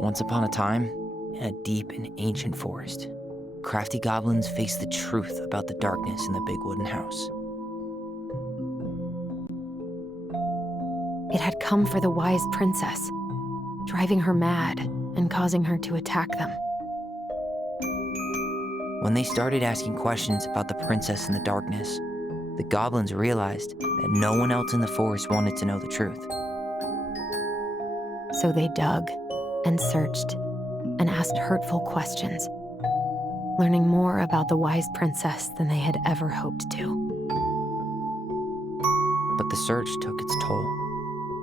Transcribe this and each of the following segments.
Once upon a time, in a deep and ancient forest, crafty goblins faced the truth about the darkness in the big wooden house. It had come for the wise princess, driving her mad and causing her to attack them. When they started asking questions about the princess in the darkness, the goblins realized that no one else in the forest wanted to know the truth. So they dug and searched and asked hurtful questions, learning more about the wise princess than they had ever hoped to. But the search took its toll.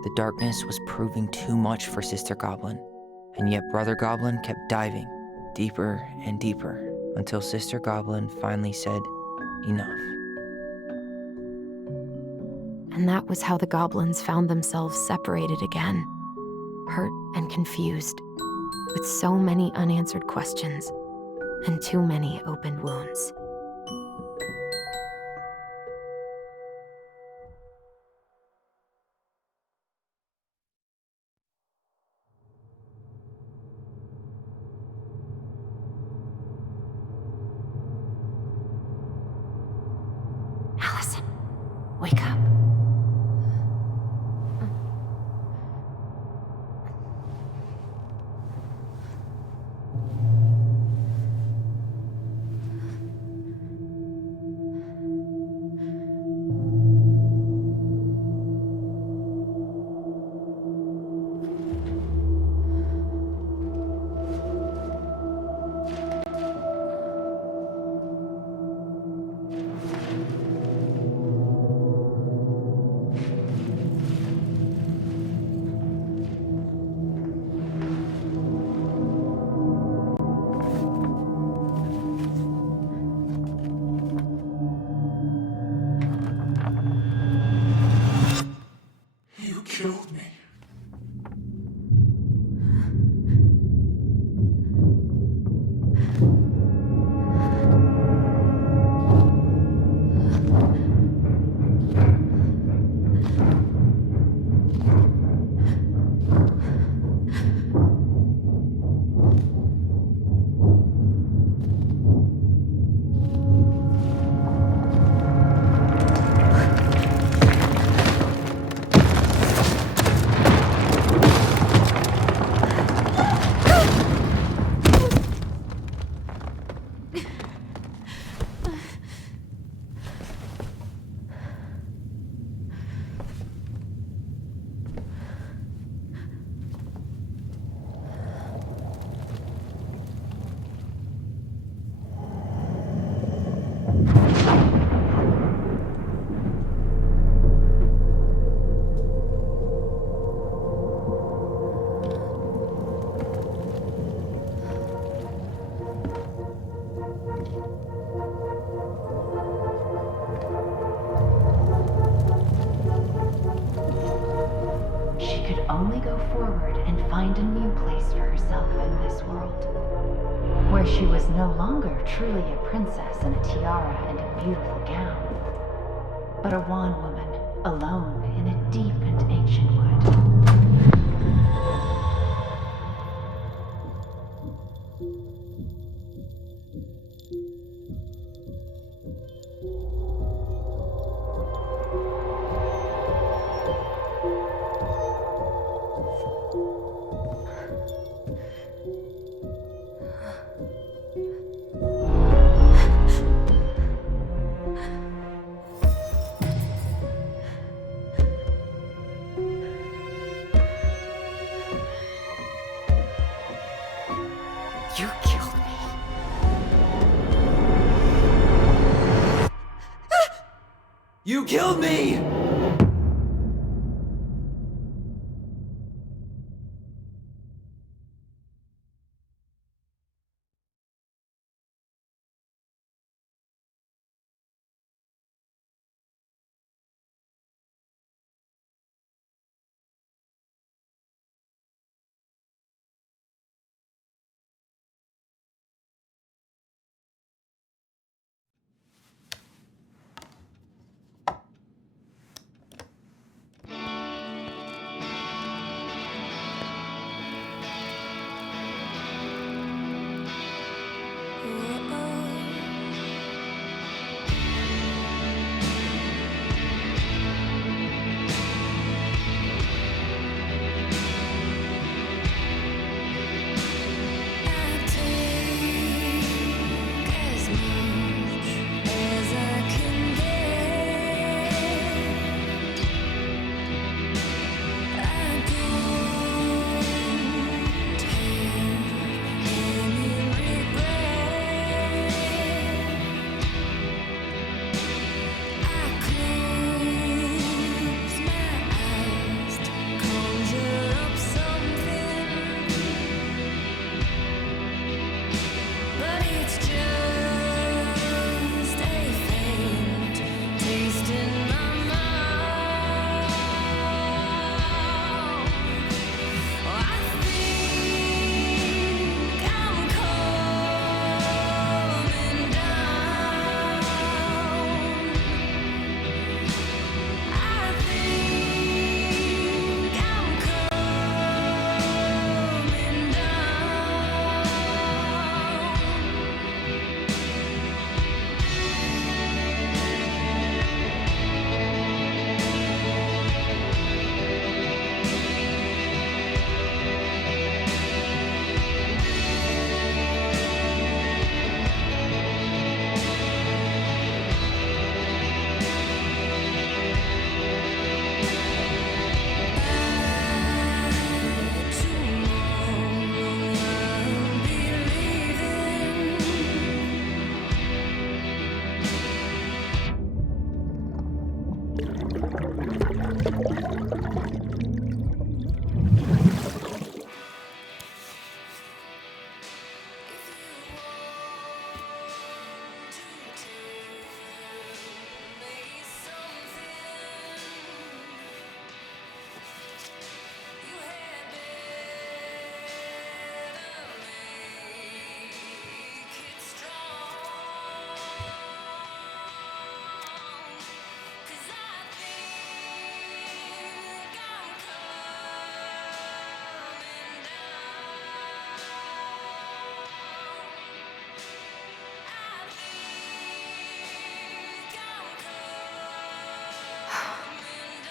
The darkness was proving too much for Sister Goblin, and yet Brother Goblin kept diving deeper and deeper until Sister Goblin finally said, "Enough." And that was how the goblins found themselves separated again, hurt and confused, with so many unanswered questions and too many open wounds. Allison, wake up. You killed me. She could only go forward and find a new place for herself in this world, where she was no longer truly a princess in a tiara and a beautiful gown, but a wan woman alone in a deep and ancient wood. You killed me. You killed me!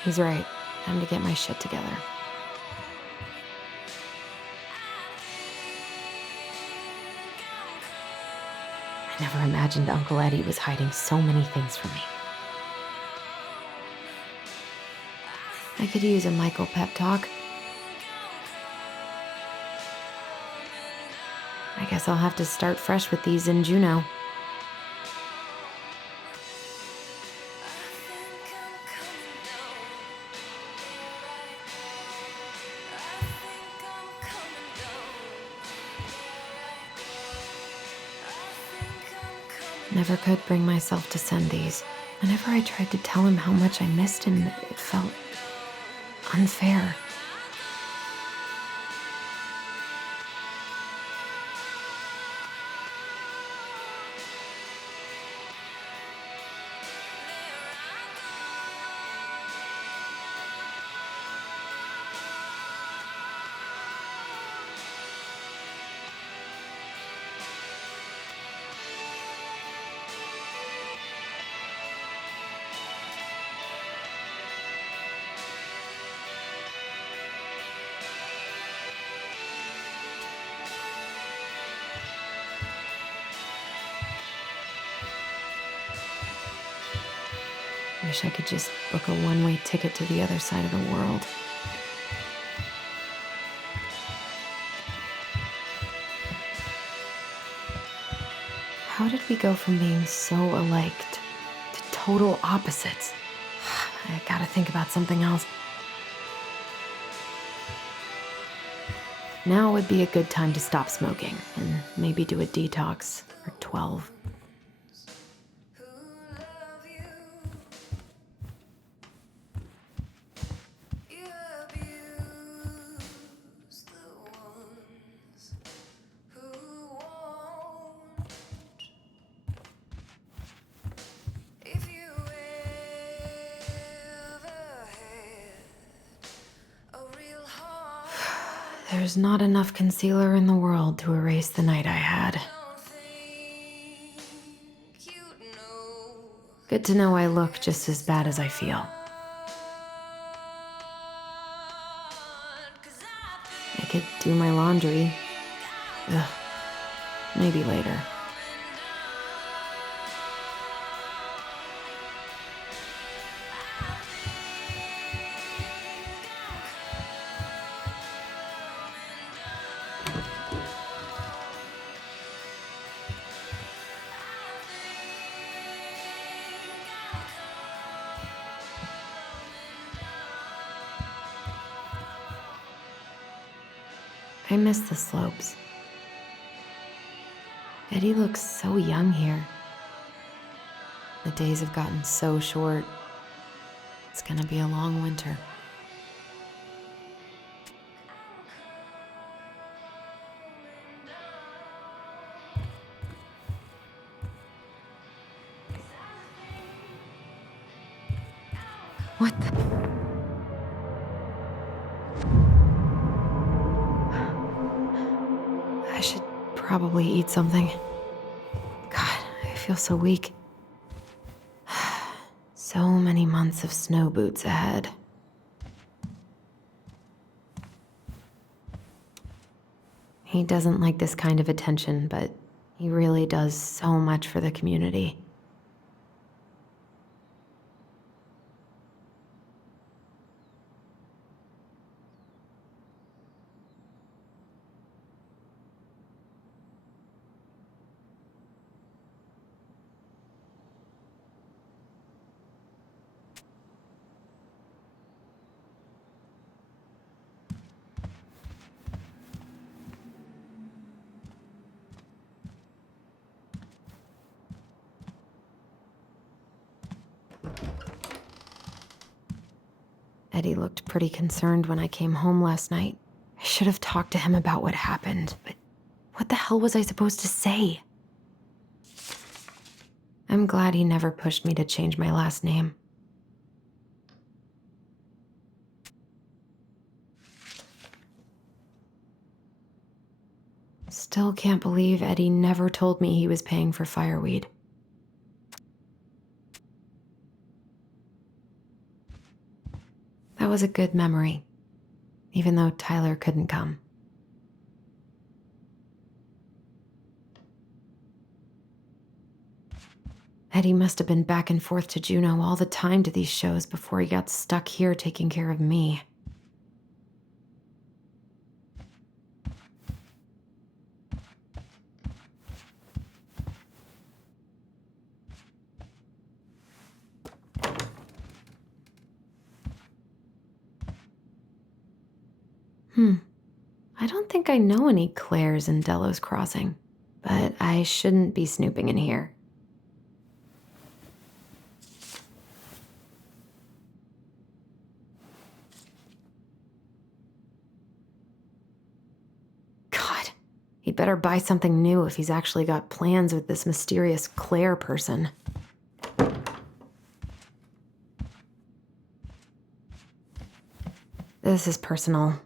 He's right. Time to get my shit together. I never imagined Uncle Eddie was hiding so many things from me. I could use a Michael pep talk. I guess I'll have to start fresh with these in Juneau. Never could bring myself to send these. Whenever I tried to tell him how much I missed him, it felt unfair. Wish I could just book a one-way ticket to the other side of the world. How did we go from being so alike to total opposites? I gotta think about something else. Now would be a good time to stop smoking and maybe do a detox for 12. There's not enough concealer in the world to erase the night I had. Good to know I look just as bad as I feel. I could do my laundry. Ugh. Maybe later. I miss the slopes. Eddie looks so young here. The days have gotten so short. It's gonna be a long winter. What the? I should probably eat something. God, I feel so weak. So many months of snow boots ahead. He doesn't like this kind of attention, but he really does so much for the community. Eddie looked pretty concerned when I came home last night. I should have talked to him about what happened, but what the hell was I supposed to say? I'm glad he never pushed me to change my last name. Still can't believe Eddie never told me he was paying for fireweed. was a good memory, even though Tyler couldn't come. Eddie must have been back and forth to Juneau all the time to these shows before he got stuck here taking care of me. I don't think I know any Claires in Delos Crossing, but I shouldn't be snooping in here. God, he'd better buy something new if he's actually got plans with this mysterious Claire person. This is personal.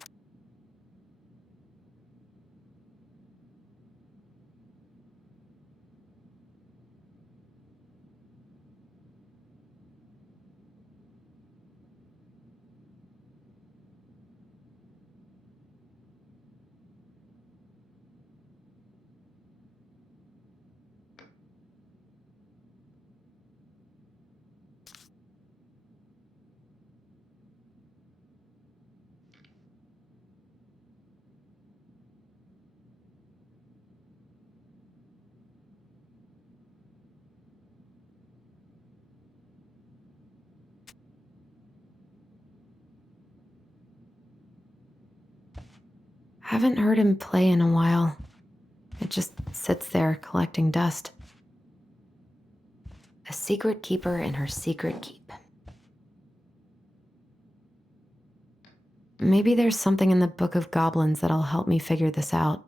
Haven't heard him play in a while. It just sits there collecting dust. A secret keeper in her secret keep. Maybe there's something in the Book of Goblins that'll help me figure this out.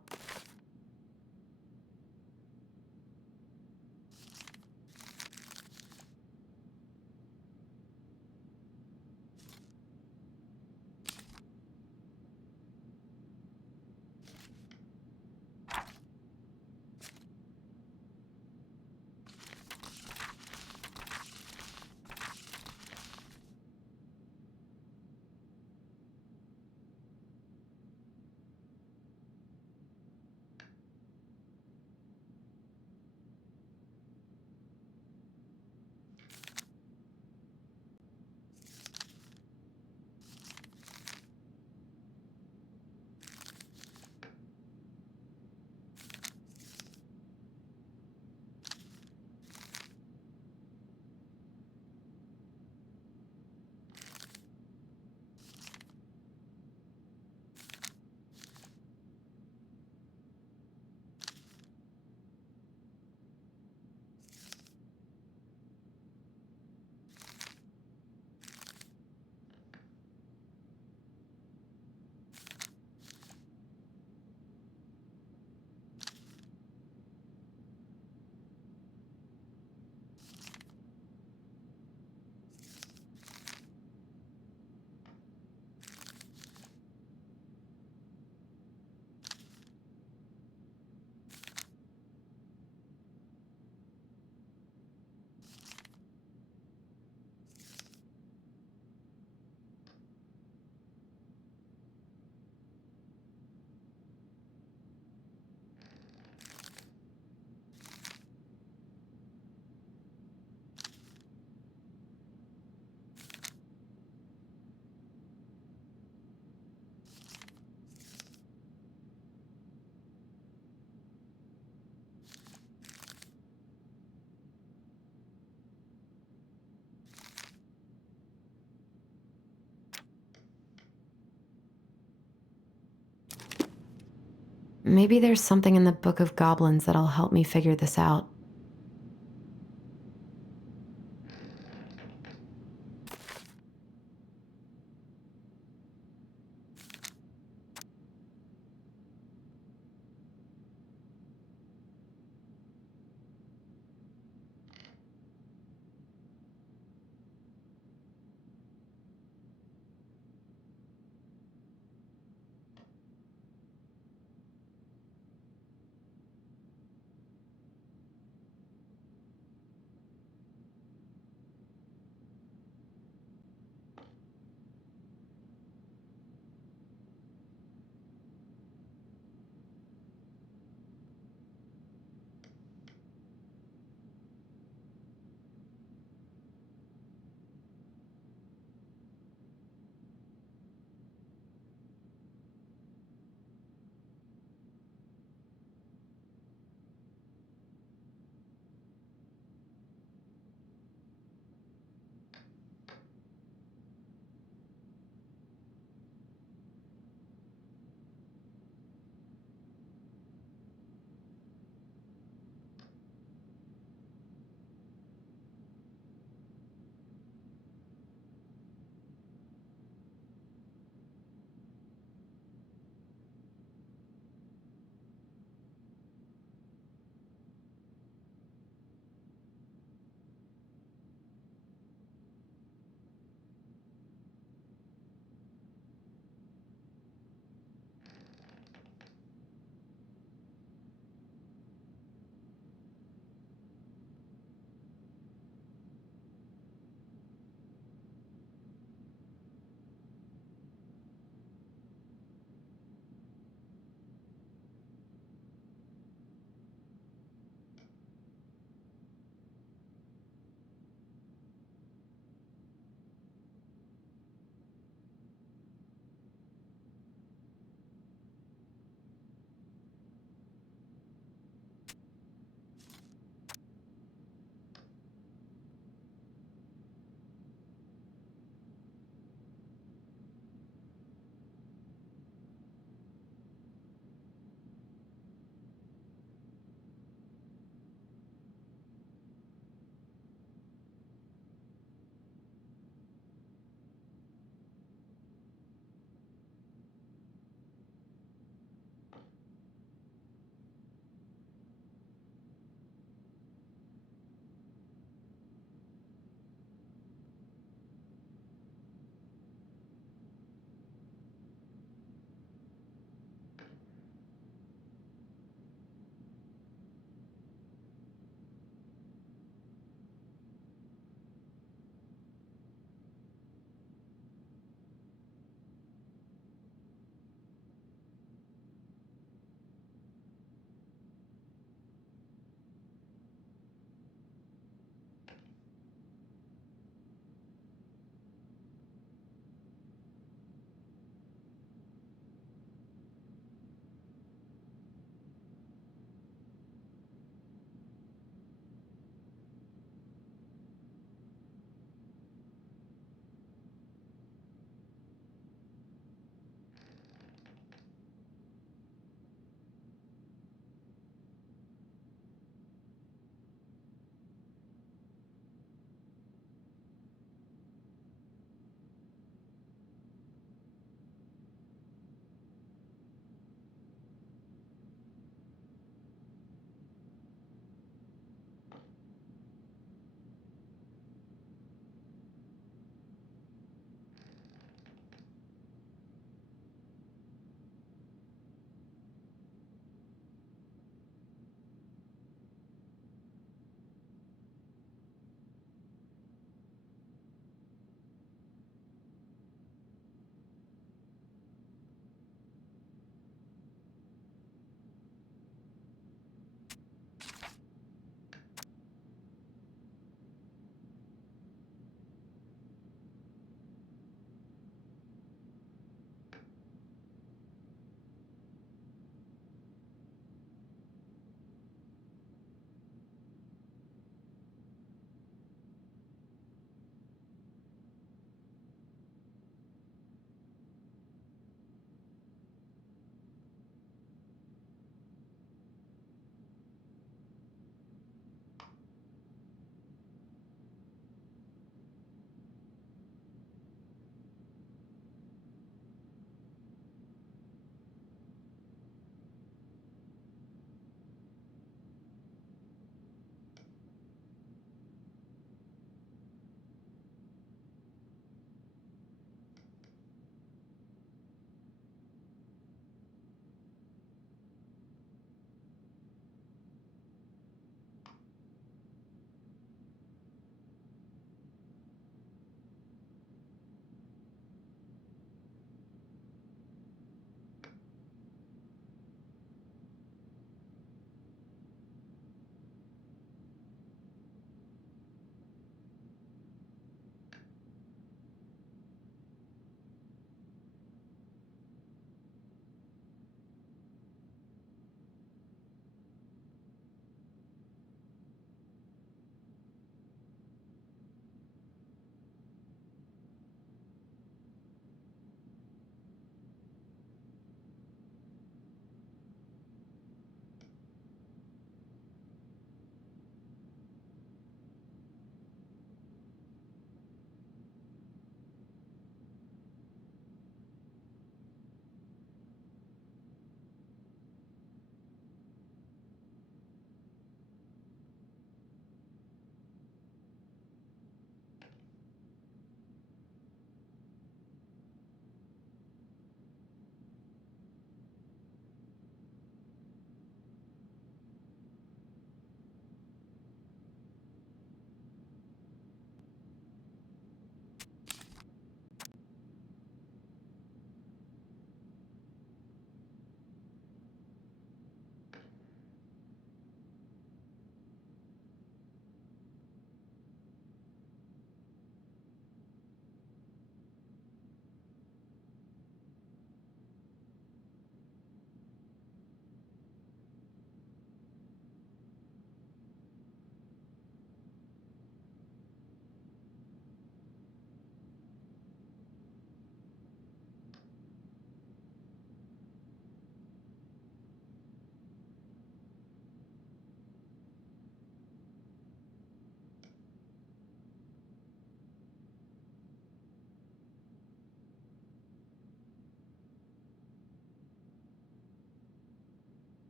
Maybe there's something in the Book of Goblins that'll help me figure this out.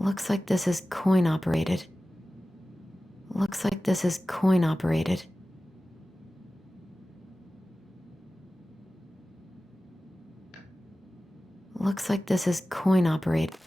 Looks like this is coin operated. Looks like this is coin operated. Looks like this is coin operated.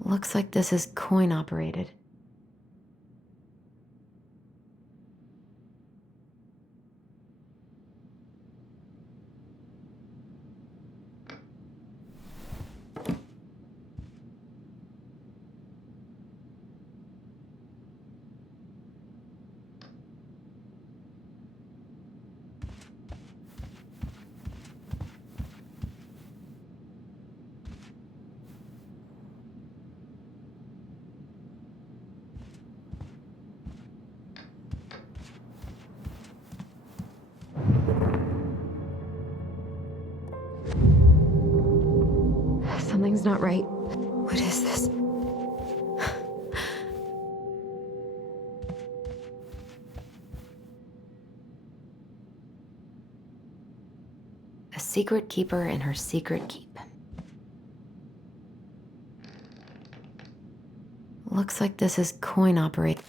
Looks like this is coin operated. Something's not right. What is this? A secret keeper in her secret keep. Looks like this is coin operated.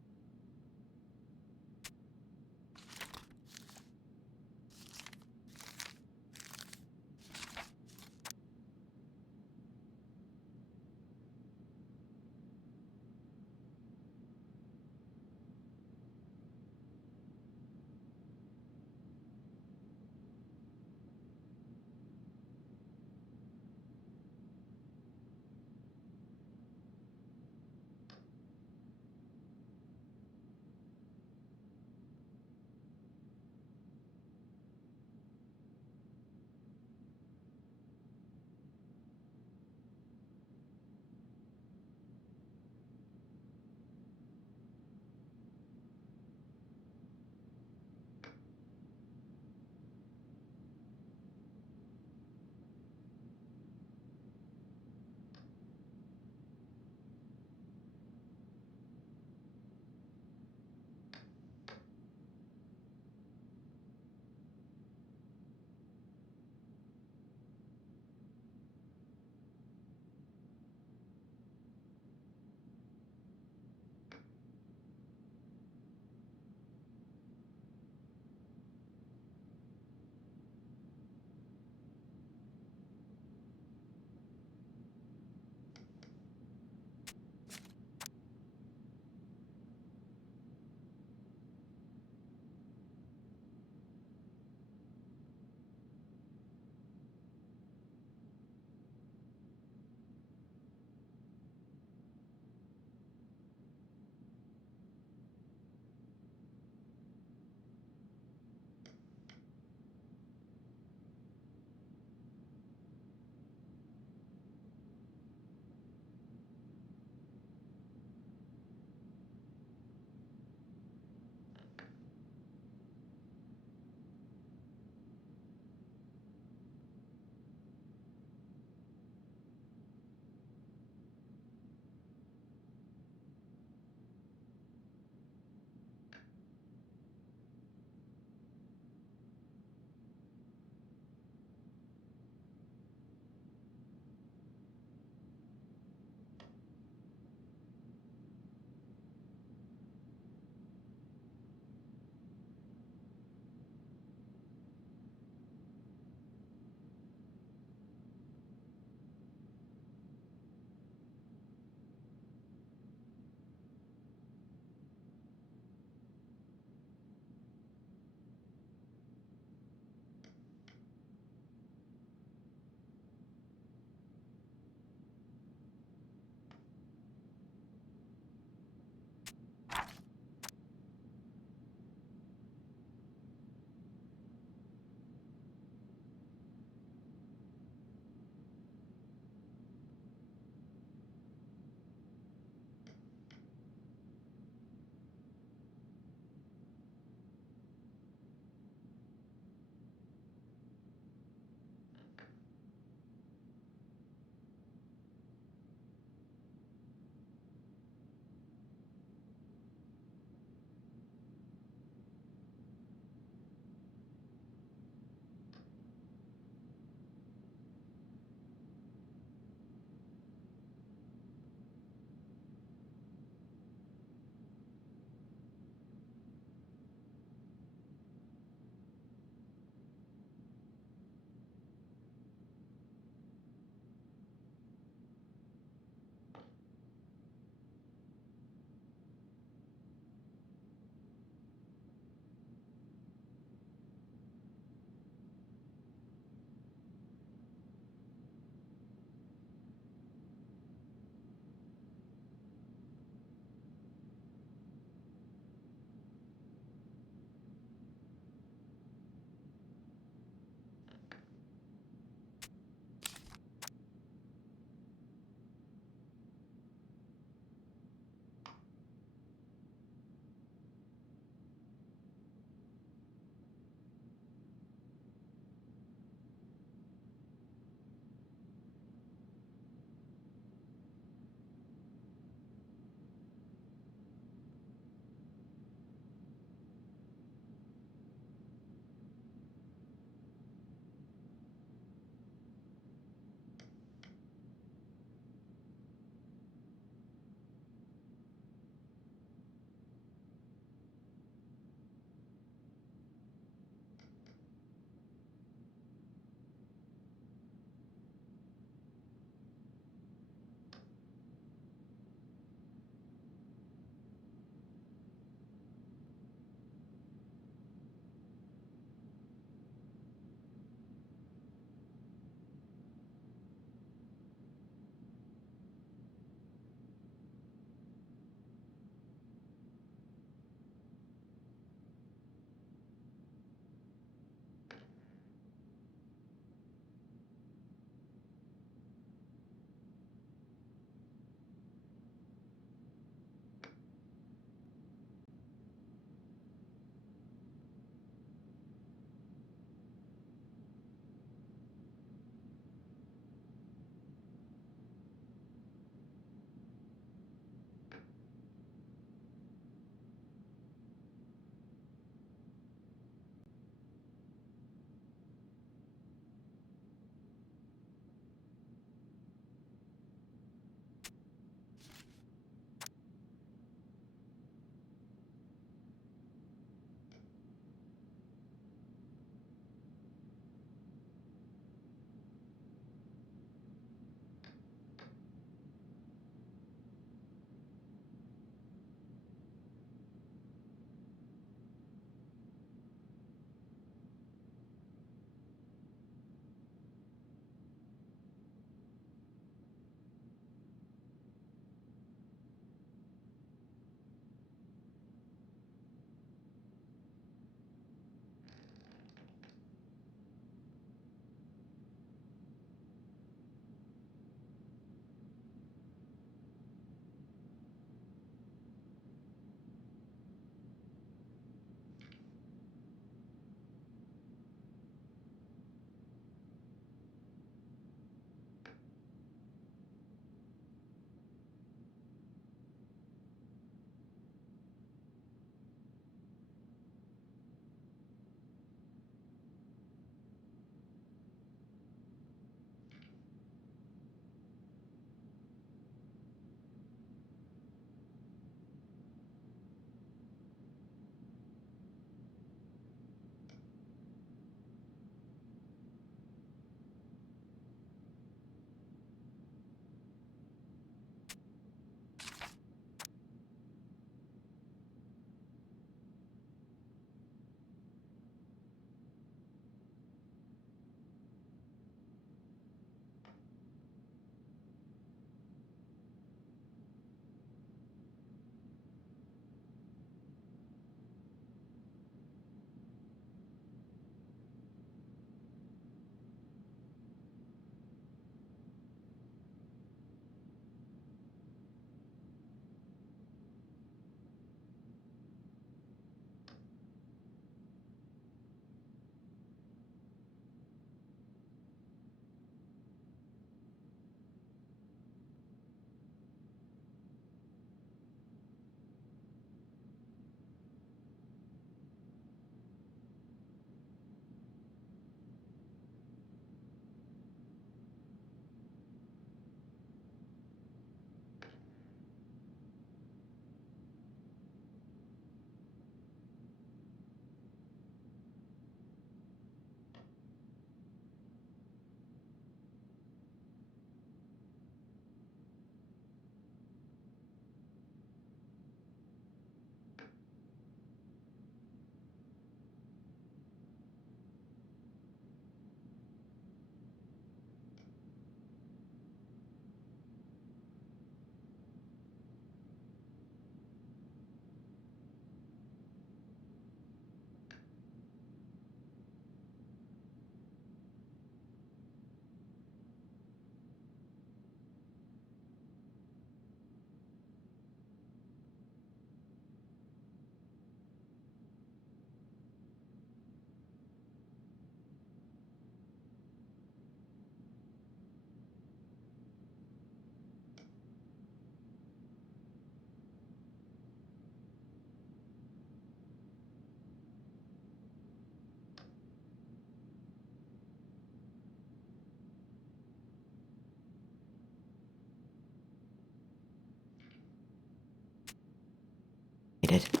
operated.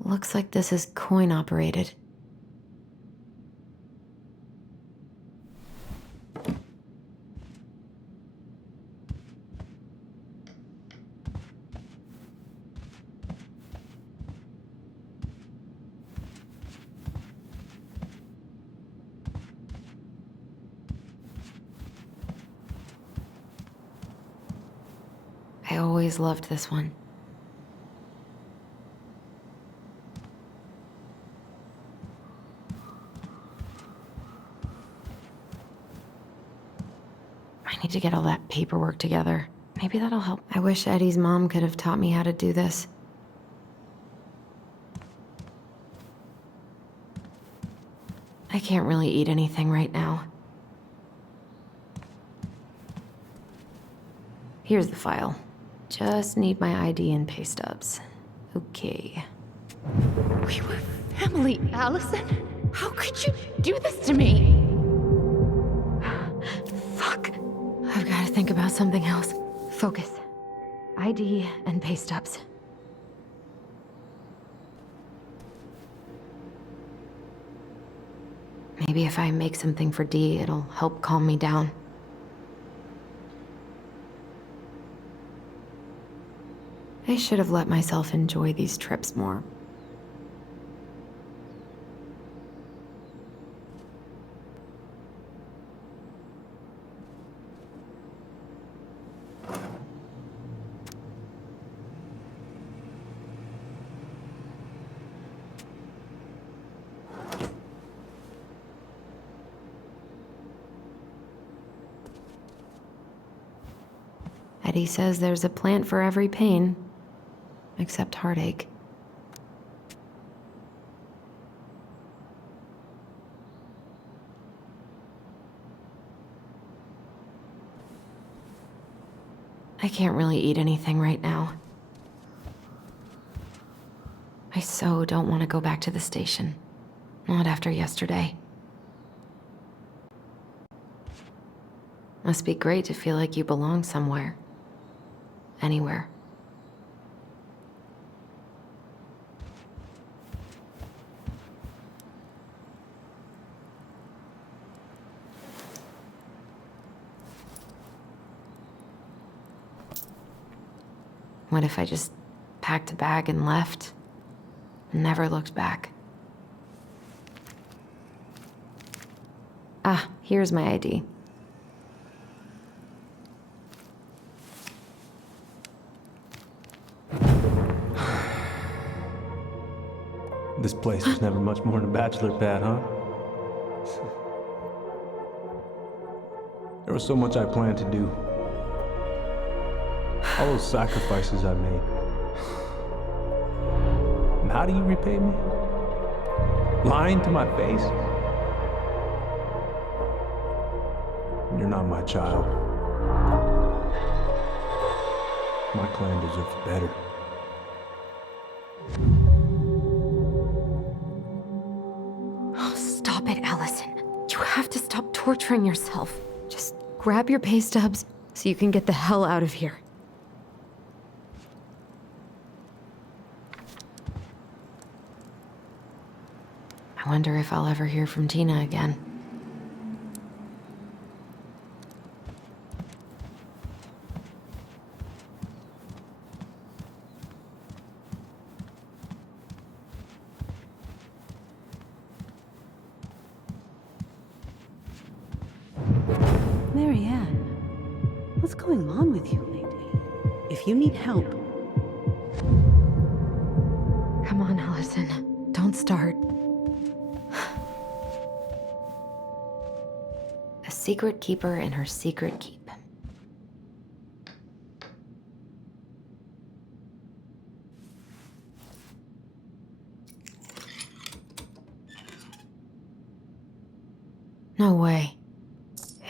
Looks like this is coin operated. I always loved this one. I need to get all that paperwork together. Maybe that'll help. I wish Eddie's mom could have taught me how to do this. I can't really eat anything right now. Here's the file. Just need my ID and pay stubs. Okay. We were family, Allison. How could you do this to me? Fuck. I've got to think about something else. Focus. ID and pay stubs. Maybe if I make something for Dee, it'll help calm me down. I should have let myself enjoy these trips more. Eddie says there's a plant for every pain, except heartache. I can't really eat anything right now. I so don't want to go back to the station. Not after yesterday. Must be great to feel like you belong somewhere. Anywhere. What if I just packed a bag and left? And never looked back? Ah, here's my ID. This place was never much more than a bachelor pad, huh? There was so much I planned to do. All those sacrifices I made. And how do you repay me? Lying to my face? You're not my child. My clan deserves better. Oh, stop it, Allison. You have to stop torturing yourself. Just grab your pay stubs so you can get the hell out of here. I wonder if I'll ever hear from Tina again. Marianne, what's going on with you lately? If you need help, Come on, Allison. Don't start. A secret keeper in her secret keep. No way.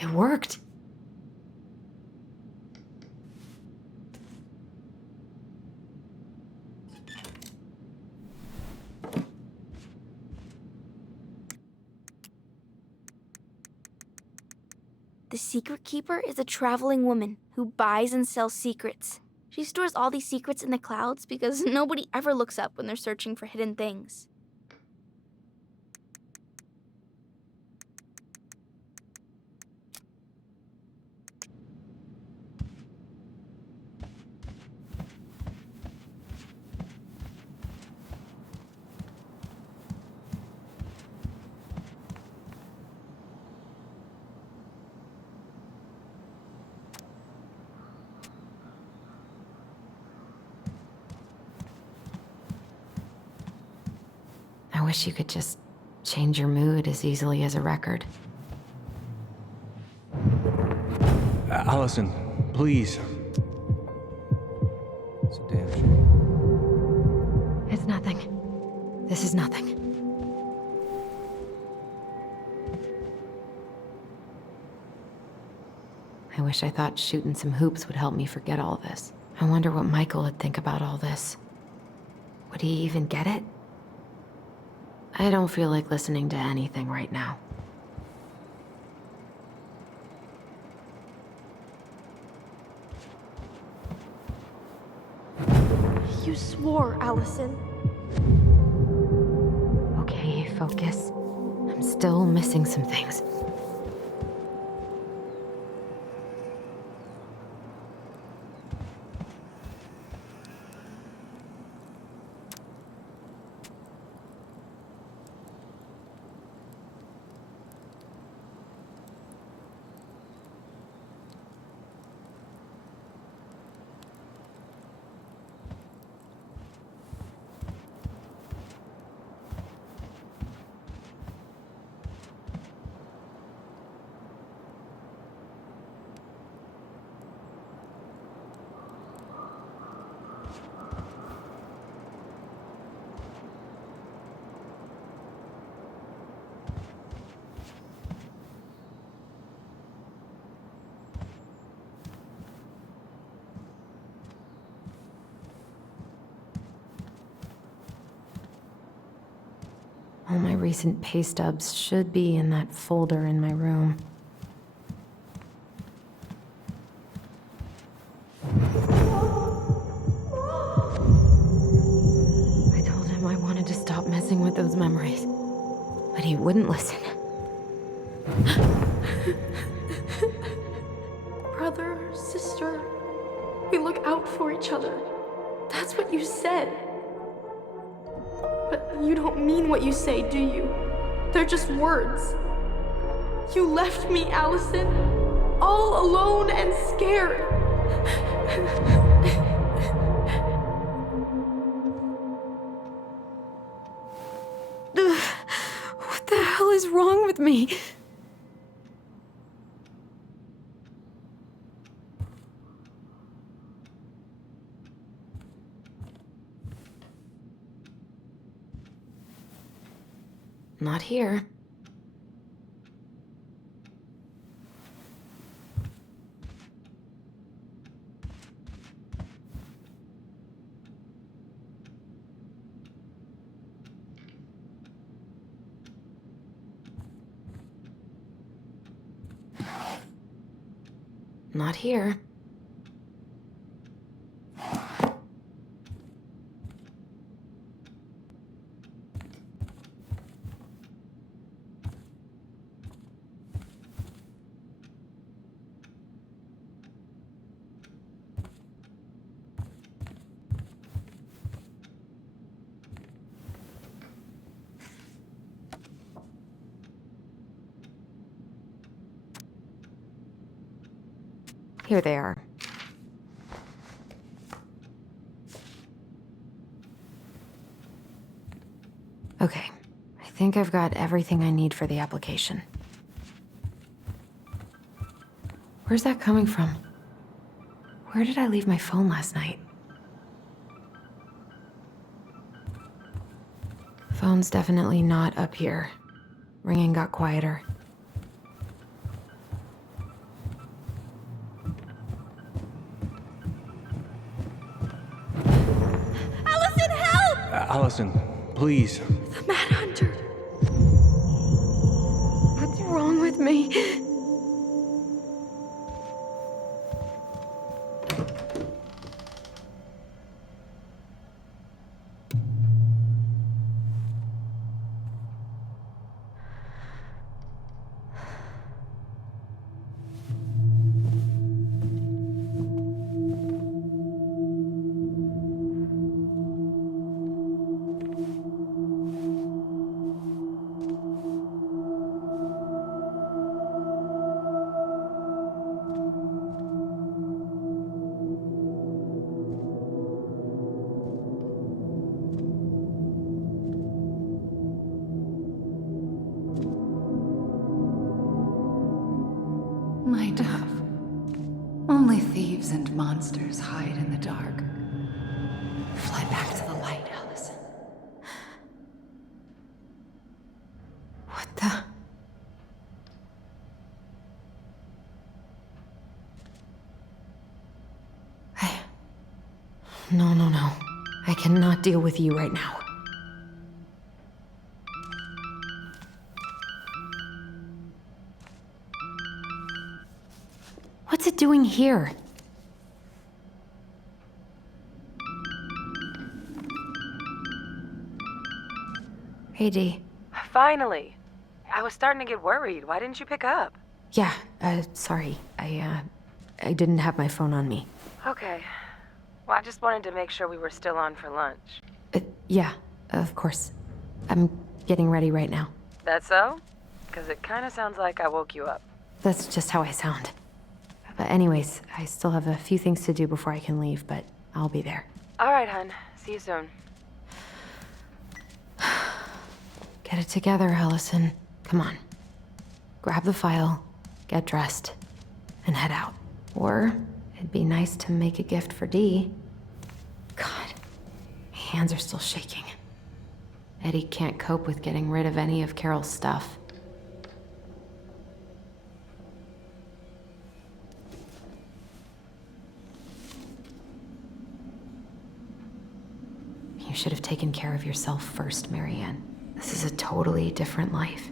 It worked. The secret keeper is a traveling woman who buys and sells secrets. She stores all these secrets in the clouds because nobody ever looks up when they're searching for hidden things. I wish you could just change your mood as easily as a record. Allison, please. It's a damn shame. It's nothing. This is nothing. I wish I thought shooting some hoops would help me forget all this. I wonder what Michael would think about all this. Would he even get it? I don't feel like listening to anything right now. You swore, Allison. Okay, focus. I'm still missing some things. All my recent pay stubs should be in that folder in my room. I told him I wanted to stop messing with those memories, but he wouldn't listen. Brother, sister, we look out for each other. That's what you said. But you don't mean what you say, do you? They're just words. You left me, Allison, all alone and scared. What the hell is wrong with me? Not here. Not here. Here they are. Okay, I think I've got everything I need for the application. Where's that coming from? Where did I leave my phone last night? Phone's definitely not up here. Ringing got quieter. Allison, help! Allison, please. The Mad Hunter. What's wrong with me? Only thieves and monsters hide in the dark. Fly back to the light, Allison. What the? No. I cannot deal with you right now. What's it doing here? Hey, Dee. Finally. I was starting to get worried. Why didn't you pick up? Yeah, sorry. I didn't have my phone on me. Okay. Well, I just wanted to make sure we were still on for lunch. Yeah, of course. I'm getting ready right now. That so? Because it kind of sounds like I woke you up. That's just how I sound. But anyways, I still have a few things to do before I can leave, but I'll be there. All right, hun. See you soon. Get it together, Allison. Come on. Grab the file, get dressed, and head out. Or it'd be nice to make a gift for Dee. God, my hands are still shaking. Eddie can't cope with getting rid of any of Carol's stuff. You should have taken care of yourself first, Marianne. This is a totally different life.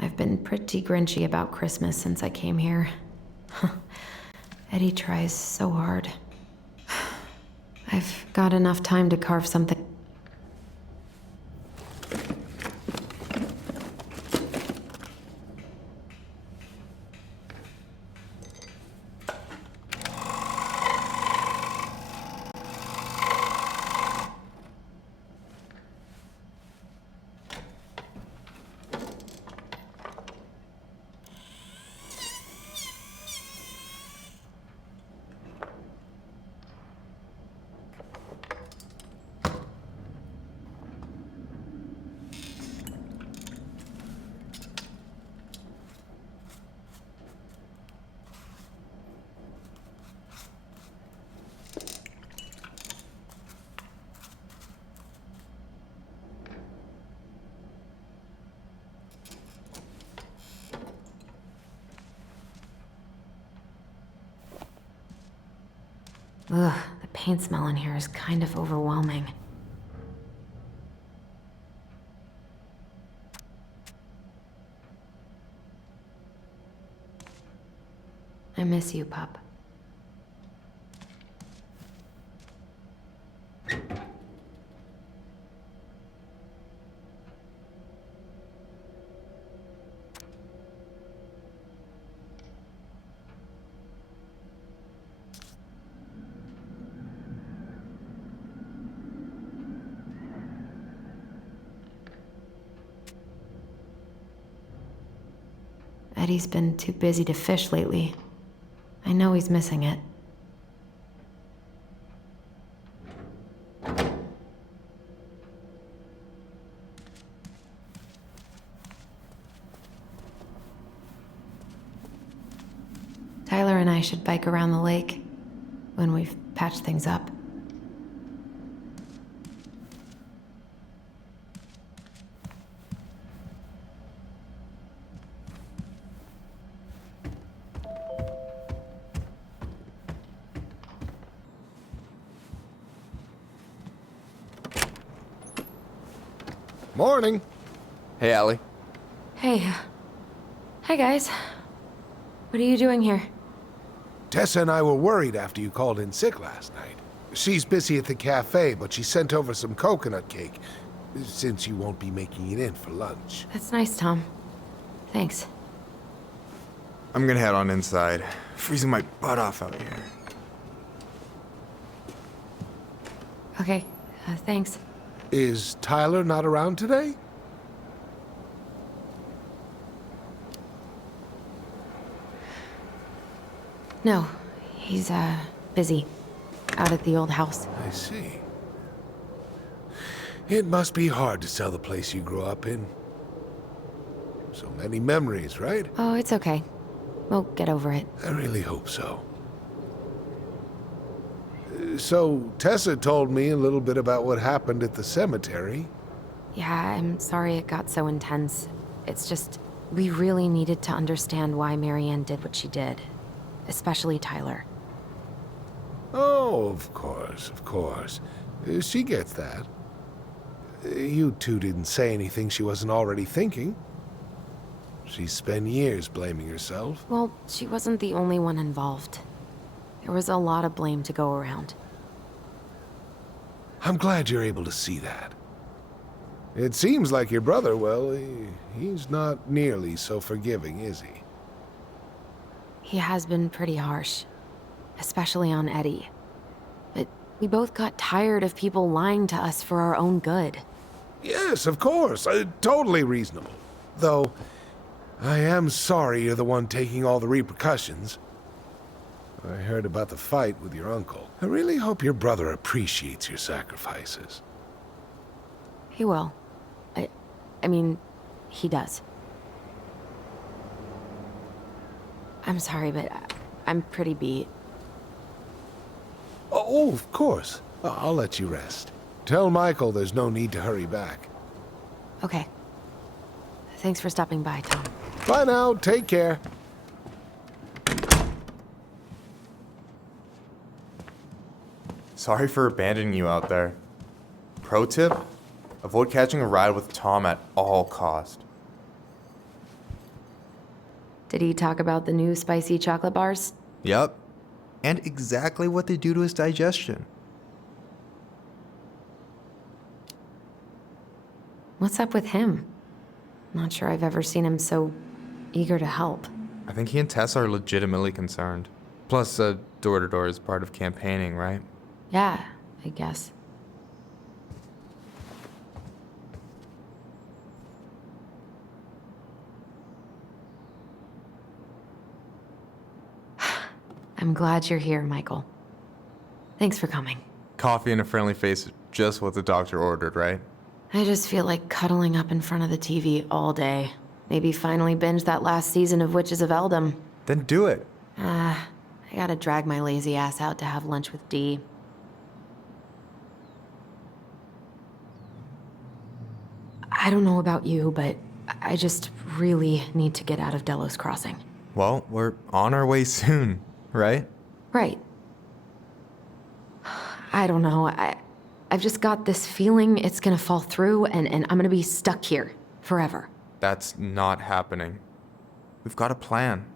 I've been pretty grinchy about Christmas since I came here. Eddie tries so hard. I've got enough time to carve something. Ugh, the paint smell in here is kind of overwhelming. I miss you, pup. Eddie's been too busy to fish lately. I know he's missing it. Tyler and I should bike around the lake when we've patched things up. Morning. Hey, Allie. Hey. Hi, guys. What are you doing here? Tessa and I were worried after you called in sick last night. She's busy at the cafe, but she sent over some coconut cake, since you won't be making it in for lunch. That's nice, Tom. Thanks. I'm gonna head on inside. Freezing my butt off out here. Okay, thanks. Is Tyler not around today? No, he's, busy. Out at the old house. I see. It must be hard to sell the place you grew up in. So many memories, right? Oh, it's okay. We'll get over it. I really hope so. So, Tessa told me a little bit about what happened at the cemetery. Yeah, I'm sorry it got so intense. It's just, we really needed to understand why Marianne did what she did. Especially Tyler. Oh, of course, of course. She gets that. You two didn't say anything she wasn't already thinking. She spent years blaming herself. Well, she wasn't the only one involved. There was a lot of blame to go around. I'm glad you're able to see that. It seems like your brother, well, he's not nearly so forgiving, is he? He has been pretty harsh. Especially on Eddie. But we both got tired of people lying to us for our own good. Yes, of course. Totally reasonable. Though, I am sorry you're the one taking all the repercussions. I heard about the fight with your uncle. I really hope your brother appreciates your sacrifices. He will. I mean, he does. I'm sorry, but I'm pretty beat. Oh, of course. I'll let you rest. Tell Michael there's no need to hurry back. Okay. Thanks for stopping by, Tom. Bye now. Take care. Sorry for abandoning you out there. Pro tip? Avoid catching a ride with Tom at all cost. Did he talk about the new spicy chocolate bars? Yep. And exactly what they do to his digestion. What's up with him? Not sure I've ever seen him so eager to help. I think he and Tess are legitimately concerned. Plus, door-to-door is part of campaigning, right? Yeah, I guess. I'm glad you're here, Michael. Thanks for coming. Coffee and a friendly face is just what the doctor ordered, right? I just feel like cuddling up in front of the TV all day. Maybe finally binge that last season of Witches of Eldom. Then do it. I gotta drag my lazy ass out to have lunch with Dee. I don't know about you, but I just really need to get out of Delos Crossing. Well, we're on our way soon, right? Right. I don't know. I've just got this feeling it's gonna fall through and I'm gonna be stuck here forever. That's not happening. We've got a plan.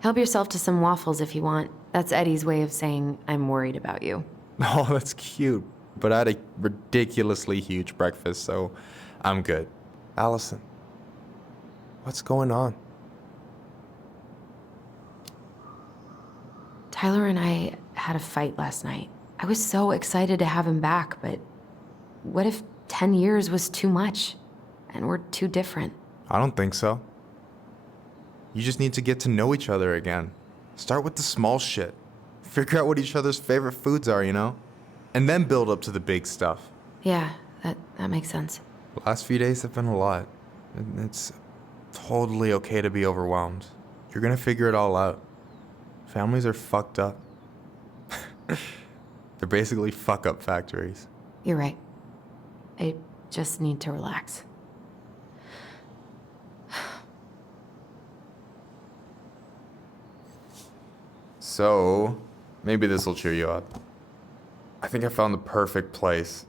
Help yourself to some waffles if you want. That's Eddie's way of saying I'm worried about you. Oh, that's cute. But I had a ridiculously huge breakfast, so I'm good. Allison, what's going on? Tyler and I had a fight last night. I was so excited to have him back, but what if 10 years was too much and we're too different? I don't think so. You just need to get to know each other again. Start with the small shit. Figure out what each other's favorite foods are, you know? And then build up to the big stuff. Yeah, that makes sense. The last few days have been a lot. It's totally okay to be overwhelmed. You're gonna figure it all out. Families are fucked up. They're basically fuck-up factories. You're right. I just need to relax. So, maybe this will cheer you up. I think I found the perfect place.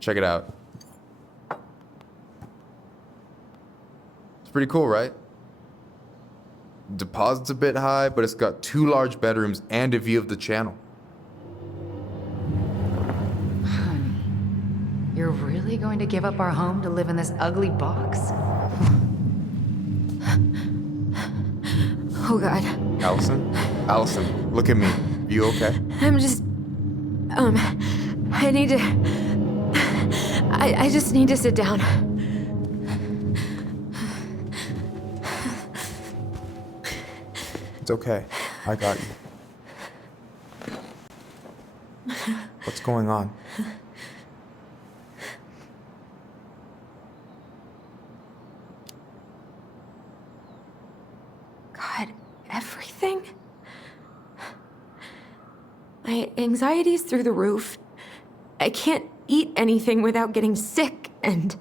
Check it out. It's pretty cool, right? Deposit's a bit high, but it's got 2 large bedrooms and a view of the channel. Honey, you're really going to give up our home to live in this ugly box? Oh God. Allison? Allison, look at me. You okay? I'm just... I need to... I just need to sit down. It's okay. I got you. What's going on? God, everything? My anxiety's through the roof. I can't eat anything without getting sick, and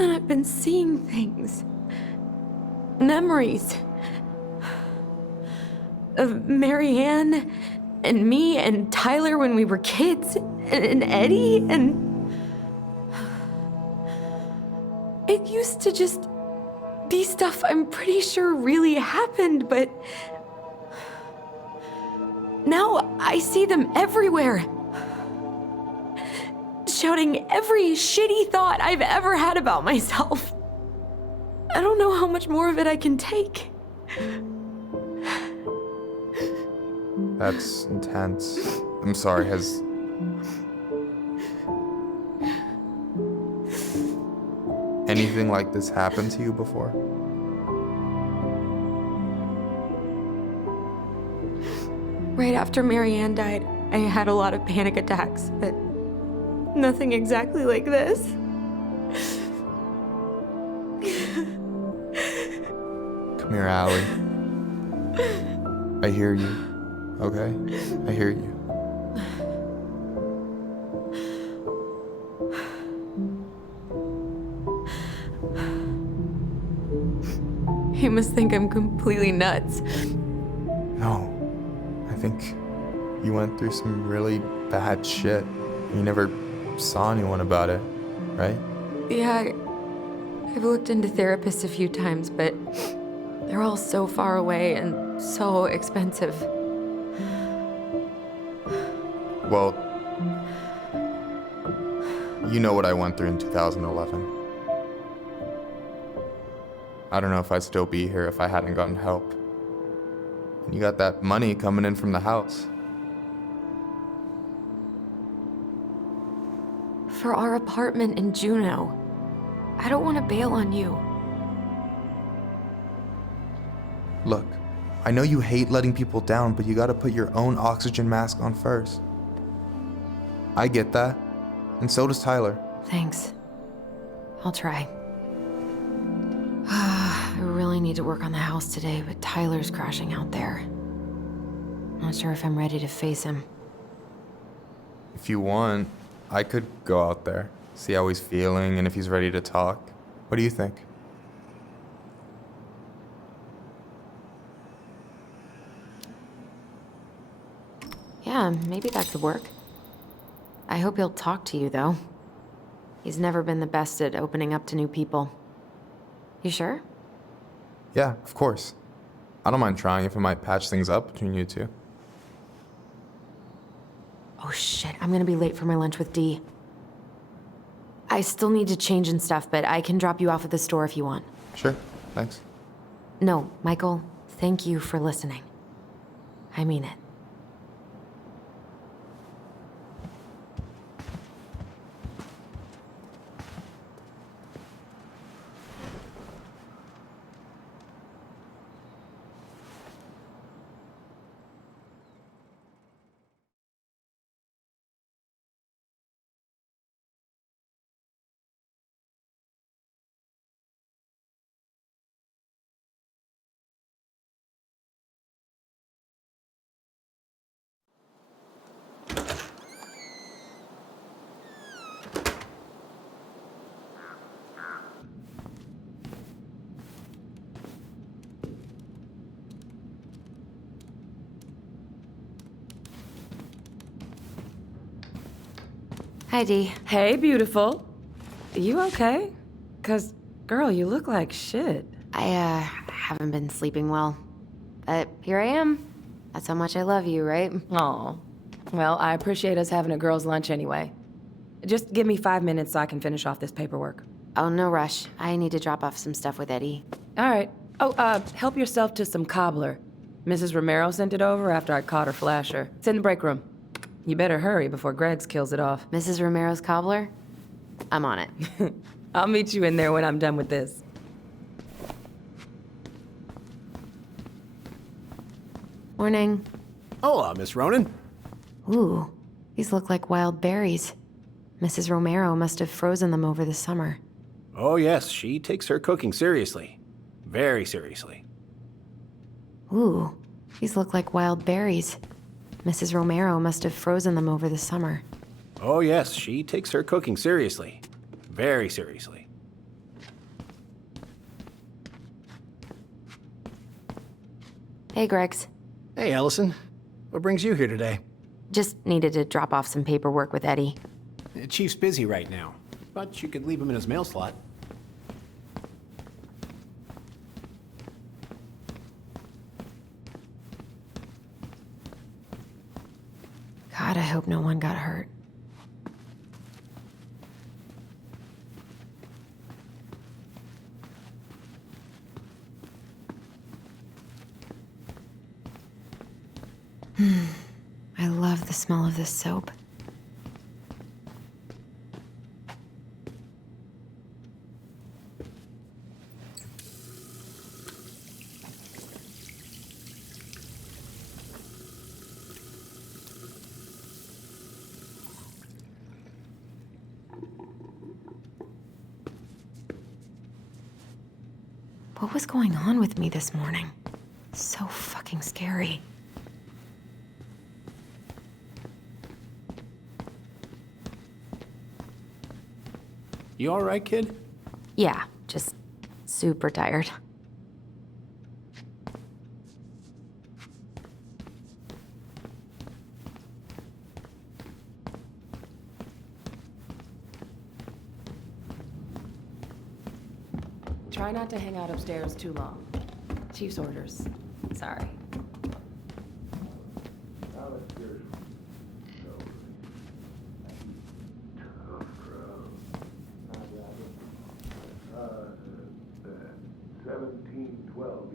I've been seeing things. Memories. Of Marianne, and me, and Tyler when we were kids, and Eddie, and... It used to just be stuff I'm pretty sure really happened, but... Now I see them everywhere. Shouting every shitty thought I've ever had about myself. I don't know how much more of it I can take. That's intense. I'm sorry, has... anything like this happened to you before? Right after Marianne died, I had a lot of panic attacks, but nothing exactly like this. Come here, Allie. I hear you, okay? I hear you. You must think I'm completely nuts. No. I think you went through some really bad shit. You never saw anyone about it, right? Yeah, I've looked into therapists a few times, but they're all so far away and so expensive. Well, you know what I went through in 2011. I don't know if I'd still be here if I hadn't gotten help. And you got that money coming in from the house. For our apartment in Juneau. I don't want to bail on you. Look, I know you hate letting people down, but you gotta put your own oxygen mask on first. I get that, and so does Tyler. Thanks. I'll try. I really need to work on the house today, but Tyler's crashing out there. Not sure if I'm ready to face him. If you want, I could go out there, see how he's feeling, and if he's ready to talk. What do you think? Yeah, maybe that could work. I hope he'll talk to you, though. He's never been the best at opening up to new people. You sure? Yeah, of course. I don't mind trying if it might patch things up between you two. Oh shit, I'm gonna be late for my lunch with Dee. I still need to change and stuff, but I can drop you off at the store if you want. Sure, thanks. No, Michael, thank you for listening. I mean it. Hi, Dee. Hey, beautiful. You okay? 'Cause, girl, you look like shit. I haven't been sleeping well. But here I am. That's how much I love you, right? Aw. Well, I appreciate us having a girls' lunch anyway. Just give me 5 minutes so I can finish off this paperwork. Oh, no rush. I need to drop off some stuff with Eddie. All right. Oh, help yourself to some cobbler. Mrs. Romero sent it over after I caught her flasher. It's in the break room. You better hurry before Greggs kills it off. Mrs. Romero's cobbler? I'm on it. I'll meet you in there when I'm done with this. Morning. Hola, Miss Ronan. Ooh, these look like wild berries. Mrs. Romero must have frozen them over the summer. Oh, yes, she takes her cooking seriously. Very seriously. Ooh, these look like wild berries. Mrs. Romero must have frozen them over the summer. Oh, yes, she takes her cooking seriously. Very seriously. Hey, Gregs. Hey, Allison. What brings you here today? Just needed to drop off some paperwork with Eddie. The Chief's busy right now, but you could leave him in his mail slot. God, I hope no one got hurt. I love the smell of this soap. What was going on with me this morning? So fucking scary. You all right, kid? Yeah, just super tired. Try not to hang out upstairs too long. Chief's orders. Sorry.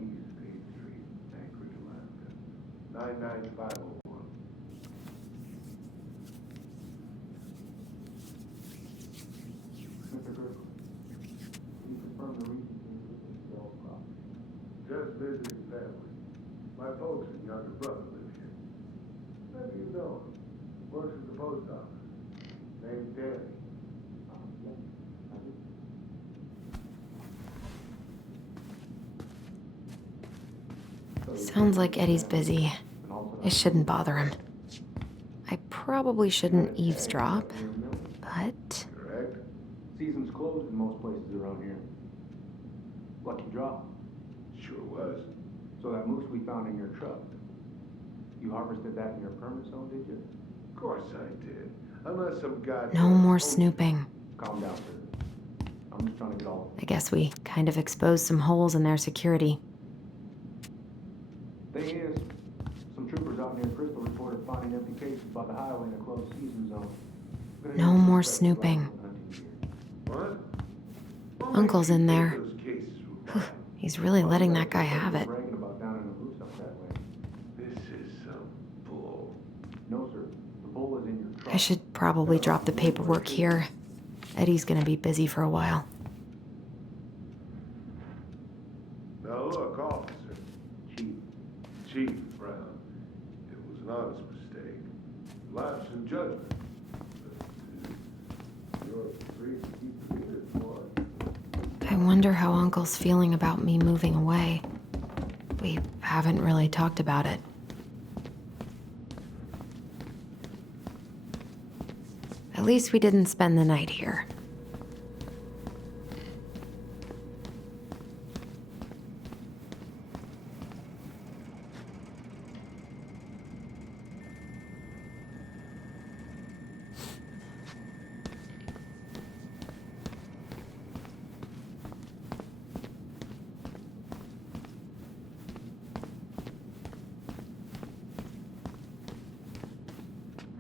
East State Street, Anchorage, Alaska. 99501. Mr. Griffin, can you confirm the reason for the sale property? Just visiting family. My folks and younger brother live here. Maybe you know him. Works at the post office. Name's Danny. Sounds like Eddie's busy. I shouldn't bother him. I probably shouldn't eavesdrop, but... Correct. Season's closed in most places around here. Lucky draw. Sure was. So that moose we found in your truck, you harvested that in your permit zone, did you? Of course I did. Unless some guy... No more snooping. Calm down, sir. I'm just trying to get all... I guess we kind of exposed some holes in their security. Thing is, some troopers out near Crystal reported finding empty cases by the highway in a closed season zone. No more snooping. What? Uncle's in there. He's really letting that guy have it. Bragging about down in the moose up that way. This is some bull. No, sir. The bull is in your truck. I should probably drop the paperwork here. Eddie's gonna be busy for a while. Now look, officer. Chief Brown. It was an honest mistake. Lapse in judgment. But, you're free to keep the meters, boy. I wonder how Uncle's feeling about me moving away. We haven't really talked about it. At least we didn't spend the night here.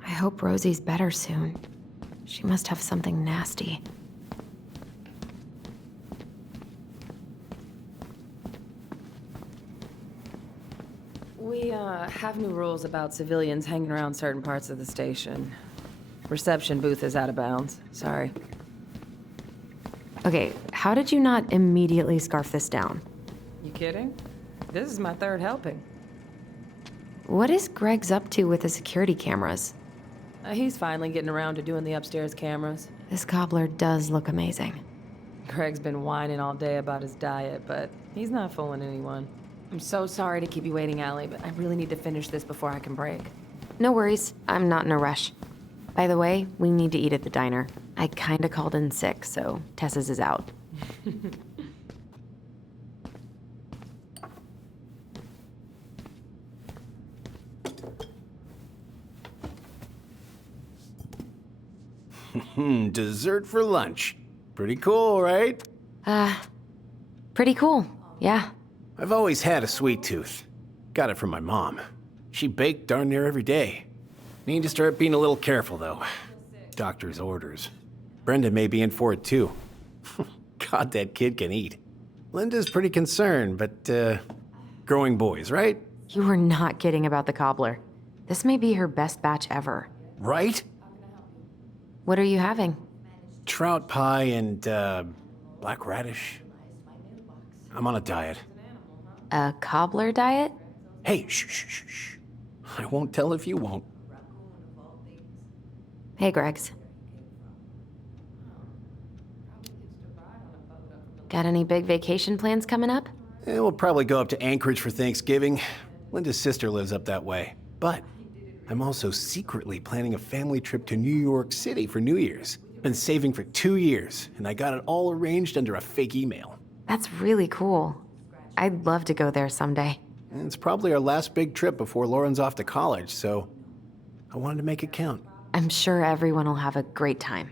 I hope Rosie's better soon. She must have something nasty. We, have new rules about civilians hanging around certain parts of the station. Reception booth is out of bounds. Sorry. Okay, how did you not immediately scarf this down? You kidding? This is my third helping. What is Greg's up to with the security cameras? He's finally getting around to doing the upstairs cameras. This cobbler does look amazing. Greg's been whining all day about his diet, but he's not fooling anyone. I'm so sorry to keep you waiting, Allie, but I really need to finish this before I can break. No worries, I'm not in a rush. By the way, we need to eat at the diner. I kinda called in sick, so Tessa's is out. Dessert for lunch. Pretty cool, right? Pretty cool, yeah. I've always had a sweet tooth. Got it from my mom. She baked darn near every day. Need to start being a little careful, though. Doctor's orders. Brenda may be in for it, too. God, that kid can eat. Linda's pretty concerned, but, growing boys, right? You were not kidding about the cobbler. This may be her best batch ever. Right? What are you having? Trout pie and, black radish. I'm on a diet. A cobbler diet? Hey, shh, shh, shh, shh. I won't tell if you won't. Hey, Gregs. Got any big vacation plans coming up? We'll probably go up to Anchorage for Thanksgiving. Linda's sister lives up that way. But I'm also secretly planning a family trip to New York City for New Year's. Been saving for 2 years, and I got it all arranged under a fake email. That's really cool. I'd love to go there someday. And it's probably our last big trip before Lauren's off to college, so I wanted to make it count. I'm sure everyone will have a great time.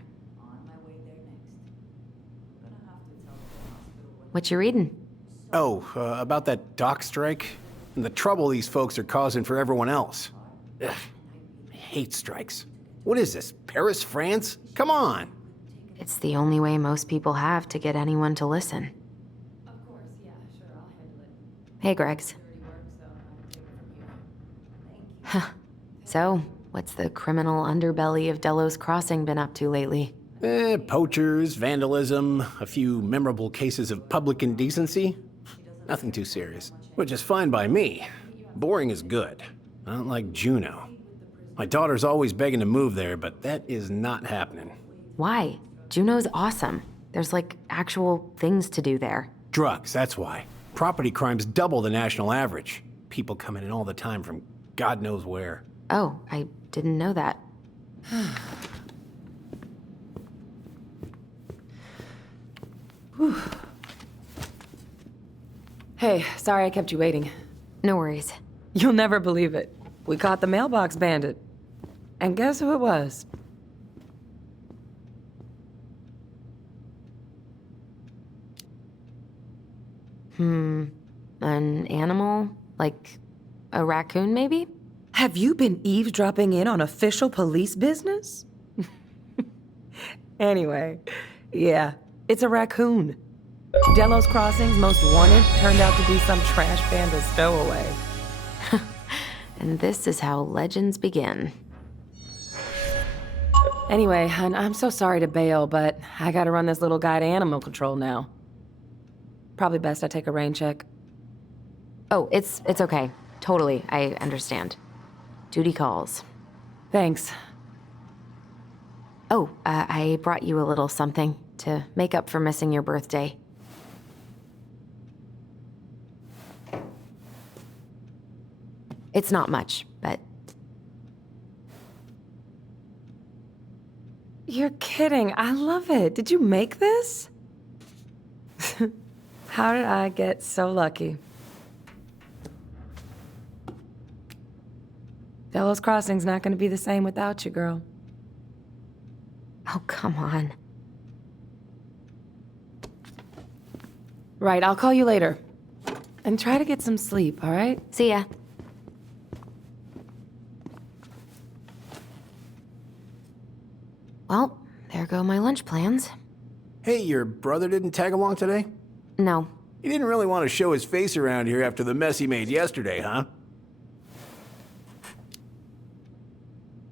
What you reading? Oh, about that dock strike and the trouble these folks are causing for everyone else. Ugh, I hate strikes. What is this, Paris, France? Come on! It's the only way most people have to get anyone to listen. Hey, Gregs. Huh. So, what's the criminal underbelly of Delos Crossing been up to lately? Poachers, vandalism, a few memorable cases of public indecency. Nothing too serious, which is fine by me. Boring is good. Not like Juneau. My daughter's always begging to move there, but that is not happening. Why? Juneau's awesome. There's like actual things to do there. Drugs, that's why. Property crime's double the national average. People coming in all the time from God knows where. Oh, I didn't know that. Hey, sorry I kept you waiting. No worries. You'll never believe it. We caught the mailbox bandit. And guess who it was? An animal? Like a raccoon, maybe? Have you been eavesdropping in on official police business? Anyway, yeah, it's a raccoon. Delos Crossing's most wanted turned out to be some trash panda stowaway. And this is how legends begin. Anyway, hon, I'm so sorry to bail, but I gotta run this little guy to animal control now. Probably best I take a rain check. Oh, it's okay. Totally, I understand. Duty calls. Thanks. Oh, I brought you a little something to make up for missing your birthday. It's not much, but... You're kidding. I love it. Did you make this? How did I get so lucky? Delos Crossing's not gonna be the same without you, girl. Oh, come on. Right, I'll call you later. And try to get some sleep, all right? See ya. Well, there go my lunch plans. Hey, your brother didn't tag along today? No. He didn't really want to show his face around here after the mess he made yesterday, huh?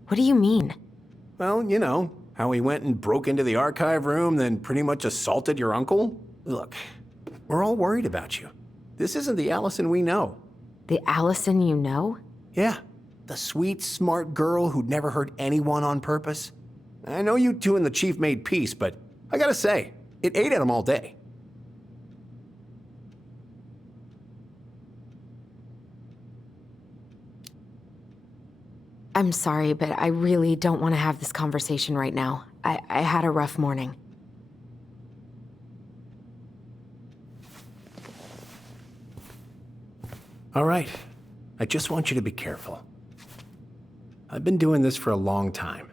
What do you mean? Well, you know, how he went and broke into the archive room, then pretty much assaulted your uncle? Look, we're all worried about you. This isn't the Allison we know. The Allison you know? Yeah. The sweet, smart girl who'd never hurt anyone on purpose? I know you two and the chief made peace, but I gotta say, it ate at him all day. I'm sorry, but I really don't want to have this conversation right now. I had a rough morning. All right. I just want you to be careful. I've been doing this for a long time.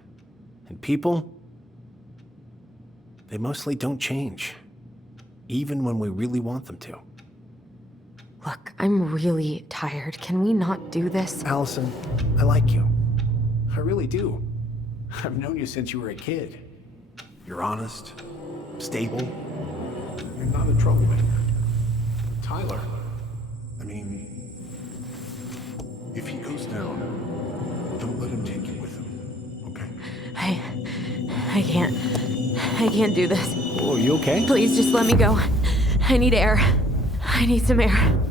And people, they mostly don't change. Even when we really want them to. Look, I'm really tired. Can we not do this? Allison, I like you. I really do. I've known you since you were a kid. You're honest, stable. You're not a troublemaker. Tyler, I mean, if he goes down, don't let him take you with him, okay? I can't do this. Oh, you okay? Please just let me go. I need air. I need some air.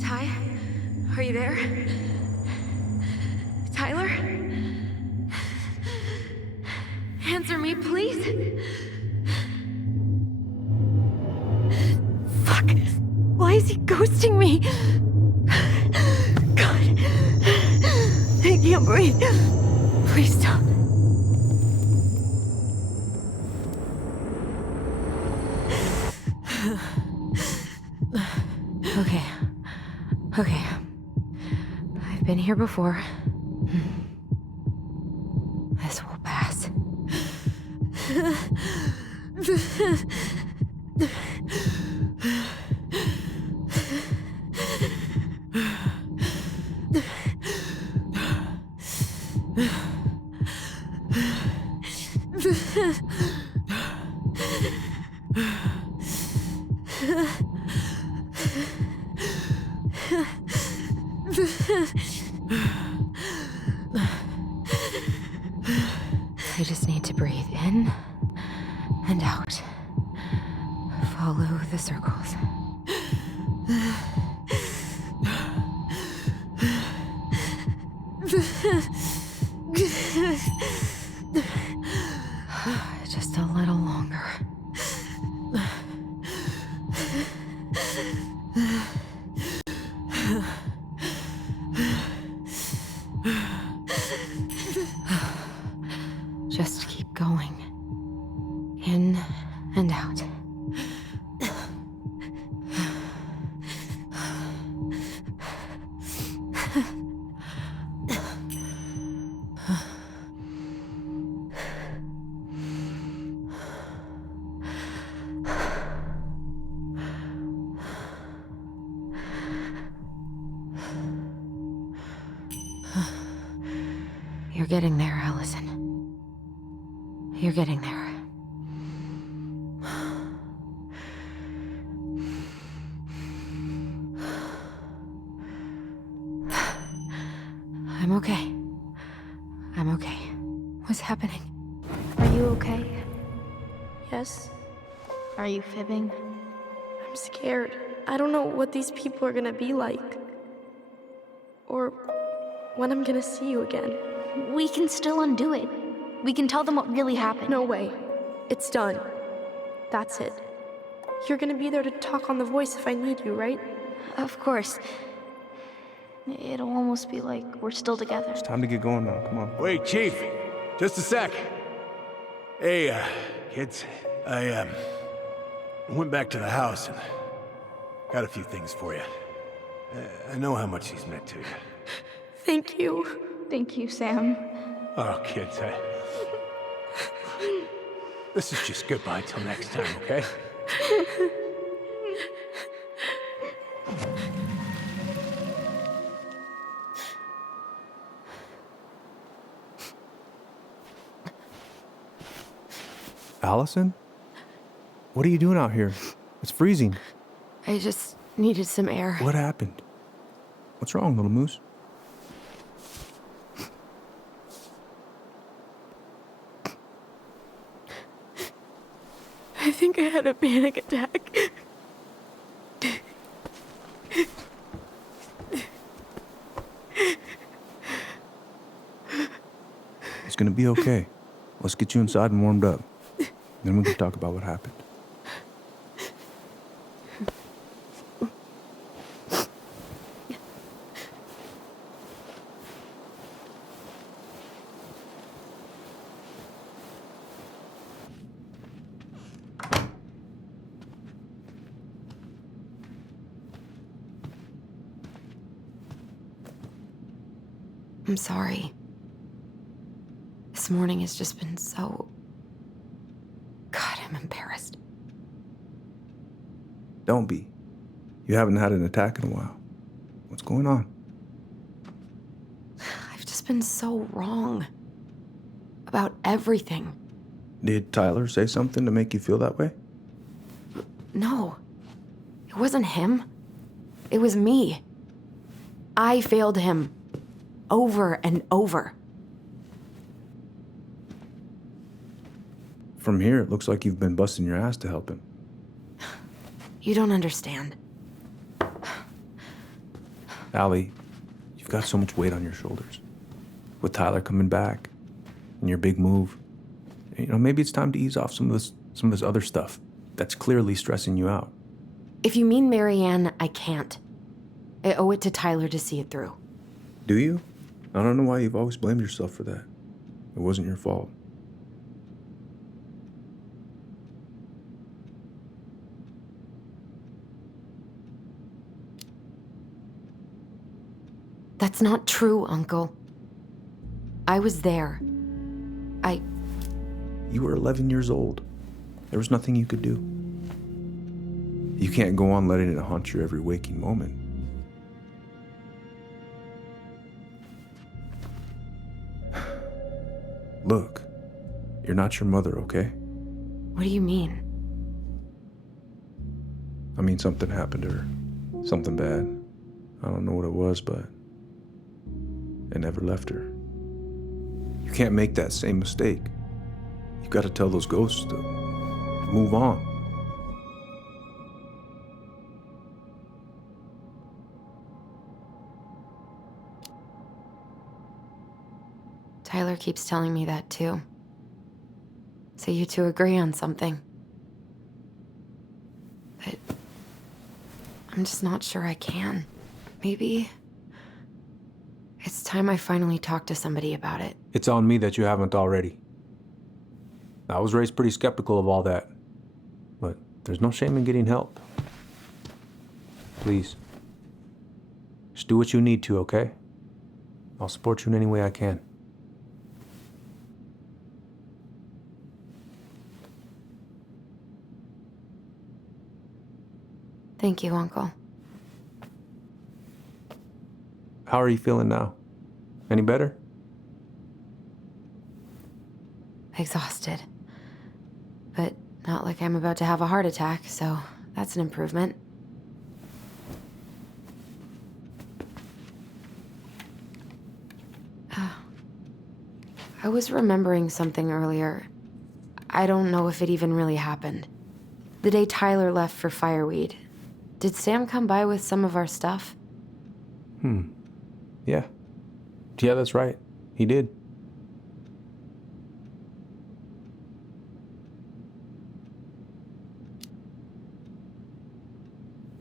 Ty? Are you there? Tyler? Answer me, please. Fuck. Why is he ghosting me? God. I can't breathe. Please don't. Okay. I've been here before. This will pass. I just need to breathe in and out. Follow the circles. Just a little longer. Just keep going. In and out. You're getting there, Allison. You're getting there. I'm okay. I'm okay. What's happening? Are you okay? Yes? Are you fibbing? I'm scared. I don't know what these people are gonna be like. Or when I'm gonna see you again. We can still undo it. We can tell them what really happened. No way. It's done. That's it. You're gonna be there to talk on the voice if I need you, right? Of course. It'll almost be like we're still together. It's time to get going now. Come on. Wait, Chief. Just a sec. Hey, kids. I went back to the house and got a few things for you. I know how much these meant to you. Thank you. Thank you, Sam. Oh, kids, this is just goodbye till next time, okay? Allison? What are you doing out here? It's freezing. I just needed some air. What happened? What's wrong, little moose? I think I had a panic attack. It's gonna be okay. Let's get you inside and warmed up. Then we can talk about what happened. I'm sorry. This morning has just been so... God, I'm embarrassed. Don't be. You haven't had an attack in a while. What's going on? I've just been so wrong. About everything. Did Tyler say something to make you feel that way? No. It wasn't him. It was me. I failed him. Over and over. From here, it looks like you've been busting your ass to help him. You don't understand. Allie, you've got so much weight on your shoulders. With Tyler coming back, and your big move, you know, maybe it's time to ease off some of this other stuff that's clearly stressing you out. If you mean Marianne, I can't. I owe it to Tyler to see it through. Do you? I don't know why you've always blamed yourself for that. It wasn't your fault. That's not true, Uncle. I was there. You were 11 years old. There was nothing you could do. You can't go on letting it haunt your every waking moment. Look, you're not your mother, okay? What do you mean? I mean, something happened to her. Something bad. I don't know what it was, but it never left her. You can't make that same mistake. You gotta tell those ghosts to move on. Tyler keeps telling me that too. So you two agree on something. But I'm just not sure I can. Maybe it's time I finally talk to somebody about it. It's on me that you haven't already. I was raised pretty skeptical of all that. But there's no shame in getting help. Please. Just do what you need to, okay? I'll support you in any way I can. Thank you, Uncle. How are you feeling now? Any better? Exhausted. But not like I'm about to have a heart attack, so that's an improvement. I was remembering something earlier. I don't know if it even really happened. The day Tyler left for Fireweed, did Sam come by with some of our stuff? Yeah. Yeah, that's right. He did.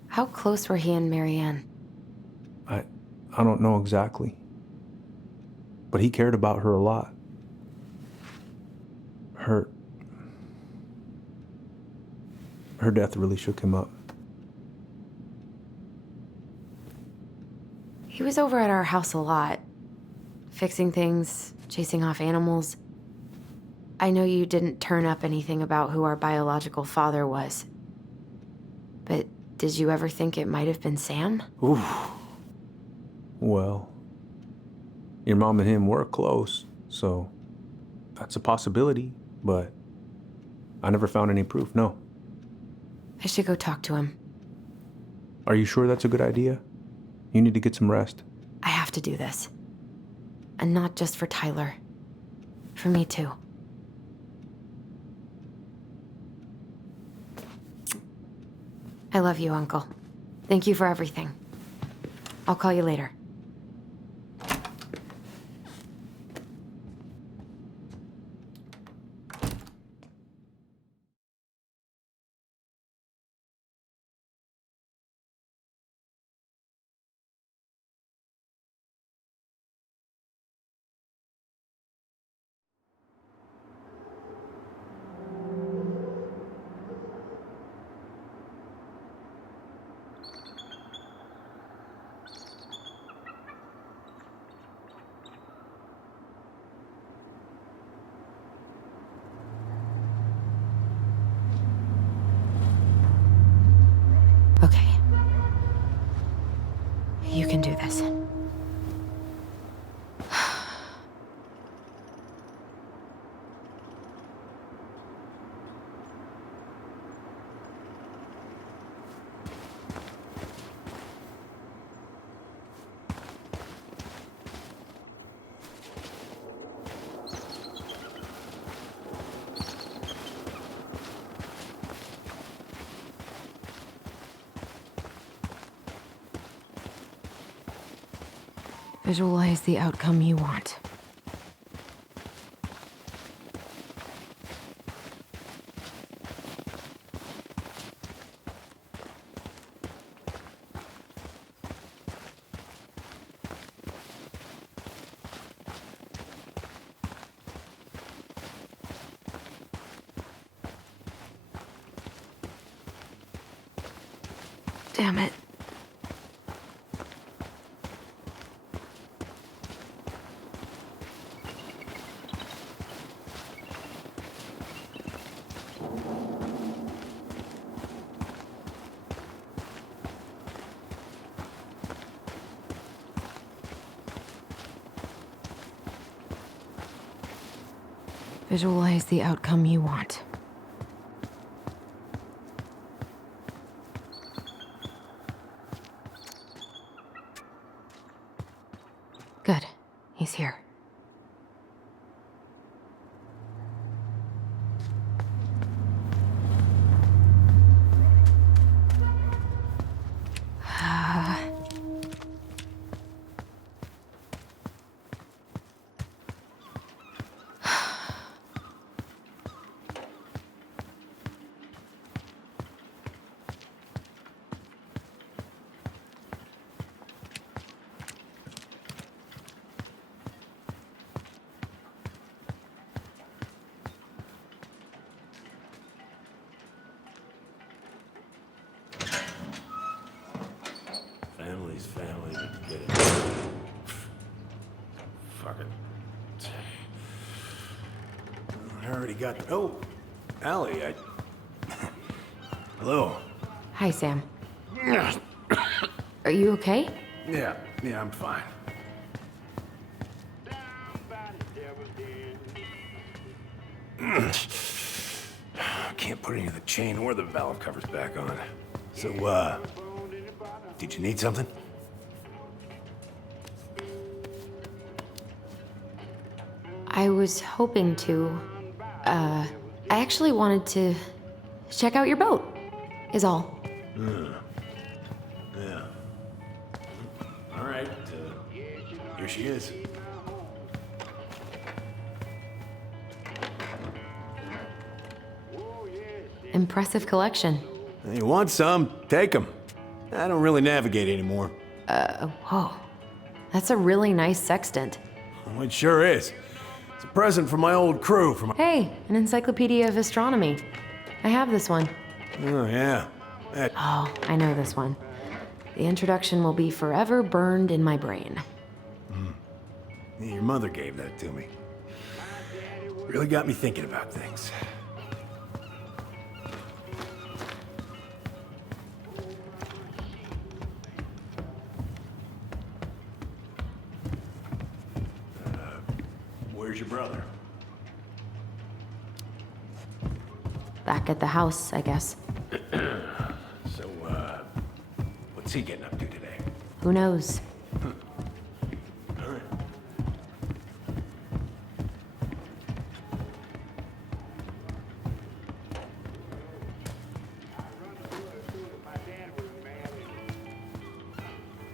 How close were he and Marianne? I don't know exactly. But he cared about her a lot. Her death really shook him up. He was over at our house a lot, fixing things, chasing off animals. I know you didn't turn up anything about who our biological father was. But did you ever think it might have been Sam? Ooh. Well, your mom and him were close, so that's a possibility, but I never found any proof, no. I should go talk to him. Are you sure that's a good idea? You need to get some rest. I have to do this. And not just for Tyler. For me too. I love you, Uncle. Thank you for everything. I'll call you later. Okay. You can do this. Visualize the outcome you want. Damn it. Visualize the outcome you want. Good. He's here. Family's family. Get it. Fuck it. I already got. Oh, Allie, Hello. Hi, Sam. Are you okay? Yeah, I'm fine. Can't put any of the chain or the valve covers back on. So, did you need something? I was hoping to. I actually wanted to check out your boat, is all. Yeah. All right, here she is. Impressive collection. You want some? Take them. I don't really navigate anymore. Whoa. That's a really nice sextant. Well, it sure is. It's a present from my old crew from... Hey, an encyclopedia of astronomy. I have this one. Oh, yeah. Oh, I know this one. The introduction will be forever burned in my brain. Your mother gave that to me. Really got me thinking about things. Where's your brother? Back at the house, I guess. So, what's he getting up to today? Who knows?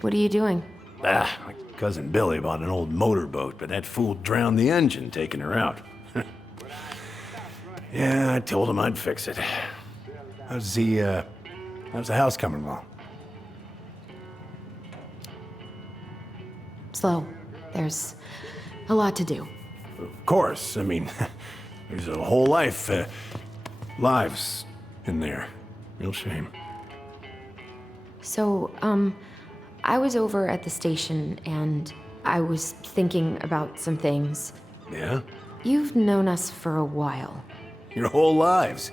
What are you doing? My cousin Billy bought an old motorboat, but that fool drowned the engine taking her out. Yeah, I told him I'd fix it. How's the house coming along? Slow. There's a lot to do. Of course. I mean, there's a whole lives in there. Real shame. So, I was over at the station and I was thinking about some things. Yeah? You've known us for a while. Your whole lives.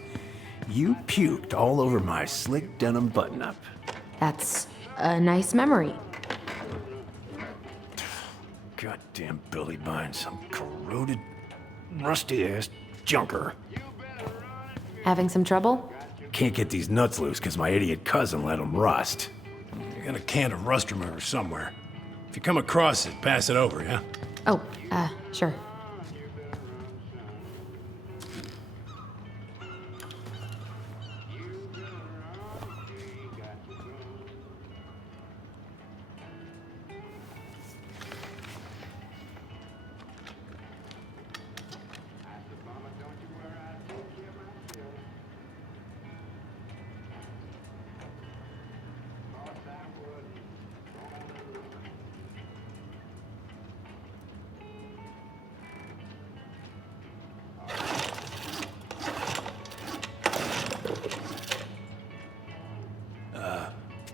You puked all over my slick denim button-up. That's a nice memory. Goddamn Billy buying some corroded, rusty-ass junker. Having some trouble? Can't get these nuts loose because my idiot cousin let them rust. I got a can of rust remover somewhere. If you come across it, pass it over, yeah? Oh, sure.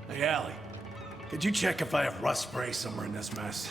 Hey, Allie, could you check if I have rust spray somewhere in this mess?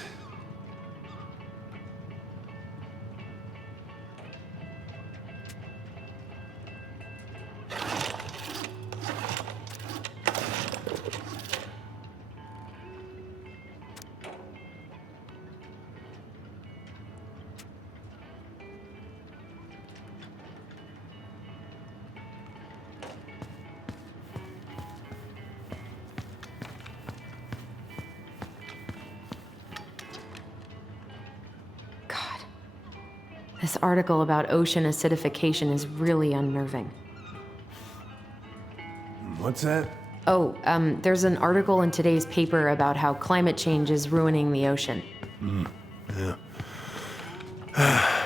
This article about ocean acidification is really unnerving. What's that? Oh, there's an article in today's paper about how climate change is ruining the ocean. Yeah.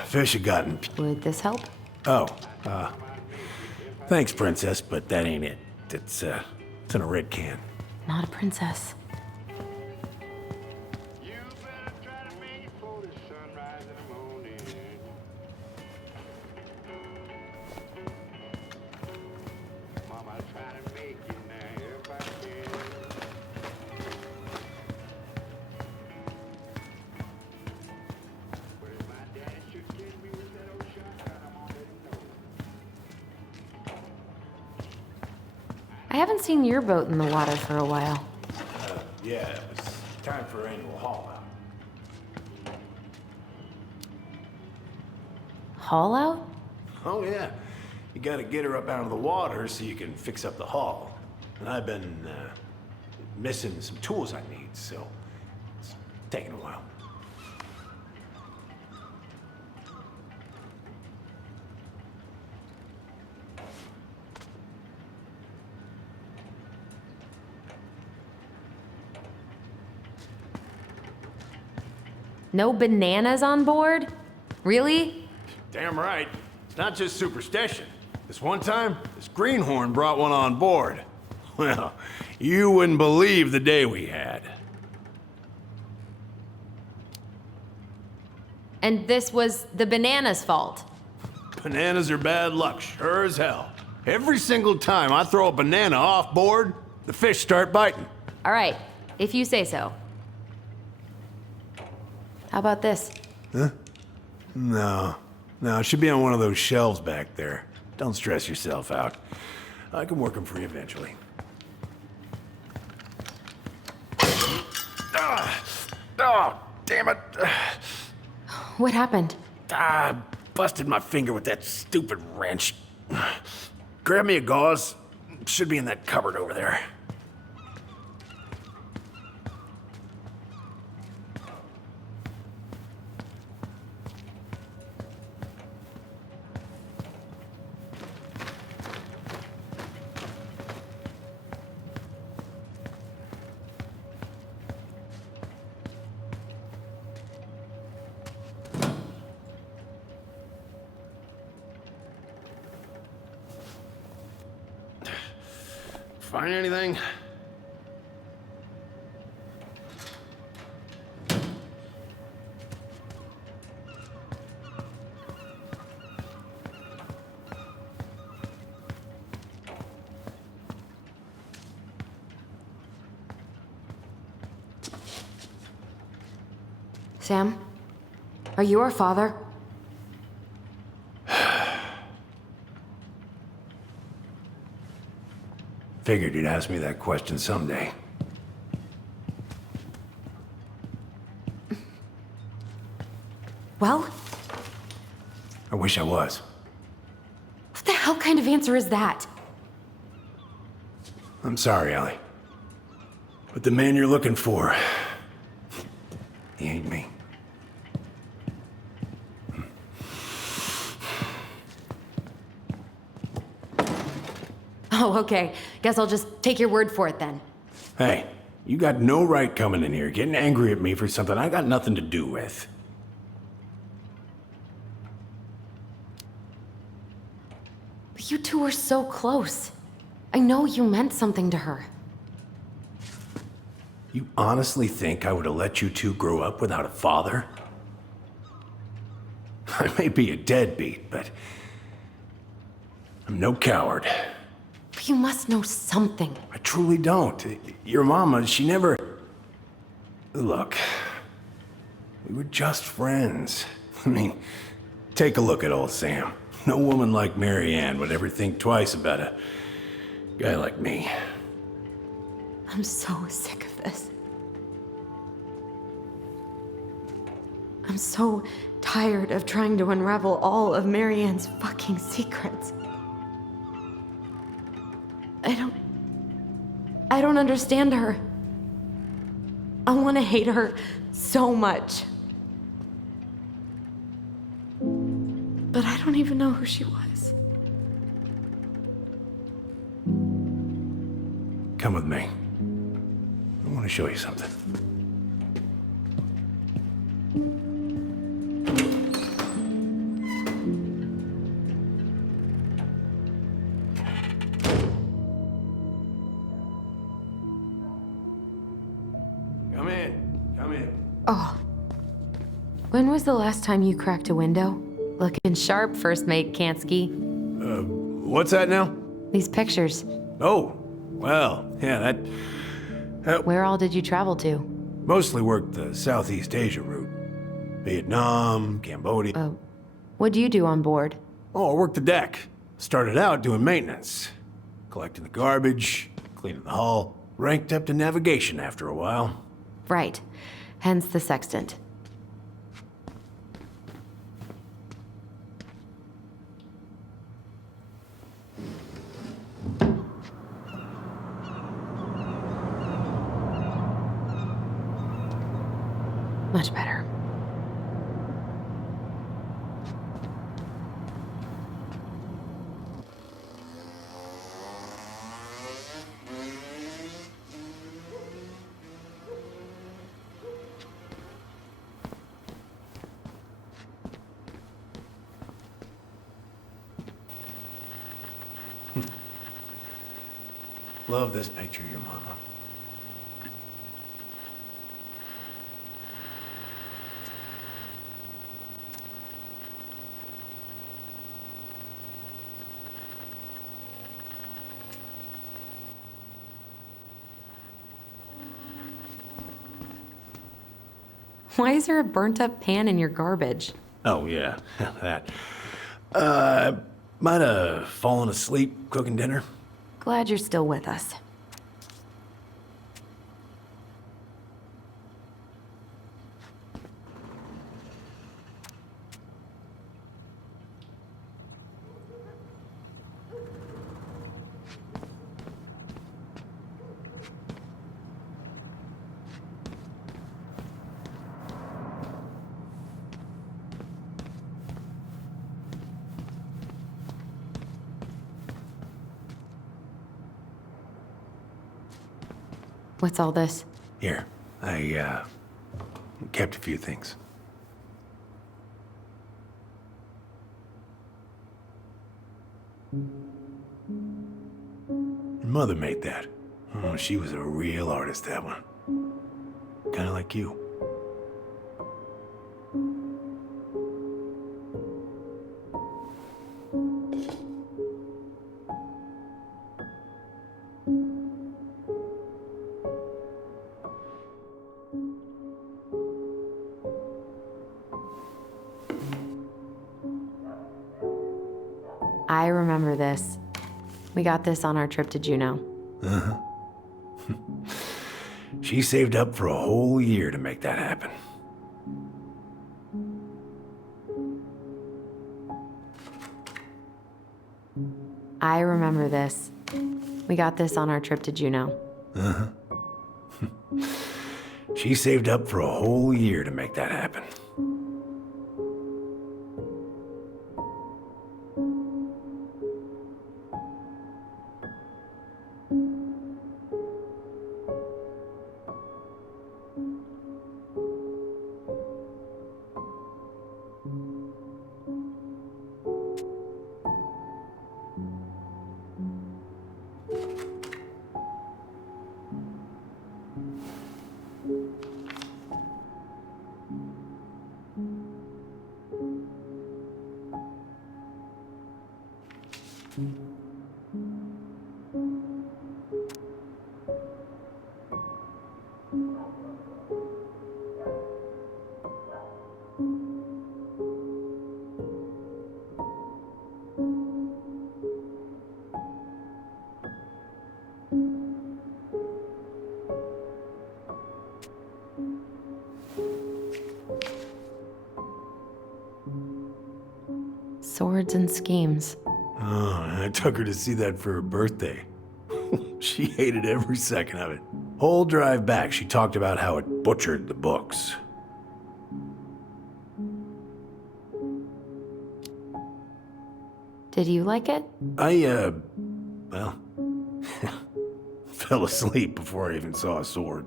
Fish have gotten... Would this help? Oh, thanks, princess, but that ain't it. It's in a red can. Not a princess. I haven't seen your boat in the water for a while. Yeah, it was time for annual haul out. Haul out? Oh, yeah. You gotta get her up out of the water so you can fix up the hull. And I've been, missing some tools I need, so it's taking a while. No bananas on board? Really? Damn right. It's not just superstition. This one time, this greenhorn brought one on board. Well, you wouldn't believe the day we had. And this was the banana's fault. Bananas are bad luck, sure as hell. Every single time I throw a banana off board, the fish start biting. All right, if you say so. How about this? Huh? No. No, it should be on one of those shelves back there. Don't stress yourself out. I can work them for you eventually. Oh, damn it. What happened? Busted my finger with that stupid wrench. Grab me a gauze. Should be in that cupboard over there. Find anything? Sam? Are you our father? Figured you'd ask me that question someday. Well? I wish I was. What the hell kind of answer is that? I'm sorry, Ellie. But the man you're looking for, he ain't me. Oh, okay. Guess I'll just take your word for it then. Hey, you got no right coming in here getting angry at me for something I got nothing to do with. But you two were so close. I know you meant something to her. You honestly think I would have let you two grow up without a father? I may be a deadbeat, but I'm no coward. But you must know something. I truly don't. Your mama, she never... Look, we were just friends. I mean, take a look at old Sam. No woman like Mary Ann would ever think twice about a guy like me. I'm so sick of this. I'm so tired of trying to unravel all of Mary Ann's fucking secrets. I don't understand her. I want to hate her so much. But I don't even know who she was. Come with me. I want to show you something. Come in. Come in. Oh. When was the last time you cracked a window? Looking sharp, first mate Kansky. What's that now? These pictures. Oh, well, yeah, that... Where all did you travel to? Mostly worked the Southeast Asia route. Vietnam, Cambodia. What do you do on board? Oh, I worked the deck. Started out doing maintenance. Collecting the garbage, cleaning the hull. Ranked up to navigation after a while. Right. Hence the sextant. Much better. Love this picture of your mama. Why is there a burnt-up pan in your garbage? Oh, yeah, that. Might have fallen asleep cooking dinner. Glad you're still with us. What's all this? Here, I kept a few things. Your mother made that. Oh, she was a real artist, that one. Kinda like you. I remember this. We got this on our trip to Juneau. Uh-huh. She saved up for a whole year to make that happen. I remember this. We got this on our trip to Juneau. Uh-huh. She saved up for a whole year to make that happen. Swords and schemes. Oh, I took her to see that for her birthday. She hated every second of it. Whole drive back, she talked about how it butchered the books. Did you like it? Well, fell asleep before I even saw a sword.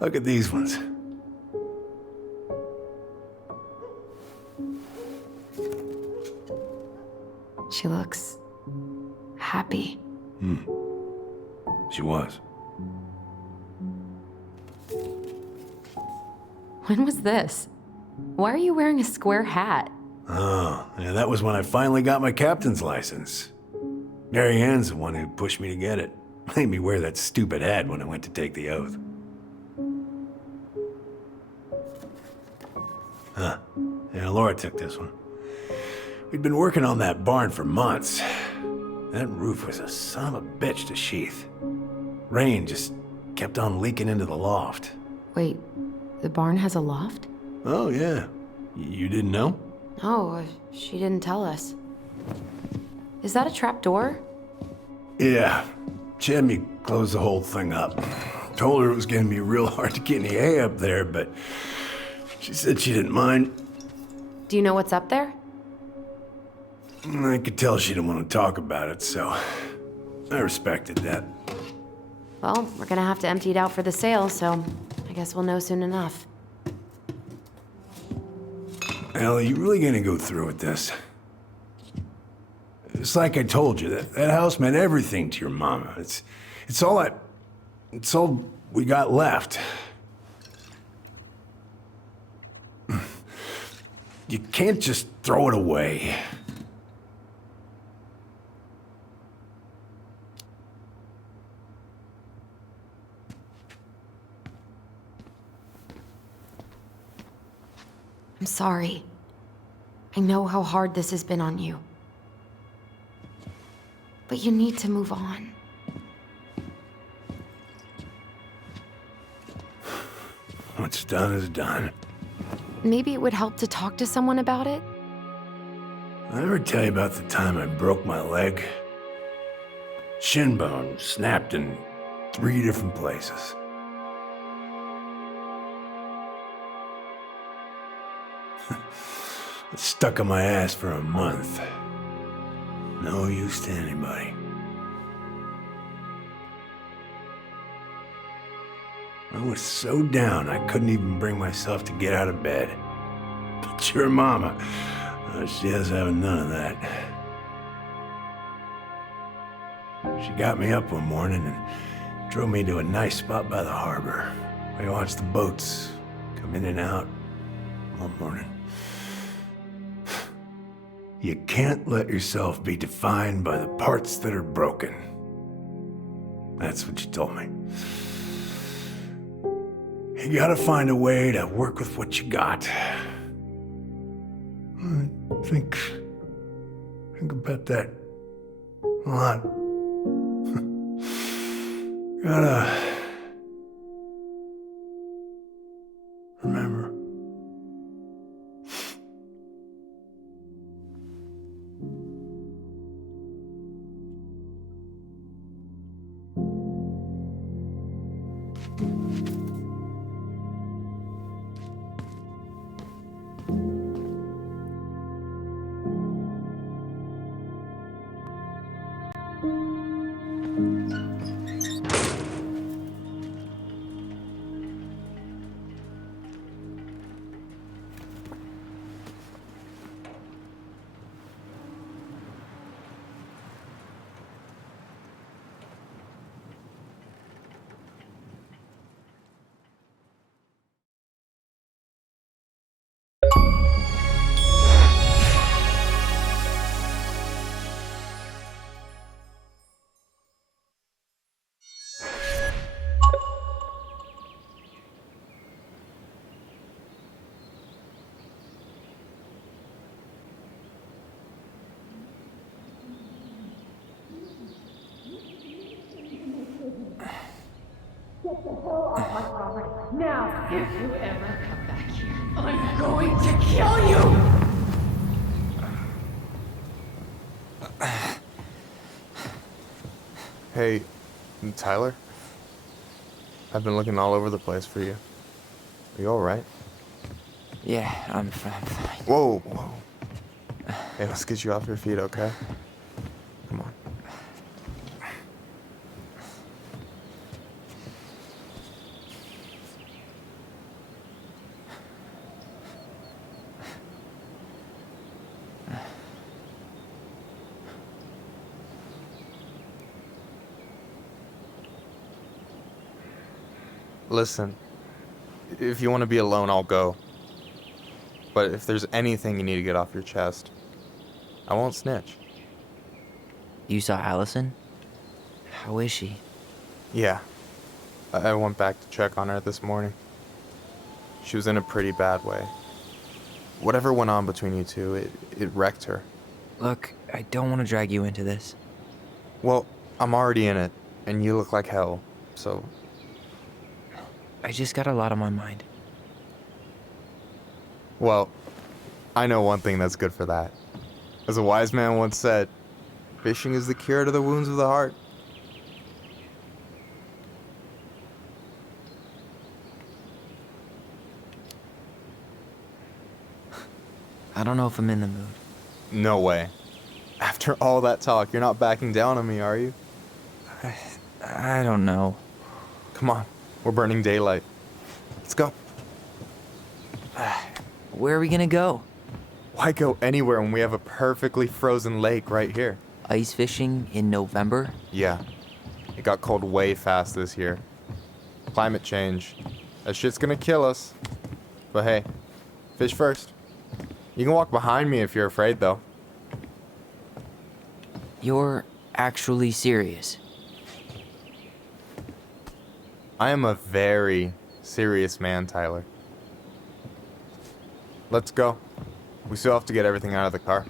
Look at these ones. She looks happy. She was. When was this? Why are you wearing a square hat? Oh, yeah, that was when I finally got my captain's license. Mary Ann's the one who pushed me to get it. Made me wear that stupid hat when I went to take the oath. Huh. Yeah, Laura took this one. We'd been working on that barn for months. That roof was a son of a bitch to sheath. Rain just kept on leaking into the loft. Wait, the barn has a loft? Oh, yeah. You didn't know? No, she didn't tell us. Is that a trap door? Yeah. She had me close the whole thing up. Told her it was gonna be real hard to get any hay up there, but she said she didn't mind. Do you know what's up there? I could tell she didn't want to talk about it, so I respected that. Well, we're gonna have to empty it out for the sale, so I guess we'll know soon enough. Ellie, you really gonna go through with this? It's like I told you, that house meant everything to your mama. It's all we got left. You can't just throw it away. I'm sorry. I know how hard this has been on you. But you need to move on. What's done is done. Maybe it would help to talk to someone about it? I ever tell you about the time I broke my leg? Shin bone snapped in 3 different places. It stuck on my ass for a month. No use to anybody. I was so down I couldn't even bring myself to get out of bed. But your mama, she has having none of that. She got me up one morning and drove me to a nice spot by the harbor. I watched the boats come in and out all morning. You can't let yourself be defined by the parts that are broken. That's what you told me. You gotta find a way to work with what you got. I think about that a lot. Gotta remember. Now, if you ever come back here, I'm going to kill you! Hey, Tyler? I've been looking all over the place for you. Are you alright? Yeah, I'm fine. Whoa, whoa. Hey, let's get you off your feet, okay? Come on. Listen, if you want to be alone, I'll go. But if there's anything you need to get off your chest, I won't snitch. You saw Allison? How is she? Yeah. I went back to check on her this morning. She was in a pretty bad way. Whatever went on between you two, it wrecked her. Look, I don't want to drag you into this. Well, I'm already in it, and you look like hell, so... I just got a lot on my mind. Well, I know one thing that's good for that. As a wise man once said, fishing is the cure to the wounds of the heart. I don't know if I'm in the mood. No way. After all that talk, you're not backing down on me, are you? I don't know. Come on, we're burning daylight. Let's go. Where are we gonna go? Why go anywhere when we have a perfectly frozen lake right here? Ice fishing in November? Yeah. It got cold way fast this year. Climate change. That shit's gonna kill us. But hey, fish first. You can walk behind me if you're afraid, though. You're actually serious? I am a very serious man, Tyler. Let's go. We still have to get everything out of the car.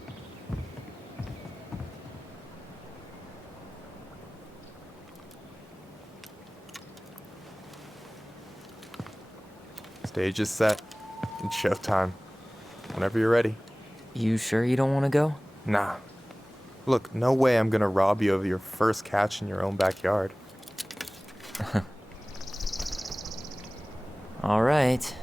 Stage is set. It's showtime. Whenever you're ready. You sure you don't want to go? Nah. Look, no way I'm gonna rob you of your first catch in your own backyard. All right.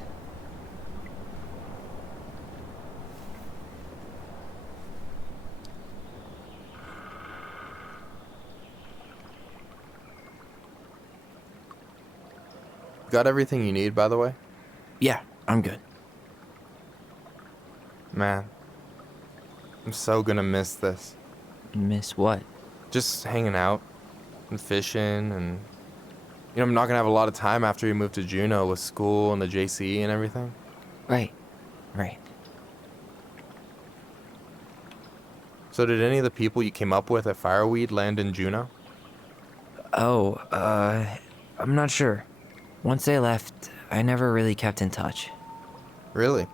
Got everything you need, by the way? Yeah, I'm good. Man, I'm so gonna miss this. Miss what? Just hanging out and fishing and... You know, I'm not gonna have a lot of time after we move to Juneau with school and the JC and everything. Right. So did any of the people you came up with at Fireweed land in Juneau? Oh, I'm not sure. Once they left, I never really kept in touch. Really?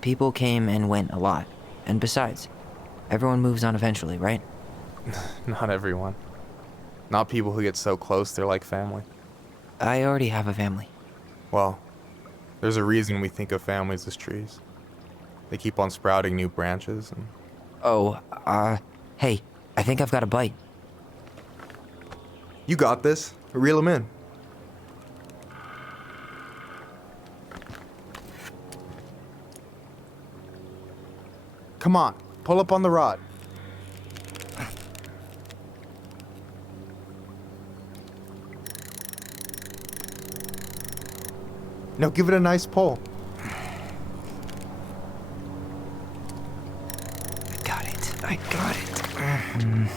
People came and went a lot. And besides, everyone moves on eventually, right? Not everyone. Not people who get so close they're like family. I already have a family. Well, there's a reason we think of families as trees. They keep on sprouting new branches and... Oh, hey, I think I've got a bite. You got this. Reel them in. Come on, pull up on the rod. Now give it a nice pull. I got it.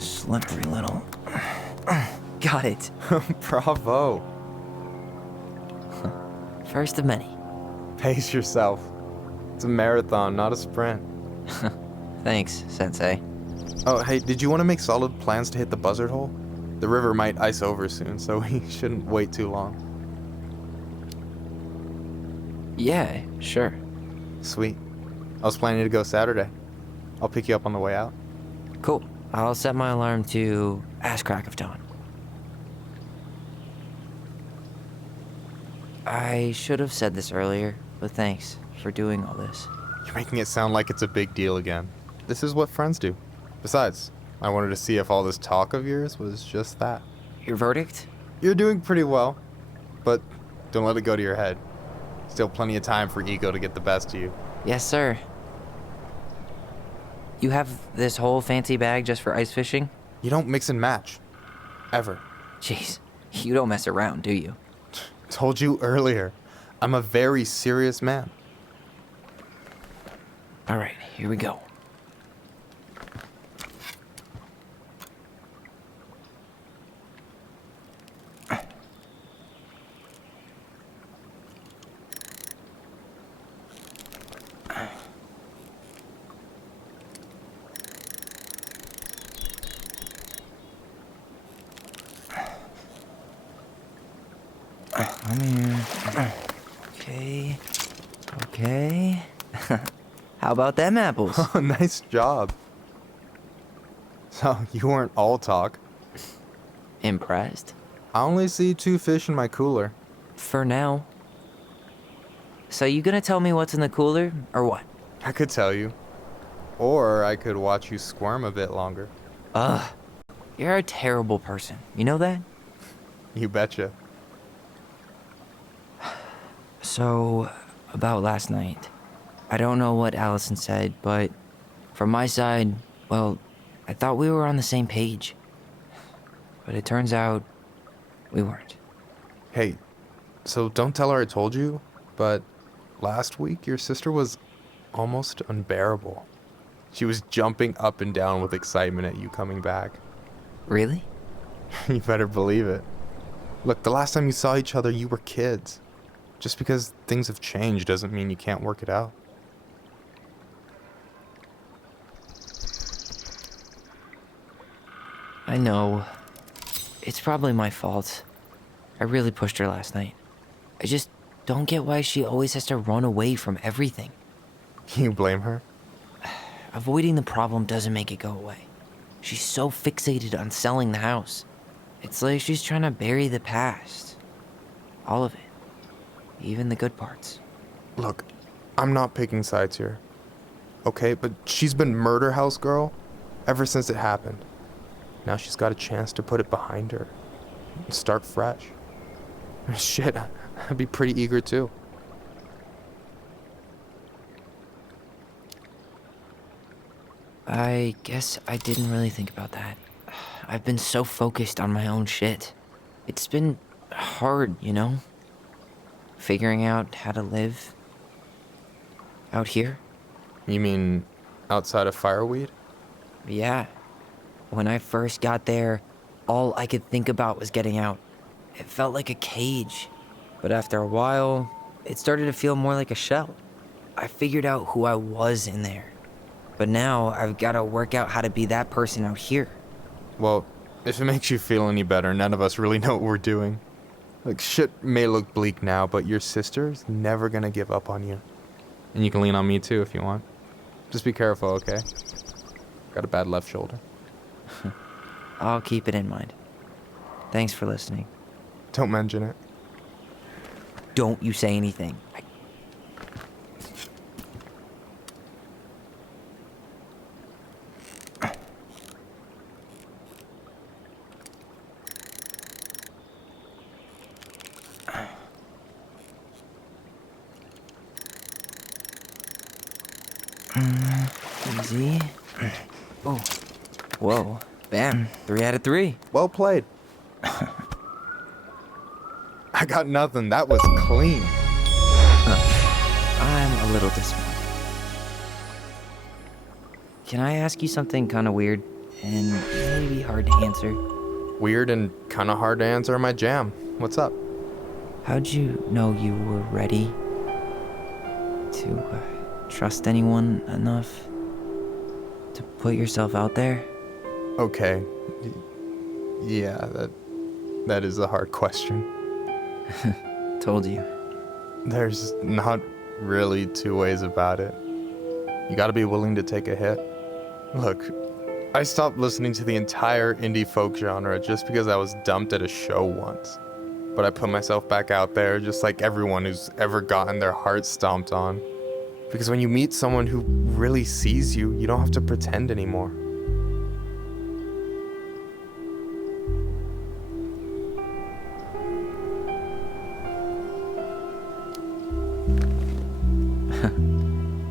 Slippery little. Got it. Bravo. First of many. Pace yourself. It's a marathon, not a sprint. Thanks, Sensei. Oh, hey, did you want to make solid plans to hit the buzzard hole? The river might ice over soon, so we shouldn't wait too long. Yeah, sure. Sweet. I was planning to go Saturday. I'll pick you up on the way out. Cool. I'll set my alarm to ass crack of dawn. I should have said this earlier, but thanks for doing all this. You're making it sound like it's a big deal again. This is what friends do. Besides, I wanted to see if all this talk of yours was just that. Your verdict? You're doing pretty well, but don't let it go to your head. Still plenty of time for ego to get the best of you. Yes, sir. You have this whole fancy bag just for ice fishing? You don't mix and match. Ever. Jeez, you don't mess around, do you? Told you earlier. I'm a very serious man. All right, here we go. I'm here. Okay. How about them apples? Oh, nice job. So, you weren't all talk. Impressed? I only see 2 fish in my cooler. For now. So you gonna tell me what's in the cooler, or what? I could tell you. Or I could watch you squirm a bit longer. Ugh. You're a terrible person. You know that? You betcha. So, about last night. I don't know what Allison said, but from my side, well, I thought we were on the same page. But it turns out we weren't. Hey, so don't tell her I told you, but last week your sister was almost unbearable. She was jumping up and down with excitement at you coming back. Really? You better believe it. Look, the last time you saw each other, you were kids. Just because things have changed doesn't mean you can't work it out. I know. It's probably my fault. I really pushed her last night. I just don't get why she always has to run away from everything. You blame her? Avoiding the problem doesn't make it go away. She's so fixated on selling the house. It's like she's trying to bury the past. All of it. Even the good parts. Look, I'm not picking sides here. Okay, but she's been murder house girl ever since it happened. Now she's got a chance to put it behind her and start fresh. Shit, I'd be pretty eager too. I guess I didn't really think about that. I've been so focused on my own shit. It's been hard, you know? Figuring out how to live out here. You mean outside of Fireweed? Yeah. When I first got there, all I could think about was getting out. It felt like a cage. But after a while, it started to feel more like a shell. I figured out who I was in there. But now I've got to work out how to be that person out here. Well, if it makes you feel any better, none of us really know what we're doing. Like, shit may look bleak now, but your sister's never gonna give up on you. And you can lean on me too if you want. Just be careful, okay? Got a bad left shoulder. I'll keep it in mind. Thanks for listening. Don't mention it. Don't you say anything. Easy. Oh. Whoa. Bam. 3 out of 3. Well played. I got nothing. That was clean. I'm a little disappointed. Can I ask you something kind of weird and maybe hard to answer? Weird and kind of hard to answer my jam. What's up? How'd you know you were ready to trust anyone enough to put yourself out there? Okay. Yeah, that is a hard question. Told you. There's not really two ways about it. You gotta be willing to take a hit. Look, I stopped listening to the entire indie folk genre just because I was dumped at a show once. But I put myself back out there just like everyone who's ever gotten their heart stomped on. Because when you meet someone who really sees you, you don't have to pretend anymore.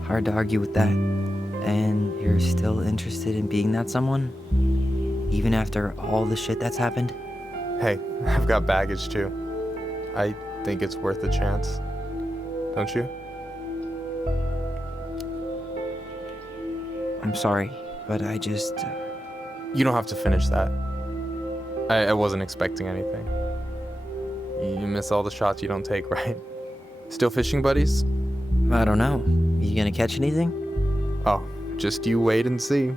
Hard to argue with that. And you're still interested in being that someone? Even after all the shit that's happened? Hey, I've got baggage too. I think it's worth a chance. Don't you? I'm sorry, but I just... You don't have to finish that. I wasn't expecting anything. You miss all the shots you don't take, right? Still fishing buddies? I don't know. You gonna catch anything? Oh, just you wait and see.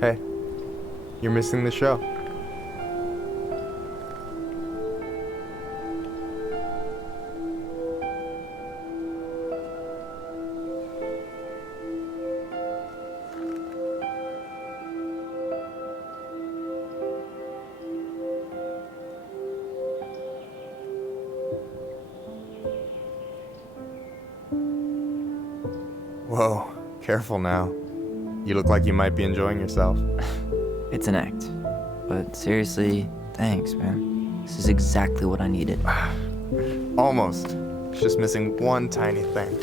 Hey, you're missing the show. Whoa, careful now. You look like you might be enjoying yourself. It's an act. But seriously, thanks, man. This is exactly what I needed. Almost. It's just missing one tiny thing.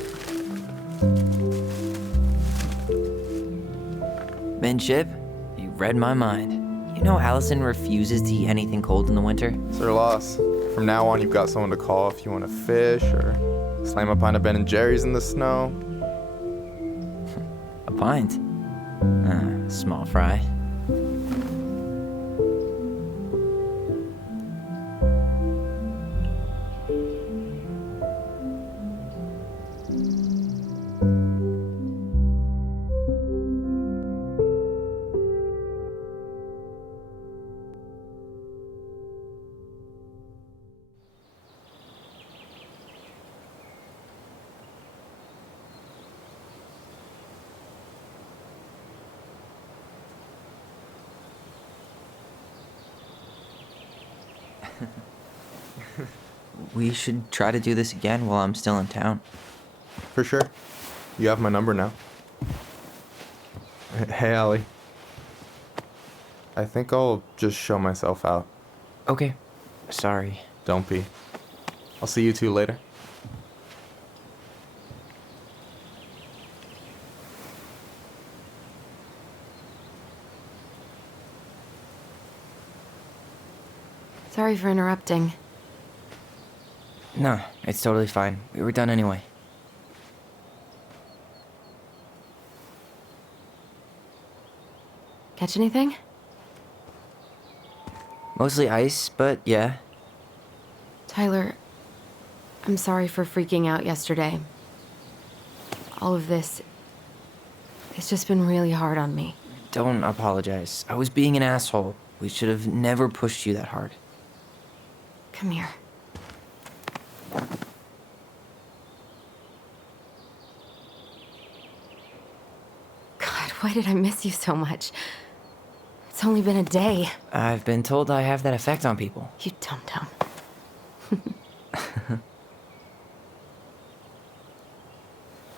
Minship, you read my mind. You know Allison refuses to eat anything cold in the winter? It's her loss. From now on, you've got someone to call if you want to fish or slam a pint of Ben & Jerry's in the snow. A pint? Small fry. We should try to do this again while I'm still in town. For sure. You have my number now. Hey, Allie. I think I'll just show myself out. Okay. Sorry. Don't be. I'll see you two later. Sorry for interrupting. No, it's totally fine. We were done anyway. Catch anything? Mostly ice, but yeah. Tyler, I'm sorry for freaking out yesterday. All of this, it's just been really hard on me. Don't apologize. I was being an asshole. We should have never pushed you that hard. Come here. God, why did I miss you so much? It's only been a day. I've been told I have that effect on people. You dum-dum.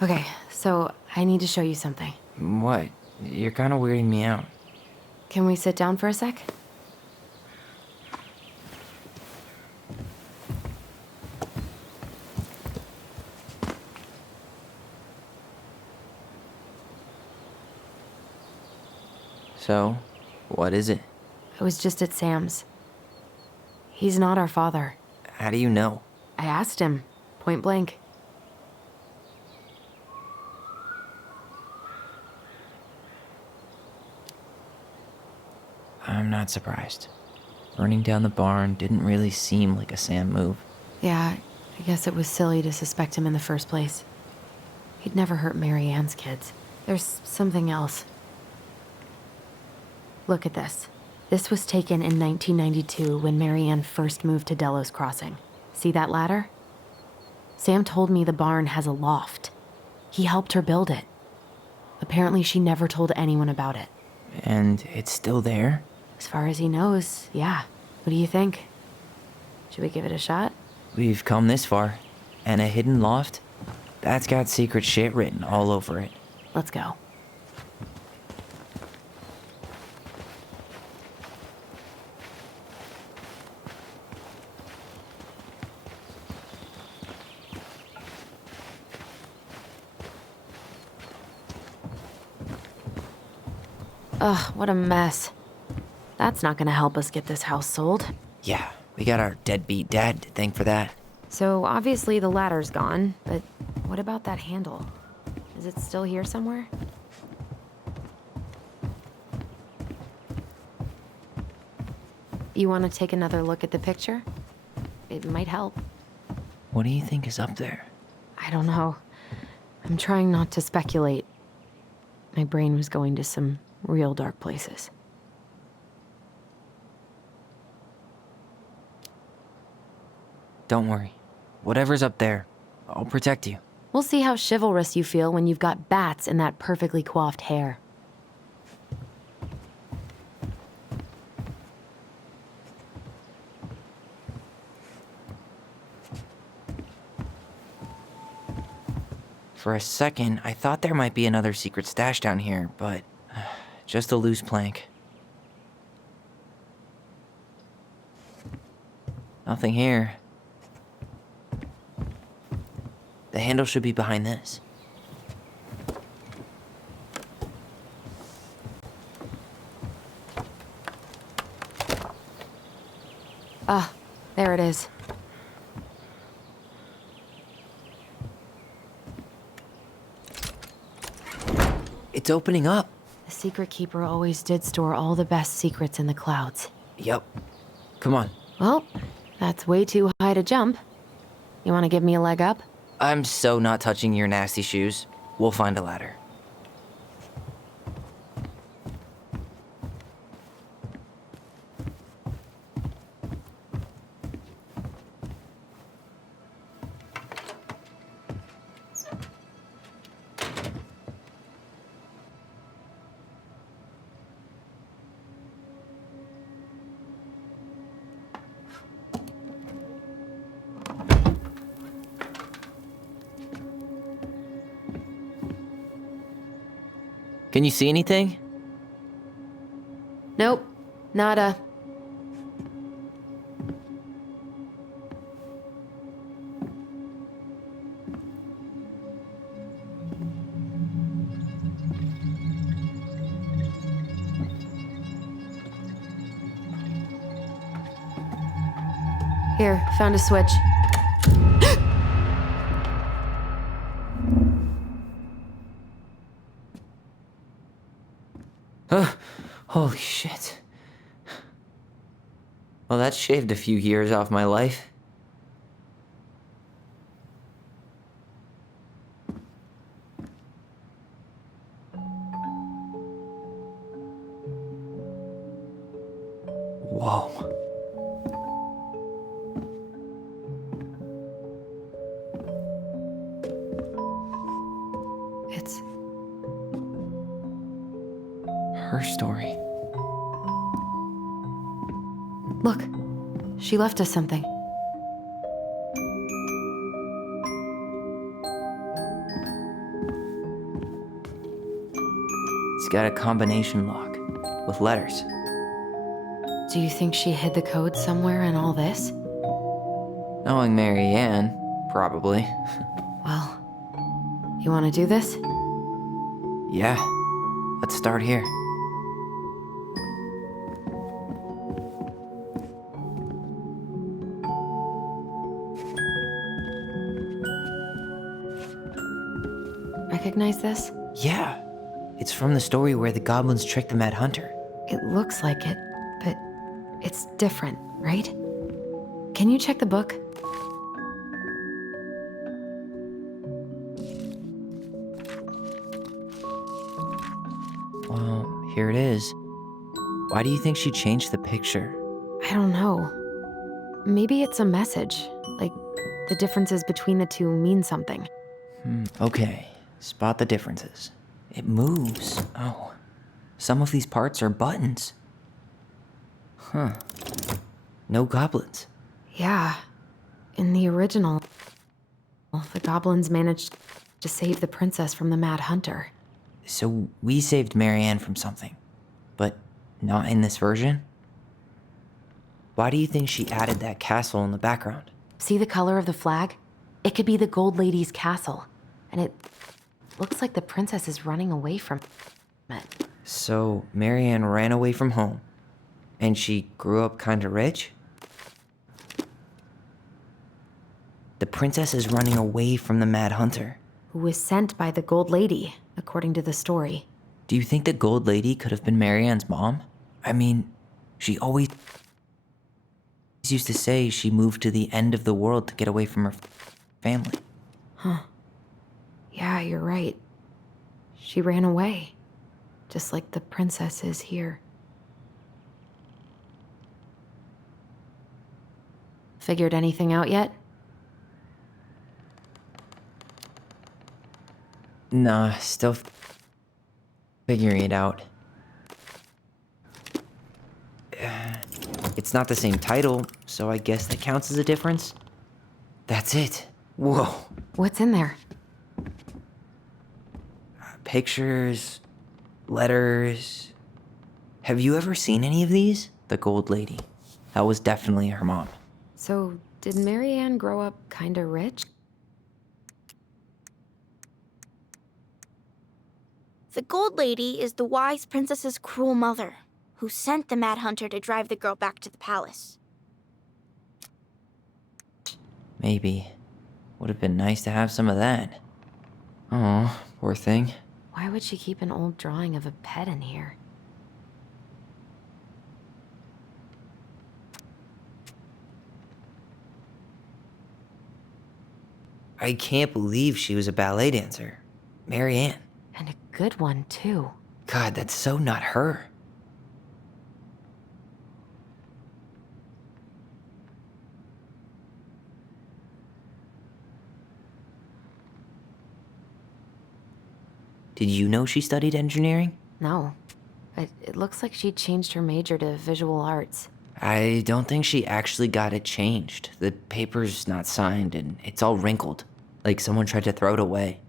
Okay, so I need to show you something. What? You're kind of weirding me out. Can we sit down for a sec? So, what is it? I was just at Sam's. He's not our father. How do you know? I asked him, point blank. I'm not surprised. Burning down the barn didn't really seem like a Sam move. Yeah, I guess it was silly to suspect him in the first place. He'd never hurt Mary Ann's kids. There's something else. Look at this. This was taken in 1992 when Mary Ann first moved to Delos Crossing. See that ladder? Sam told me the barn has a loft. He helped her build it. Apparently she never told anyone about it. And it's still there? As far as he knows, yeah. What do you think? Should we give it a shot? We've come this far. And a hidden loft? That's got secret shit written all over it. Let's go. Ugh, what a mess. That's not gonna help us get this house sold. Yeah, we got our deadbeat dad to thank for that. So obviously the ladder's gone, but what about that handle? Is it still here somewhere? You want to take another look at the picture? It might help. What do you think is up there? I don't know. I'm trying not to speculate. My brain was going to some real dark places. Don't worry. Whatever's up there, I'll protect you. We'll see how chivalrous you feel when you've got bats in that perfectly coiffed hair. For a second, I thought there might be another secret stash down here, but just a loose plank. Nothing here. The handle should be behind this. Ah, there it is. It's opening up. The secret keeper always did store all the best secrets in the clouds. Yup. Come on. Well, that's way too high to jump. You want to give me a leg up? I'm so not touching your nasty shoes. We'll find a ladder. Can you see anything? Nope. Nada. Here, found a switch. Holy shit. Well, that shaved a few years off my life. Whoa. It's her story. Look, she left us something. It's got a combination lock with letters. Do you think she hid the code somewhere in all this? Knowing Mary Ann, probably. Well, you want to do this? Yeah, let's start here. Recognize this? Yeah, it's from the story where the goblins tricked the Mad Hunter. It looks like it, but it's different, right? Can you check the book? Well, here it is. Why do you think she changed the picture? I don't know. Maybe it's a message. Like, the differences between the two mean something. Okay, spot the differences. It moves. Oh, some of these parts are buttons. Huh. No goblins. Yeah. In the original, the goblins managed to save the princess from the Mad Hunter. So we saved Mary Ann from something, but not in this version? Why do you think she added that castle in the background? See the color of the flag? It could be the Gold Lady's castle. And it looks like the princess is running away from it. So Mary Ann ran away from home, and she grew up kinda rich? The princess is running away from the Mad Hunter. Who was sent by the Gold Lady, according to the story. Do you think the Gold Lady could have been Mary Ann's mom? I mean, she always used to say she moved to the end of the world to get away from her family. Huh. Yeah, you're right. She ran away. Just like the princess is here. Figured anything out yet? Nah, still figuring it out. It's not the same title, so I guess that counts as a difference. That's it. Whoa. What's in there? Pictures, letters. Have you ever seen any of these? The Gold Lady. That was definitely her mom. So, did Mary Ann grow up kinda rich? The Gold Lady is the wise princess's cruel mother, who sent the Mad Hunter to drive the girl back to the palace. Maybe. Would have been nice to have some of that. Oh, poor thing. Why would she keep an old drawing of a pet in here? I can't believe she was a ballet dancer. Mary Ann. And a good one, too. God, that's so not her. Did you know she studied engineering? No. But it looks like she changed her major to visual arts. I don't think she actually got it changed. The paper's not signed and it's all wrinkled, like someone tried to throw it away.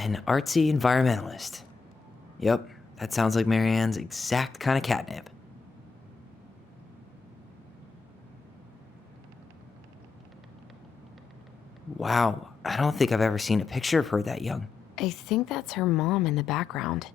An artsy environmentalist. Yep, that sounds like Mary Ann's exact kind of catnip. Wow, I don't think I've ever seen a picture of her that young. I think that's her mom in the background.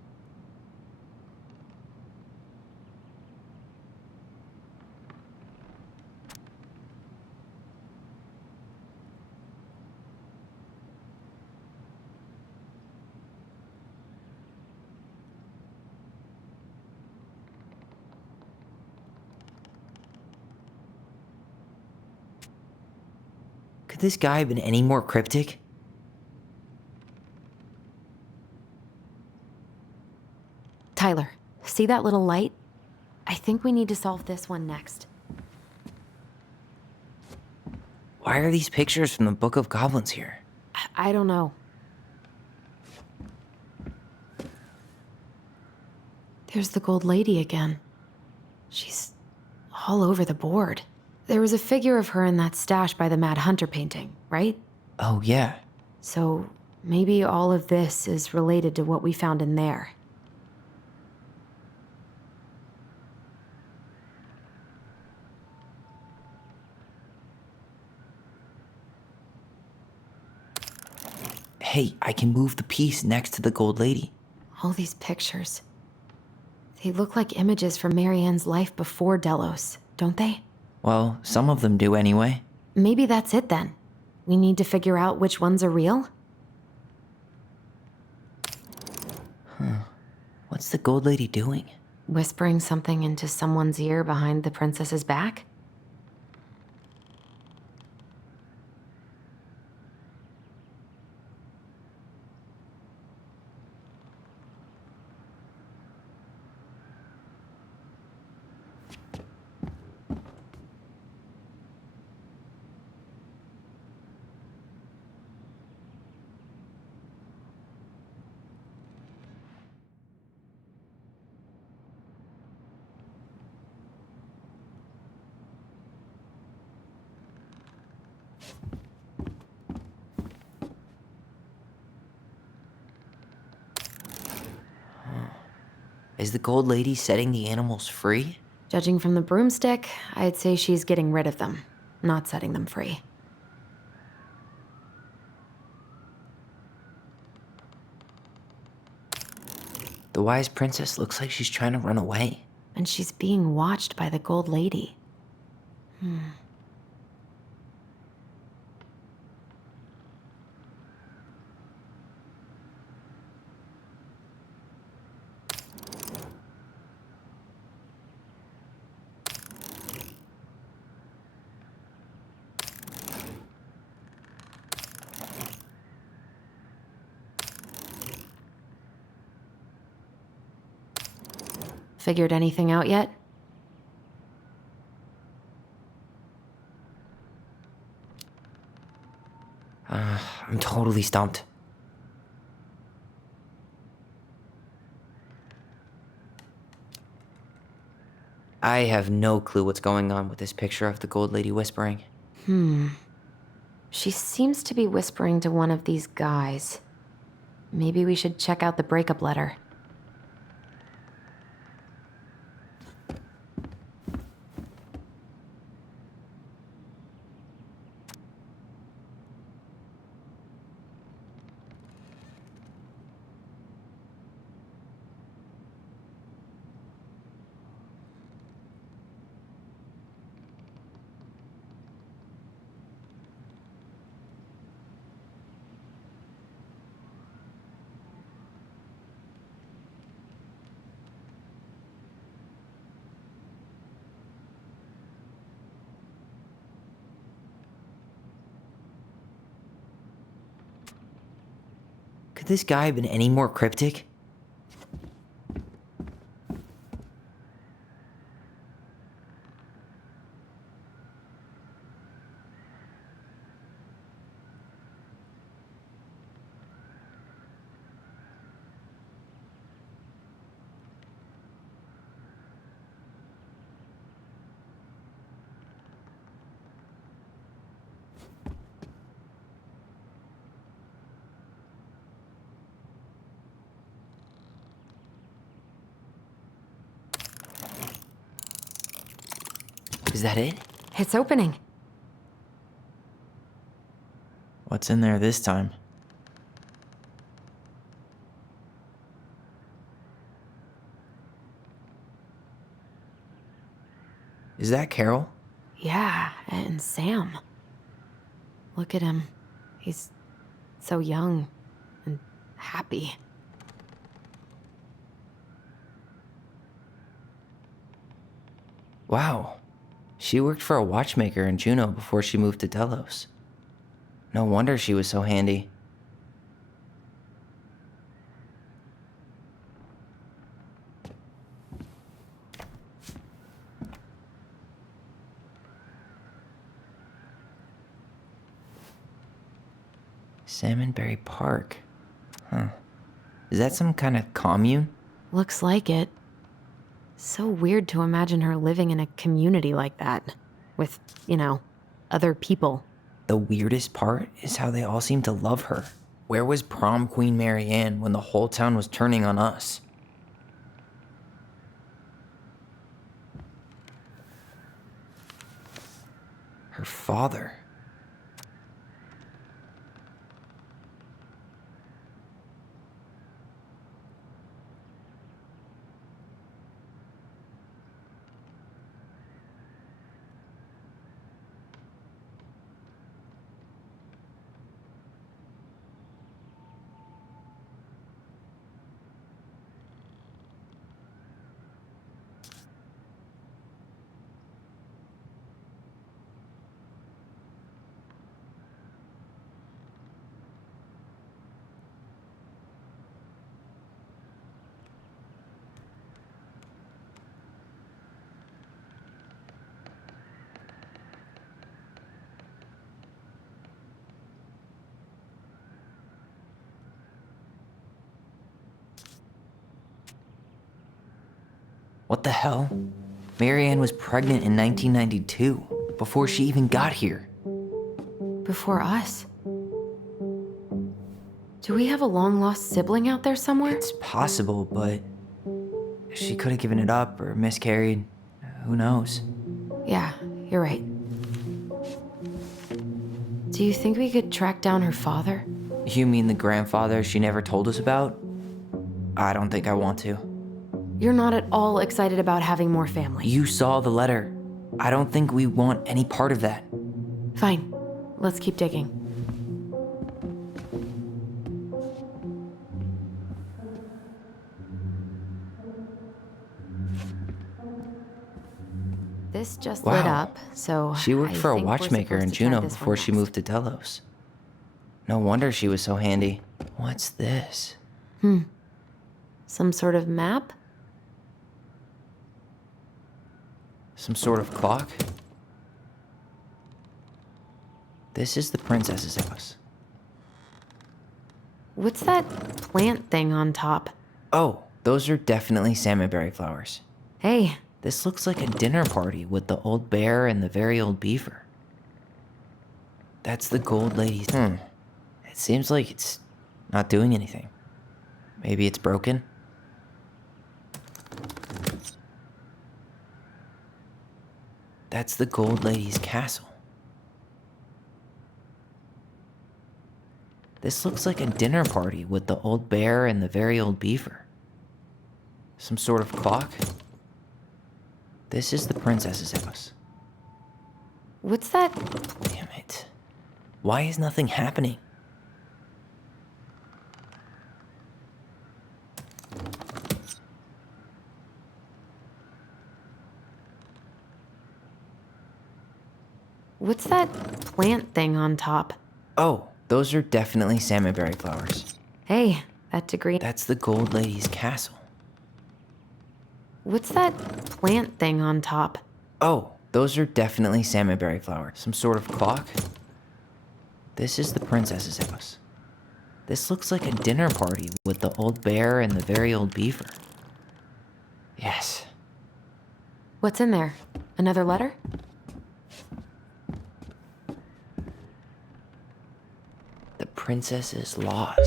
Could this guy have been any more cryptic? Tyler, see that little light? I think we need to solve this one next. Why are these pictures from the Book of Goblins here? I don't know. There's the gold lady again. She's all over the board. There was a figure of her in that stash by the Mad Hunter painting, right? Oh, yeah. So maybe all of this is related to what we found in there. Hey, I can move the piece next to the gold lady. All these pictures. They look like images from Marianne's life before Delos, don't they? Well, some of them do anyway. Maybe that's it then. We need to figure out which ones are real? What's the gold lady doing? Whispering something into someone's ear behind the princess's back? Is the gold lady setting the animals free? Judging from the broomstick, I'd say she's getting rid of them, not setting them free. The wise princess looks like she's trying to run away. And she's being watched by the gold lady. Figured anything out yet? I'm totally stumped. I have no clue what's going on with this picture of the gold lady whispering. She seems to be whispering to one of these guys. Maybe we should check out the breakup letter. Could this guy have been any more cryptic? Is that it? It's opening. What's in there this time? Is that Carol? Yeah, and Sam. Look at him. He's so young and happy. Wow. She worked for a watchmaker in Juneau before she moved to Delos. No wonder she was so handy. Salmonberry Park. Huh. Is that some kind of commune? Looks like it. So weird to imagine her living in a community like that. With, other people. The weirdest part is how they all seem to love her. Where was prom queen Mary Ann when the whole town was turning on us? Her father. What the hell? Mary Ann was pregnant in 1992, before she even got here. Before us? Do we have a long-lost sibling out there somewhere? It's possible, but she could have given it up or miscarried. Who knows? Yeah, you're right. Do you think we could track down her father? You mean the grandfather she never told us about? I don't think I want to. You're not at all excited about having more family. You saw the letter. I don't think we want any part of that. Fine. Let's keep digging. This just lit up, so She worked I for a think we're watchmaker in supposed to try Juneau this before one she next. moved to Delos. No wonder she was so handy. What's this? Some sort of map? Some sort of clock? This is the princess's house. What's that plant thing on top? Oh, those are definitely salmonberry flowers. Hey, This looks like a dinner party with the old bear and the very old beaver. That's the gold lady's. It seems like it's not doing anything. Maybe it's broken? That's the gold lady's castle. This looks like a dinner party with the old bear and the very old beaver. Some sort of clock? This is the princess's house. what's that? Damn it. Why is nothing happening? What's that plant thing on top? Oh, those are definitely salmonberry flowers. Hey, that degree. That's the gold lady's castle. What's that plant thing on top? Oh, those are definitely salmonberry flowers. Some sort of clock? This is the princess's house. This looks like a dinner party with the old bear and the very old beaver. Yes. What's in there? Another letter? The princess is lost.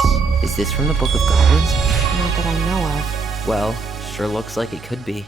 Is this from the Book of Goblins? Not that I know of. Well, sure looks like it could be.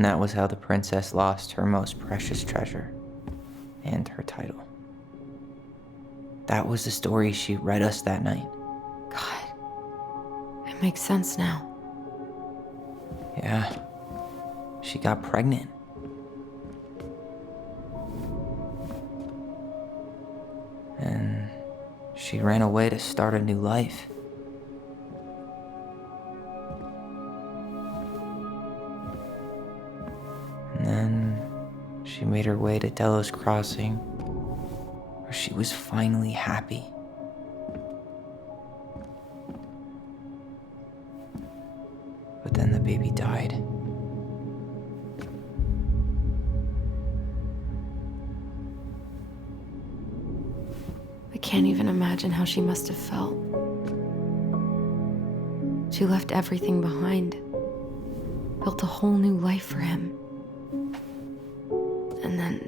And that was how the princess lost her most precious treasure and her title. That was the story she read us that night. God, it makes sense now. Yeah, she got pregnant. And she ran away to start a new life. And then she made her way to Delos Crossing, where she was finally happy. But then the baby died. I can't even imagine how she must have felt. She left everything behind, built a whole new life for him. And then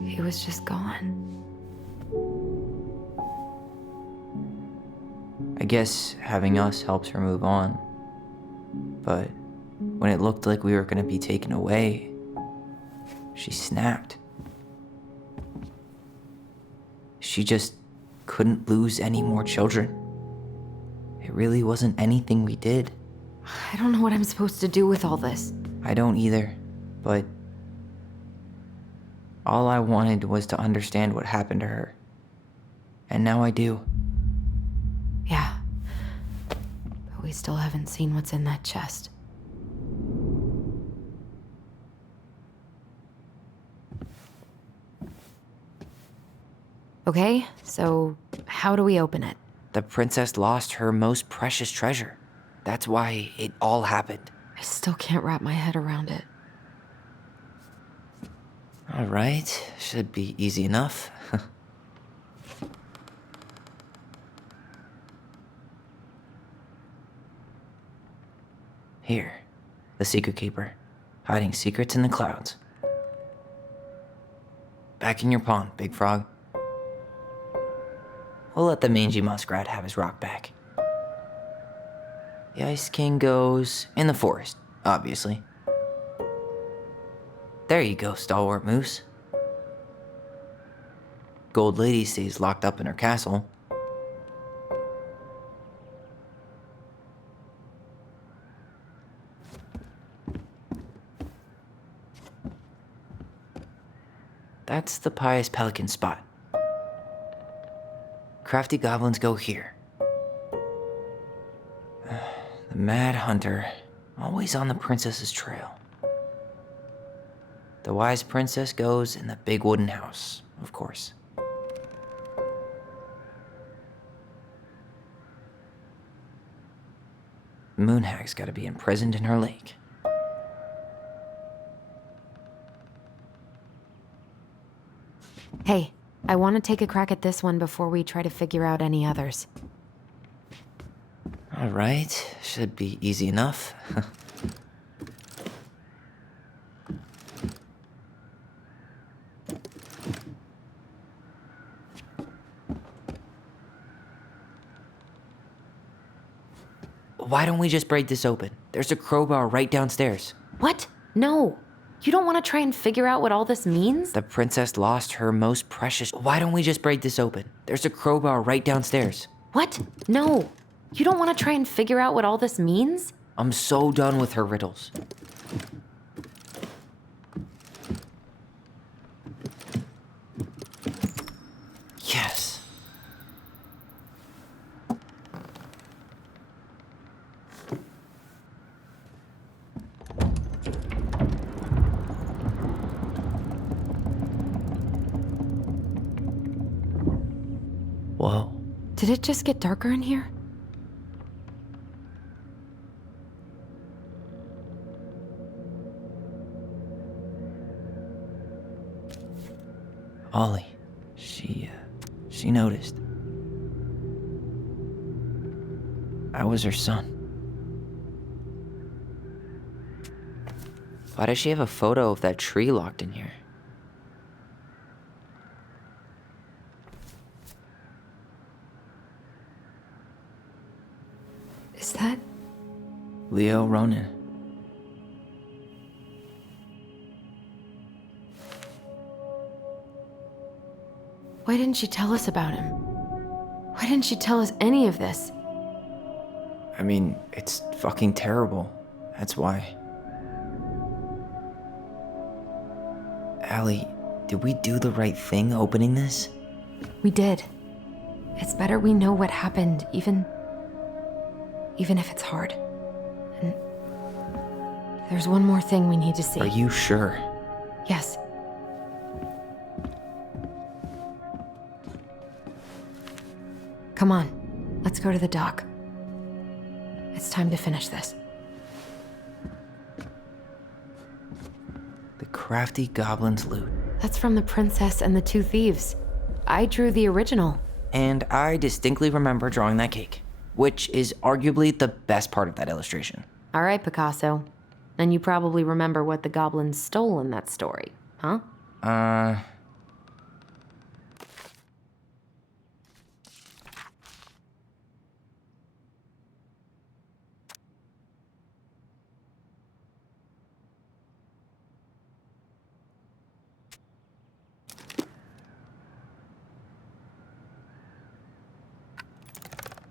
he was just gone. I guess having us helps her move on. But when it looked like we were gonna be taken away, she snapped. She just couldn't lose any more children. It really wasn't anything we did. I don't know what I'm supposed to do with all this. I don't either, but all I wanted was to understand what happened to her. And now I do. Yeah. But we still haven't seen what's in that chest. Okay, so how do we open it? The princess lost her most precious treasure. That's why it all happened. I still can't wrap my head around it. All right, should be easy enough. Here, the secret keeper, hiding secrets in the clouds. Back in your pond, Big Frog. We'll let the mangy muskrat have his rock back. The Ice King goes in the forest, obviously. There you go, stalwart moose. Gold Lady stays locked up in her castle. That's the Pious Pelican spot. Crafty goblins go here. The Mad Hunter, always on the princess's trail. The Wise Princess goes in the big wooden house, of course. Moonhag's gotta be imprisoned in her lake. Hey, I want to take a crack at this one before we try to figure out any others. All right, should be easy enough. Why don't we just break this open? There's a crowbar right downstairs. What? No. You don't want to try and figure out what all this means? The princess lost her most precious. Why don't we just break this open? There's a crowbar right downstairs. What? No. You don't want to try and figure out what all this means? I'm so done with her riddles. Yes. Whoa. Did it just get darker in here? Ollie. She noticed. I was her son. Why does she have a photo of that tree locked in here? Is that... Leo Ronan. Why didn't she tell us about him? Why didn't she tell us any of this? I mean, it's fucking terrible. That's why. Allie, did we do the right thing opening this? We did. It's better we know what happened, even if it's hard. And there's one more thing we need to see. Are you sure? Yes. Come on, let's go to the dock. It's time to finish this. The crafty goblin's loot. That's from The Princess and the Two Thieves. I drew the original. And I distinctly remember drawing that cake, which is arguably the best part of that illustration. All right, Picasso. And you probably remember what the goblins stole in that story, huh?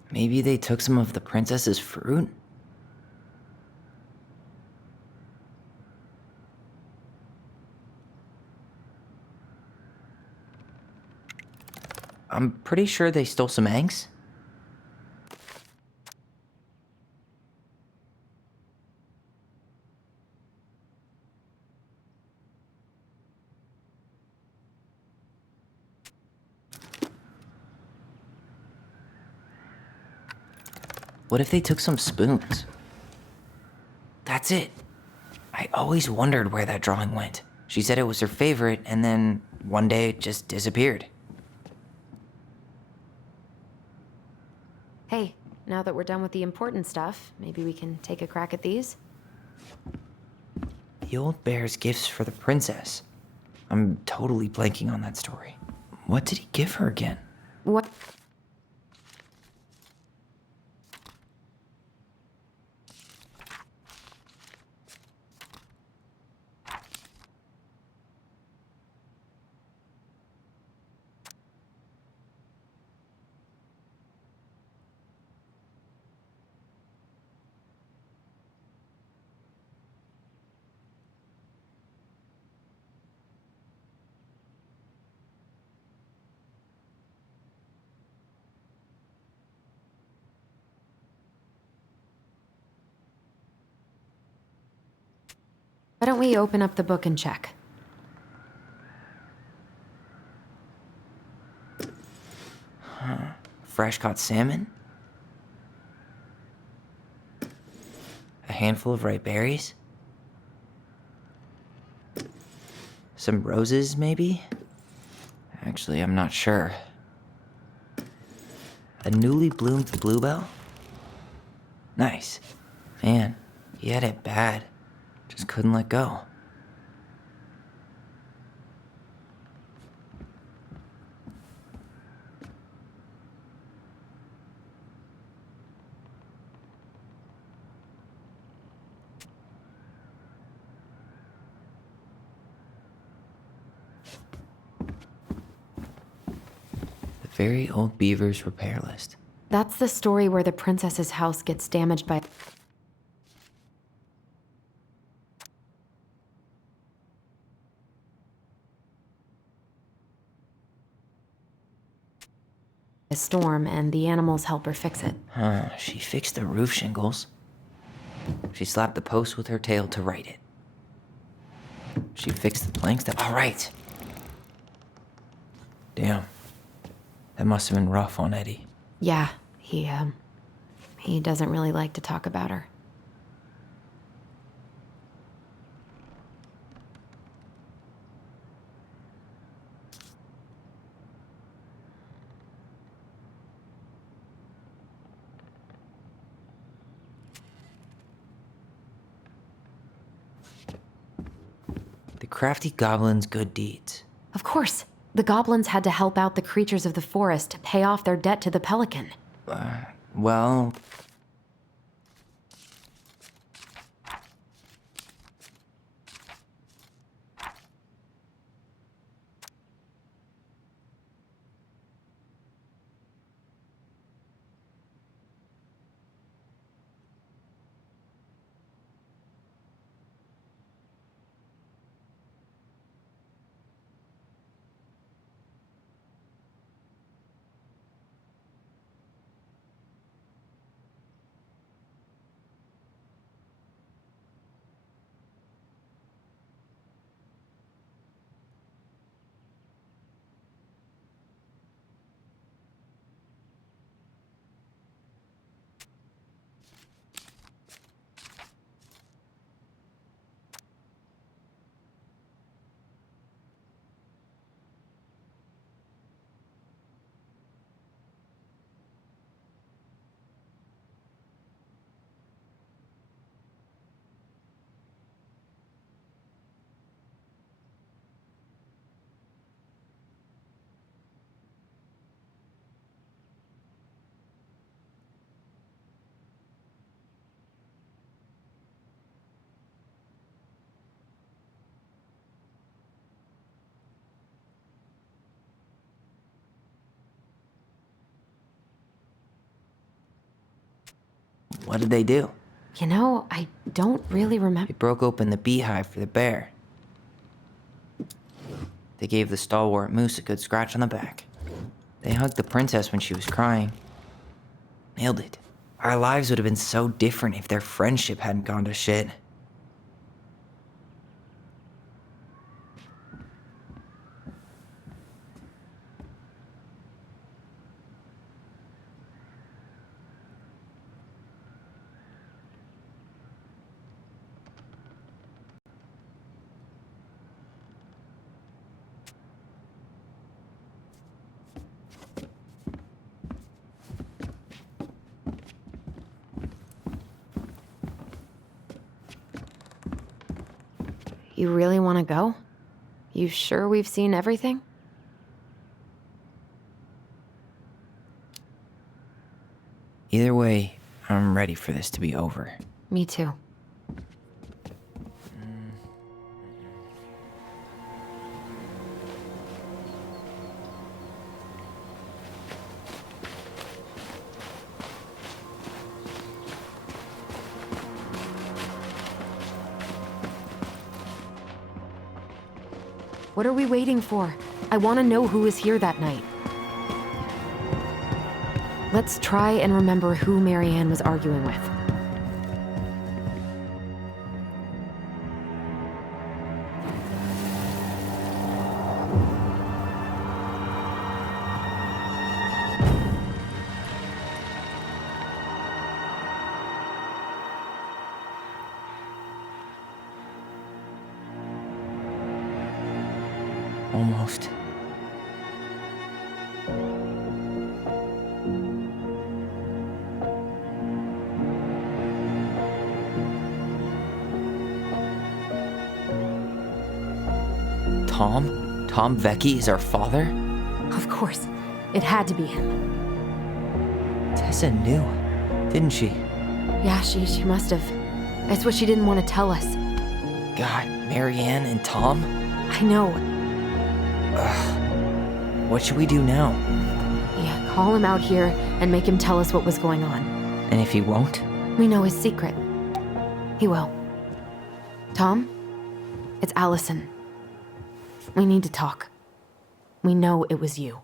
Maybe they took some of the princess's fruit? I'm pretty sure they stole some eggs. What if they took some spoons? That's it. I always wondered where that drawing went. She said it was her favorite, and then one day it just disappeared. Hey, now that we're done with the important stuff, maybe we can take a crack at these? The old bear's gifts for the princess. I'm totally blanking on that story. What did he give her again? What? Why don't we open up the book and check? Fresh caught salmon? A handful of ripe berries? Some roses, maybe? Actually, I'm not sure. A newly bloomed bluebell? Nice. Man, he had it bad. Just couldn't let go. The very old beaver's repair list. That's the story where the princess's house gets damaged by a storm, and the animals help her fix it. She fixed the roof shingles. She slapped the post with her tail to right it. She fixed the planks that... All right. Damn. That must have been rough on Eddie. Yeah, he doesn't really like to talk about her. The crafty goblin's good deeds. Of course. The goblins had to help out the creatures of the forest to pay off their debt to the pelican. Well... What did they do? You know, I don't really remember. They broke open the beehive for the bear. They gave the stalwart moose a good scratch on the back. They hugged the princess when she was crying. Nailed it. Our lives would have been so different if their friendship hadn't gone to shit. You really want to go? You sure we've seen everything? Either way, I'm ready for this to be over. Me too. What are we waiting for? I want to know who was here that night. Let's try and remember who Marianne was arguing with. Almost. Tom? Tom Vecchi is our father? Of course. It had to be him. Tessa knew, didn't she? Yeah, she must have. It's what she didn't want to tell us. God, Marianne and Tom? I know. Ugh. What should we do now? Yeah, call him out here and make him tell us what was going on. And if he won't? We know his secret. He will. Tom? It's Allison. We need to talk. We know it was you.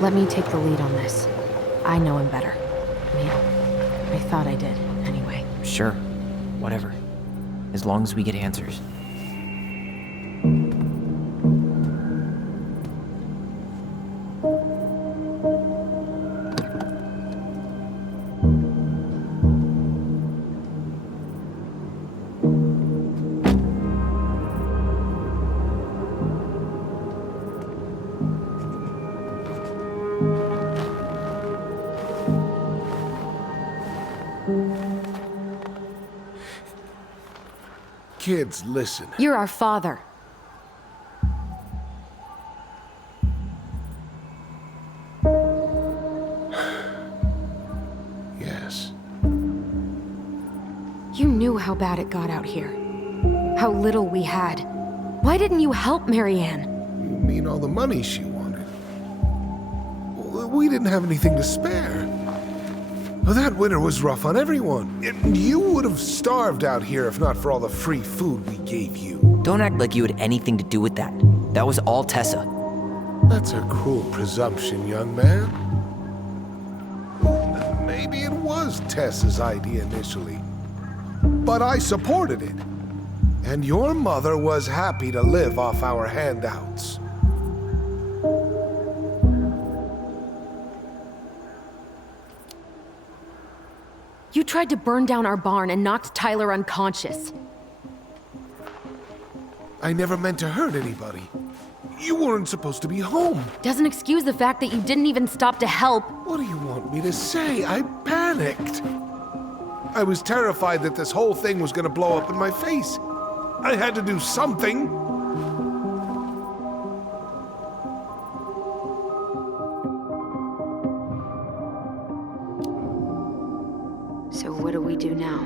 Let me take the lead on this. I know him better. I thought I did, anyway. Sure. Whatever. As long as we get answers. Kids, listen. You're our father. Yes. You knew how bad it got out here. How little we had. Why didn't you help Marianne? You mean all the money she wanted? Well, we didn't have anything to spare. Well, that winter was rough on everyone. You would have starved out here if not for all the free food we gave you. Don't act like you had anything to do with that. That was all Tessa. That's a cruel presumption, young man. Maybe it was Tessa's idea initially. But I supported it. And your mother was happy to live off our handouts. You tried to burn down our barn and knocked Tyler unconscious. I never meant to hurt anybody. You weren't supposed to be home. Doesn't excuse the fact that you didn't even stop to help. What do you want me to say? I panicked. I was terrified that this whole thing was going to blow up in my face. I had to do something. So what do we do now?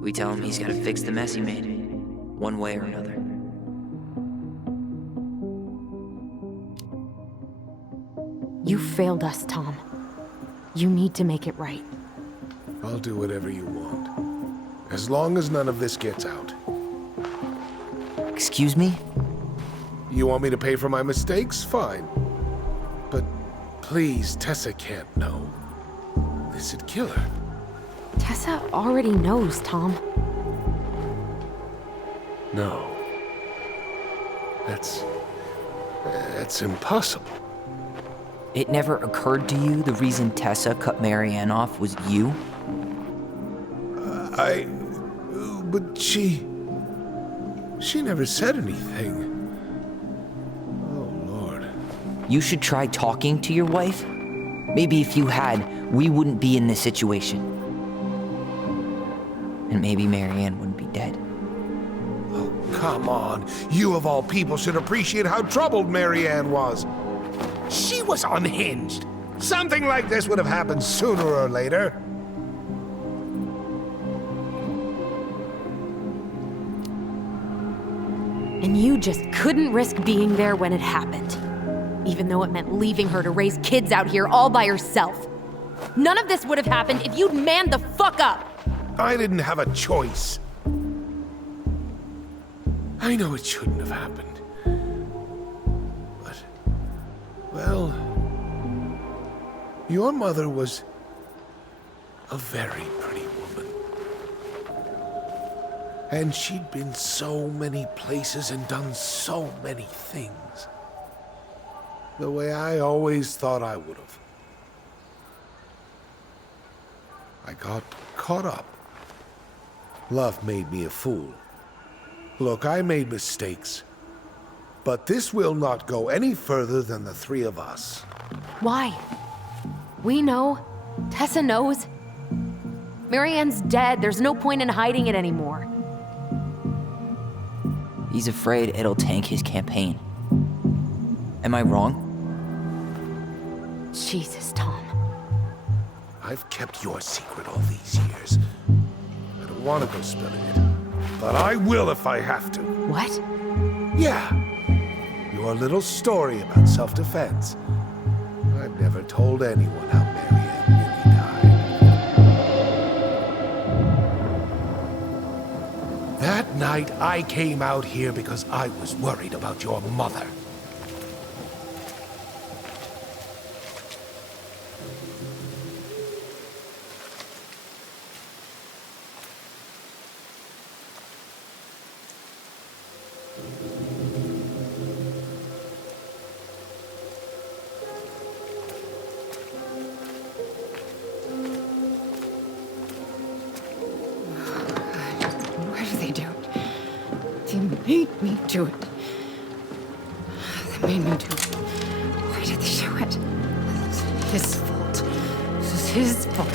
We tell him he's got to fix the mess he made, one way or another. You failed us, Tom. You need to make it right. I'll do whatever you want. As long as none of this gets out. Excuse me? You want me to pay for my mistakes? Fine. But please, Tessa can't know. This'd kill her. Tessa already knows, Tom. No. That's impossible. It never occurred to you the reason Tessa cut Marianne off was you? But she never said anything. Oh, Lord. You should try talking to your wife. Maybe if you had, we wouldn't be in this situation. And maybe Marianne wouldn't be dead. Oh, come on. You of all people should appreciate how troubled Marianne was. She was unhinged. Something like this would have happened sooner or later. And you just couldn't risk being there when it happened. Even though it meant leaving her to raise kids out here all by herself. None of this would have happened if you'd manned the fuck up! I didn't have a choice. I know it shouldn't have happened. But, well, your mother was a very pretty woman. And she'd been so many places and done so many things. The way I always thought I would have. I got caught up. Love made me a fool. Look, I made mistakes. But this will not go any further than the three of us. Why? We know. Tessa knows. Marianne's dead. There's no point in hiding it anymore. He's afraid it'll tank his campaign. Am I wrong? Jesus, Tom. I've kept your secret all these years. I don't want to go spilling it. But I will if I have to. What? Yeah. Your little story about self-defense. I've never told anyone how Marianne really died. That night, I came out here because I was worried about your mother. They made me do it. They made me do it. Why did they do it? This is his fault. This is his fault.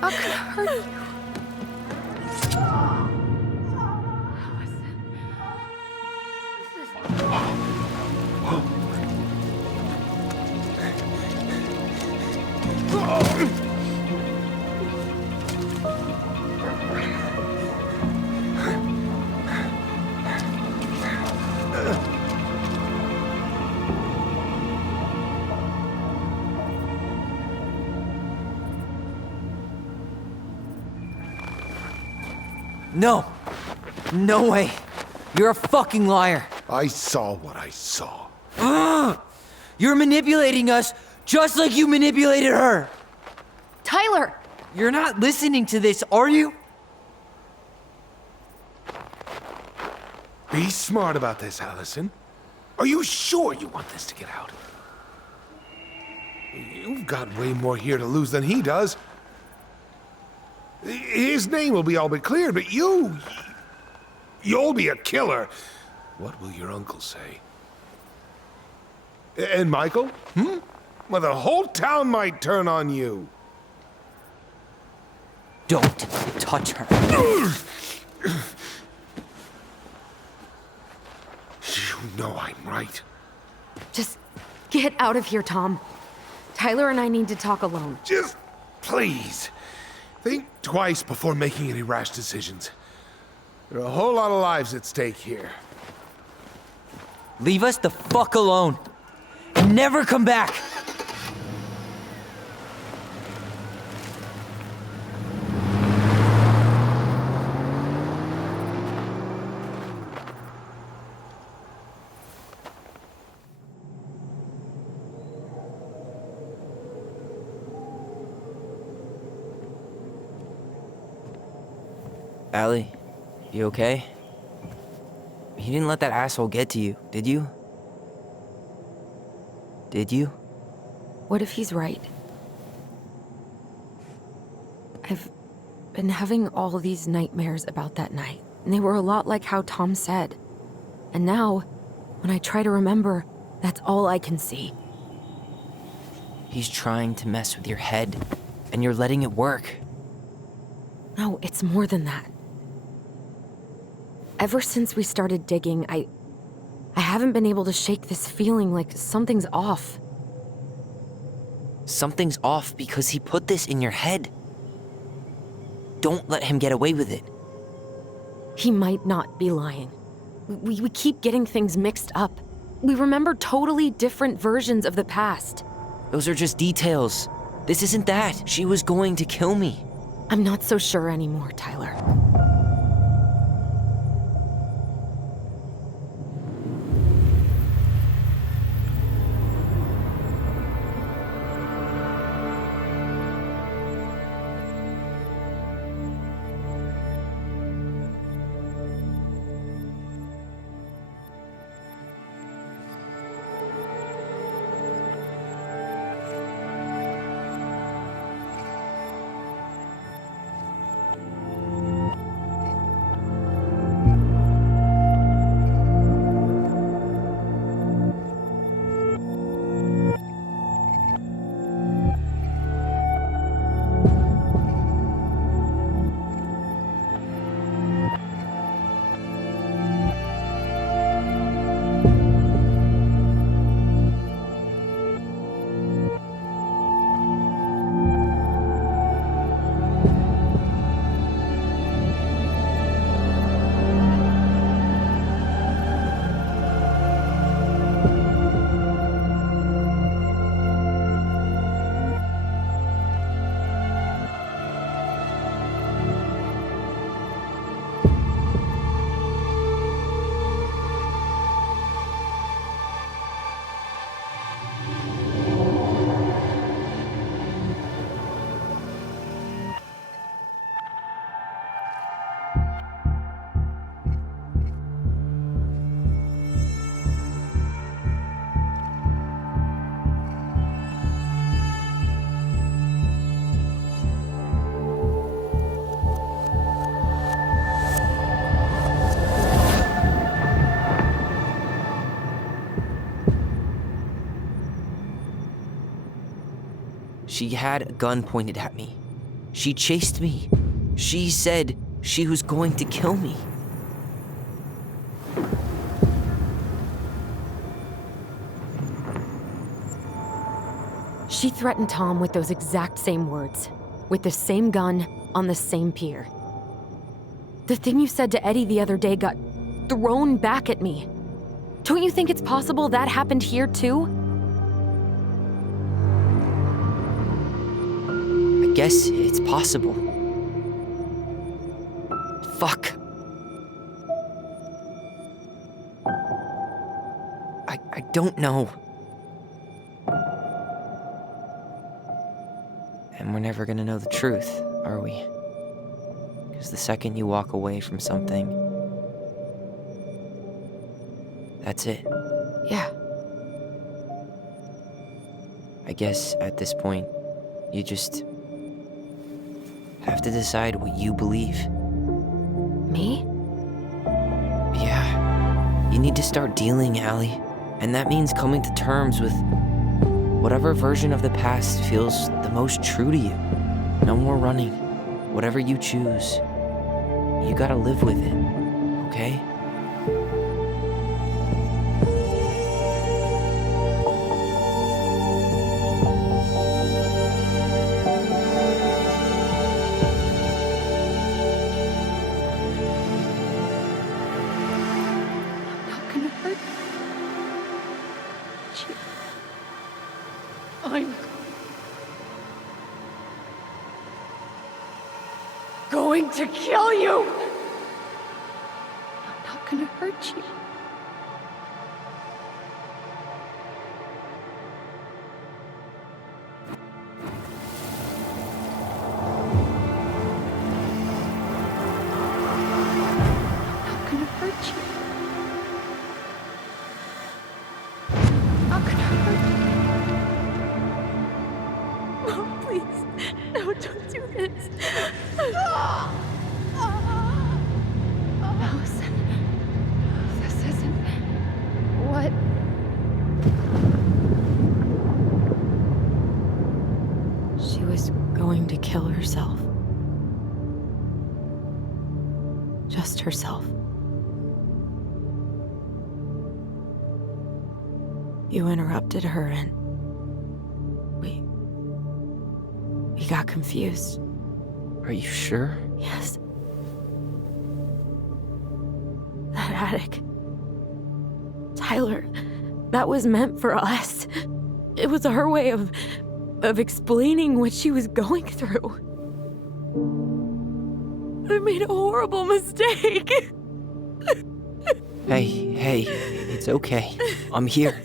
not gonna hurt you. No! No way! You're a fucking liar! I saw what I saw. Ugh! You're manipulating us just like you manipulated her! Tyler! You're not listening to this, are you? Be smart about this, Allison. Are you sure you want this to get out? You've got way more here to lose than he does. His name will be all but cleared, but you'll be a killer. What will your uncle say? And Michael? Well, the whole town might turn on you. Don't touch her. You know I'm right. Just get out of here, Tom. Tyler and I need to talk alone. Just please. Think twice before making any rash decisions. There are a whole lot of lives at stake here. Leave us the fuck alone. And never come back. Allie, you okay? He didn't let that asshole get to you, did you? Did you? What if he's right? I've been having all these nightmares about that night, and they were a lot like how Tom said. And now, when I try to remember, that's all I can see. He's trying to mess with your head, and you're letting it work. No, it's more than that. Ever since we started digging, I haven't been able to shake this feeling like something's off. Something's off because he put this in your head. Don't let him get away with it. He might not be lying. We keep getting things mixed up. We remember totally different versions of the past. Those are just details. This isn't that. She was going to kill me. I'm not so sure anymore, Tyler. She had a gun pointed at me. She chased me. She said she was going to kill me. She threatened Tom with those exact same words, with the same gun, on the same pier. The thing you said to Eddie the other day got thrown back at me. Don't you think it's possible that happened here too? I guess it's possible. Fuck. I don't know. And we're never gonna know the truth, are we? Because the second you walk away from something, that's it. Yeah. I guess at this point, you just have to decide what you believe. Me? Yeah. You need to start dealing, Allie. And that means coming to terms with whatever version of the past feels the most true to you. No more running. Whatever you choose, you gotta live with it, okay? I'm going to kill you! I'm not gonna hurt you. Allison, this isn't what... She was going to kill herself. Just herself. You interrupted her and we got confused. Are you sure? Yes. That attic. Tyler, that was meant for us. It was our way of explaining what she was going through. I made a horrible mistake. Hey, it's okay. I'm here.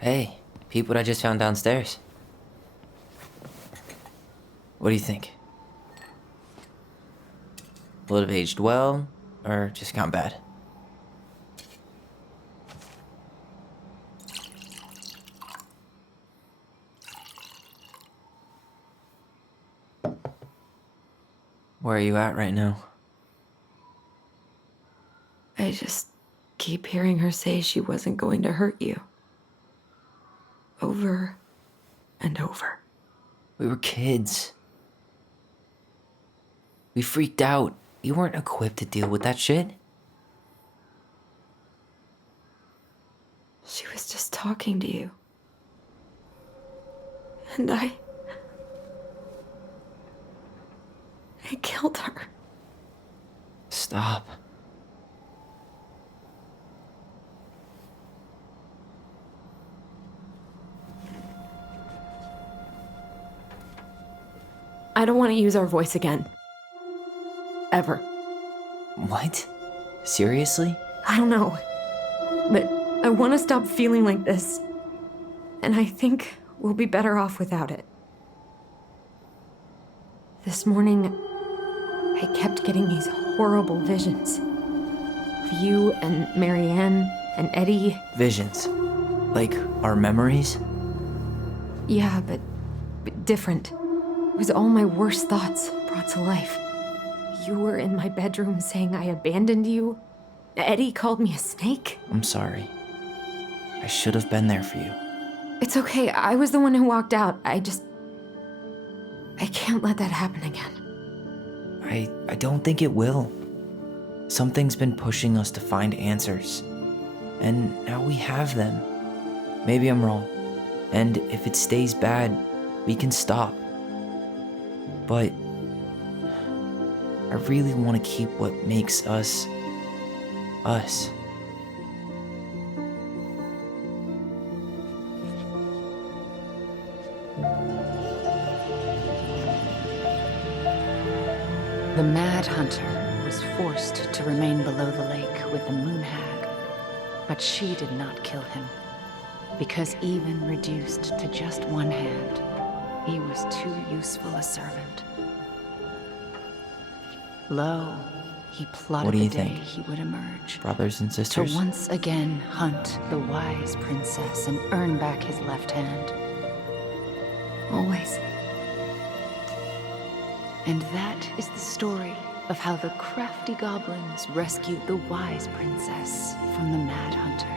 Hey, peep what I just found downstairs. What do you think? Will it have aged well, or just gone bad? Where are you at right now? I just keep hearing her say she wasn't going to hurt you. Over and over. We were kids. We freaked out. You weren't equipped to deal with that shit. She was just talking to you. And I killed her. Stop. I don't want to use our voice again. Ever. What? Seriously? I don't know. But I want to stop feeling like this. And I think we'll be better off without it. This morning, I kept getting these horrible visions. Of you and Marianne and Eddie. Visions. Like our memories? Yeah, but different. It was all my worst thoughts brought to life. You were in my bedroom saying I abandoned you. Eddie called me a snake. I'm sorry. I should have been there for you. It's okay. I was the one who walked out. I can't let that happen again. I don't think it will. Something's been pushing us to find answers. And now we have them. Maybe I'm wrong. And if it stays bad, we can stop. But I really want to keep what makes us, us. The Mad Hunter was forced to remain below the lake with the Moon Hag, but she did not kill him, because even reduced to just one hand, he was too useful a servant. Lo, he plotted What do the you day think? he would emerge. Brothers and sisters? To once again hunt the wise princess and earn back his left hand. Always. And that is the story of how the crafty goblins rescued the wise princess from the Mad Hunter.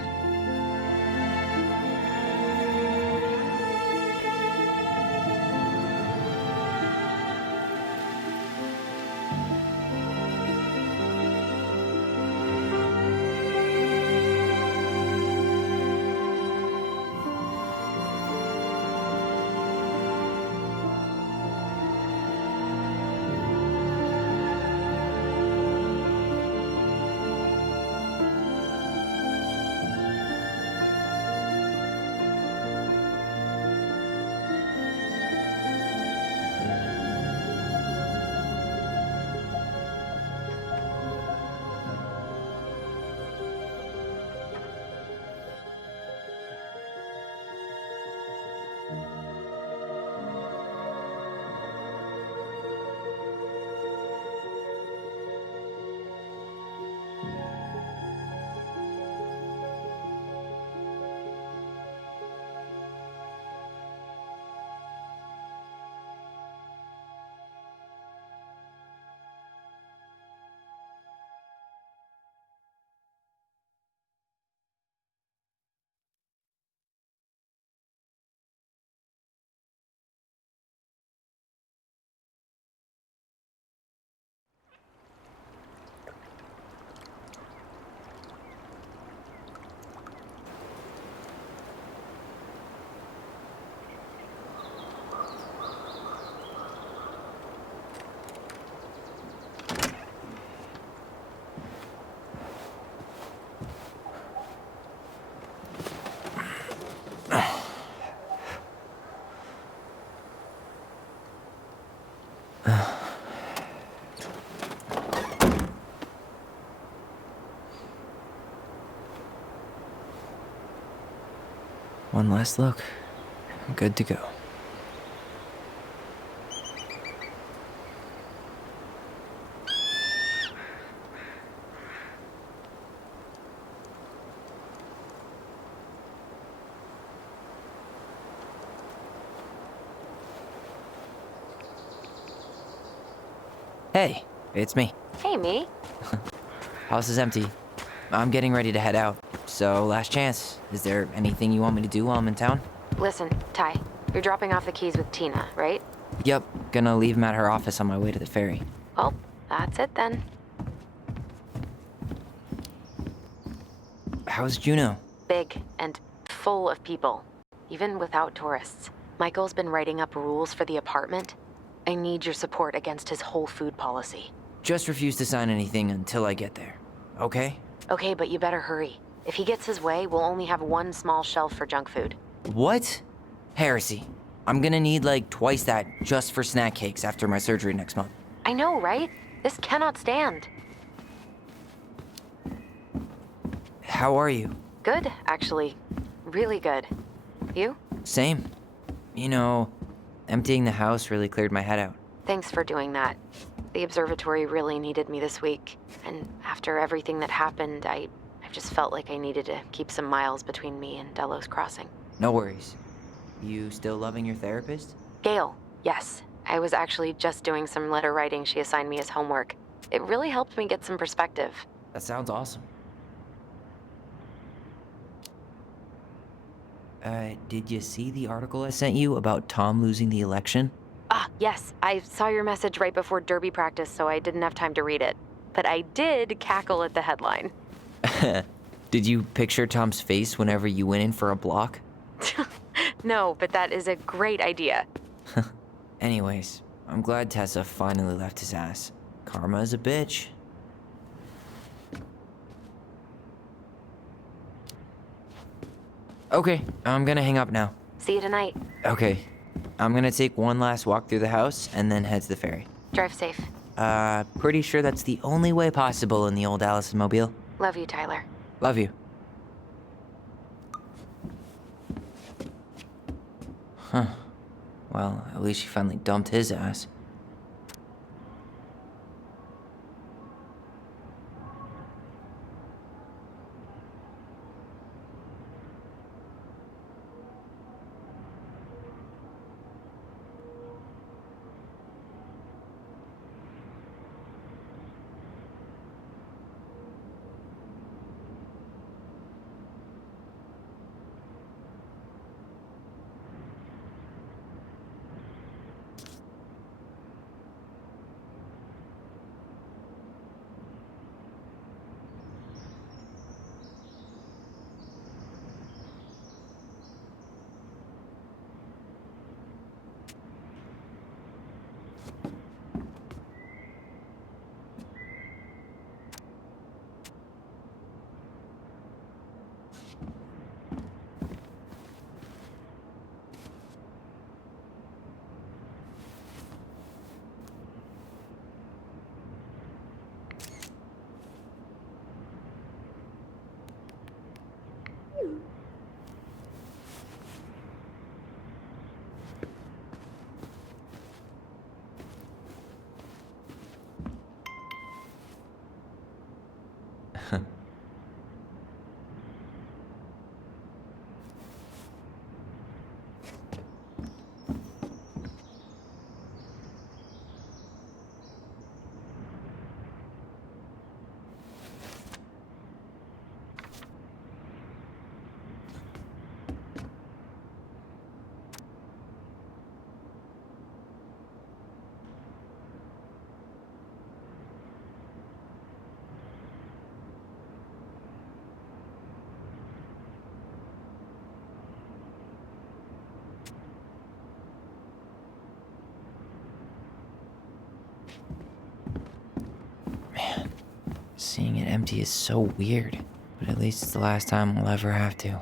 One last look. Good to go. Hey, it's me. Hey, me. House is empty. I'm getting ready to head out. So, last chance. Is there anything you want me to do while I'm in town? Listen, Ty, you're dropping off the keys with Tina, right? Yep, gonna leave them at her office on my way to the ferry. Well, that's it then. How's Juno? Big and full of people, even without tourists. Michael's been writing up rules for the apartment. I need your support against his whole food policy. Just refuse to sign anything until I get there, okay? Okay, but you better hurry. If he gets his way, we'll only have one small shelf for junk food. What? Heresy. I'm gonna need like twice that just for snack cakes after my surgery next month. I know, right? This cannot stand. How are you? Good, actually. Really good. You? Same. You know, emptying the house really cleared my head out. Thanks for doing that. The observatory really needed me this week. And after everything that happened, I just felt like I needed to keep some miles between me and Delos Crossing. No worries. You still loving your therapist? Gail, yes. I was actually just doing some letter writing she assigned me as homework. It really helped me get some perspective. That sounds awesome. Did you see the article I sent you about Tom losing the election? Ah, yes. I saw your message right before derby practice, so I didn't have time to read it. But I did cackle at the headline. Did you picture Tom's face whenever you went in for a block? No, but that is a great idea. Anyways, I'm glad Tessa finally left his ass. Karma is a bitch. Okay, I'm gonna hang up now. See you tonight. Okay, I'm gonna take one last walk through the house and then head to the ferry. Drive safe. Pretty sure that's the only way possible in the old Allison Mobile. Love you, Tyler. Love you. Huh. Well, at least she finally dumped his ass. Seeing it empty is so weird, but at least it's the last time we'll ever have to.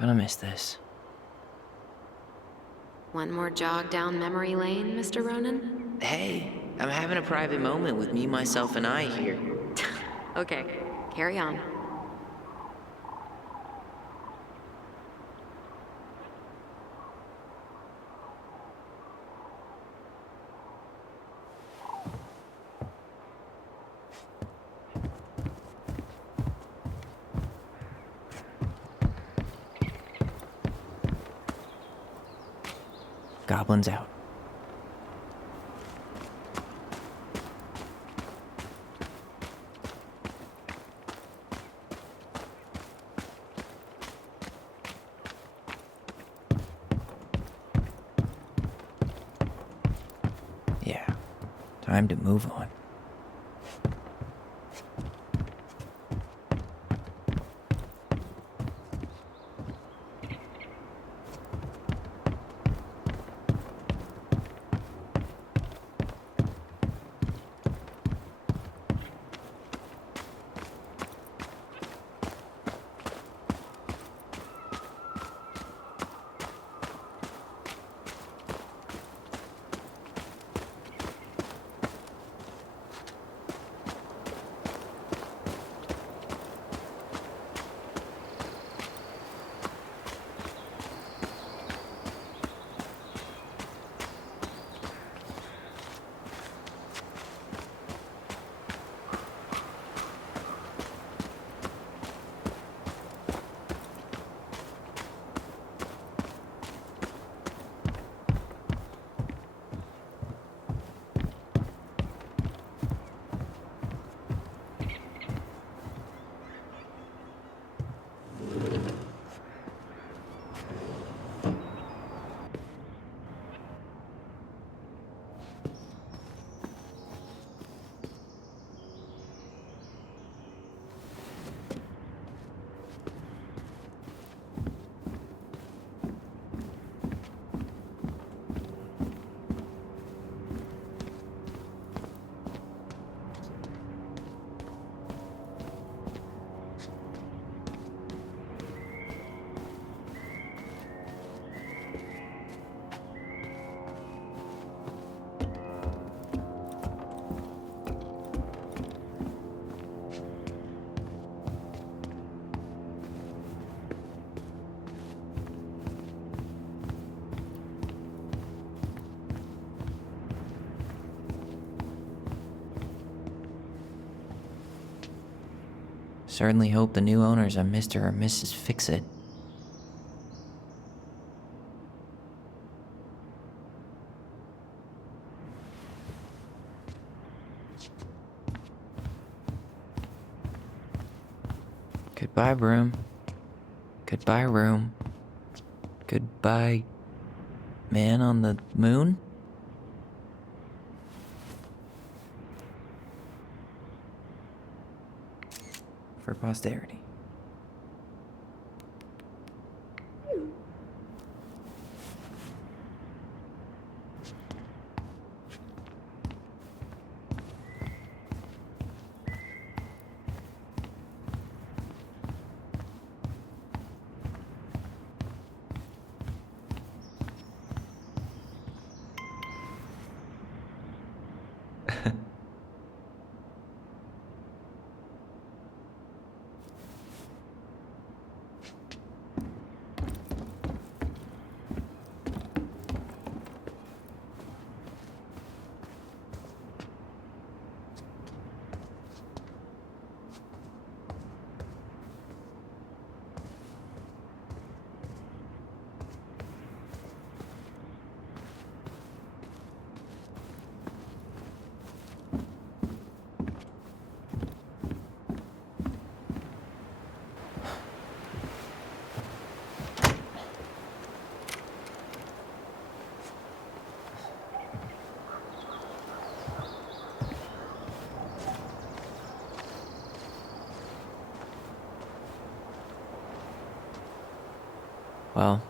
Gonna miss this. One more jog down memory lane, Mr. Ronan? Hey, I'm having a private moment with me, myself, and I here. Okay, carry on. Goblins out. Time to move on. Certainly hope the new owners are Mr. or Mrs. Fix-It. Goodbye, room. Goodbye, room. Goodbye, man on the moon? For posterity. Well,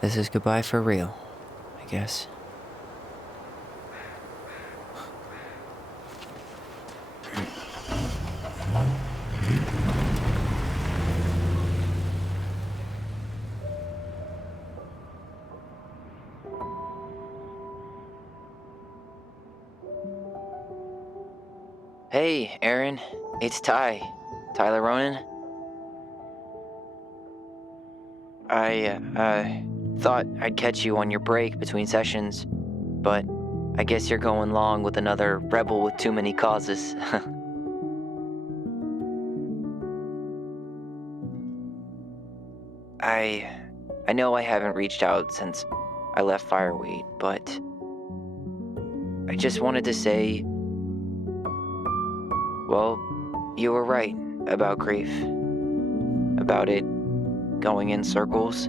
this is goodbye for real, I guess. Hey, Aaron. It's Tyler Ronan. I thought I'd catch you on your break between sessions, but I guess you're going long with another rebel with too many causes. I know I haven't reached out since I left Fireweed, but I just wanted to say, well, you were right about grief, about it going in circles.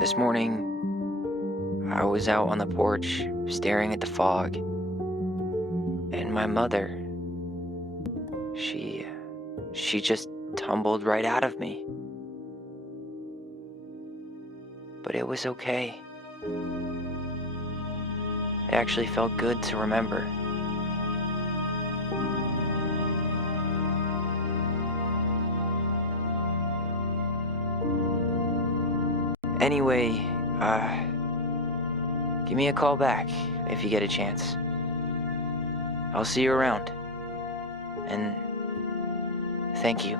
This morning, I was out on the porch, staring at the fog. And my mother, she just tumbled right out of me. But it was okay. It actually felt good to remember. Anyway, give me a call back if you get a chance. I'll see you around. And thank you.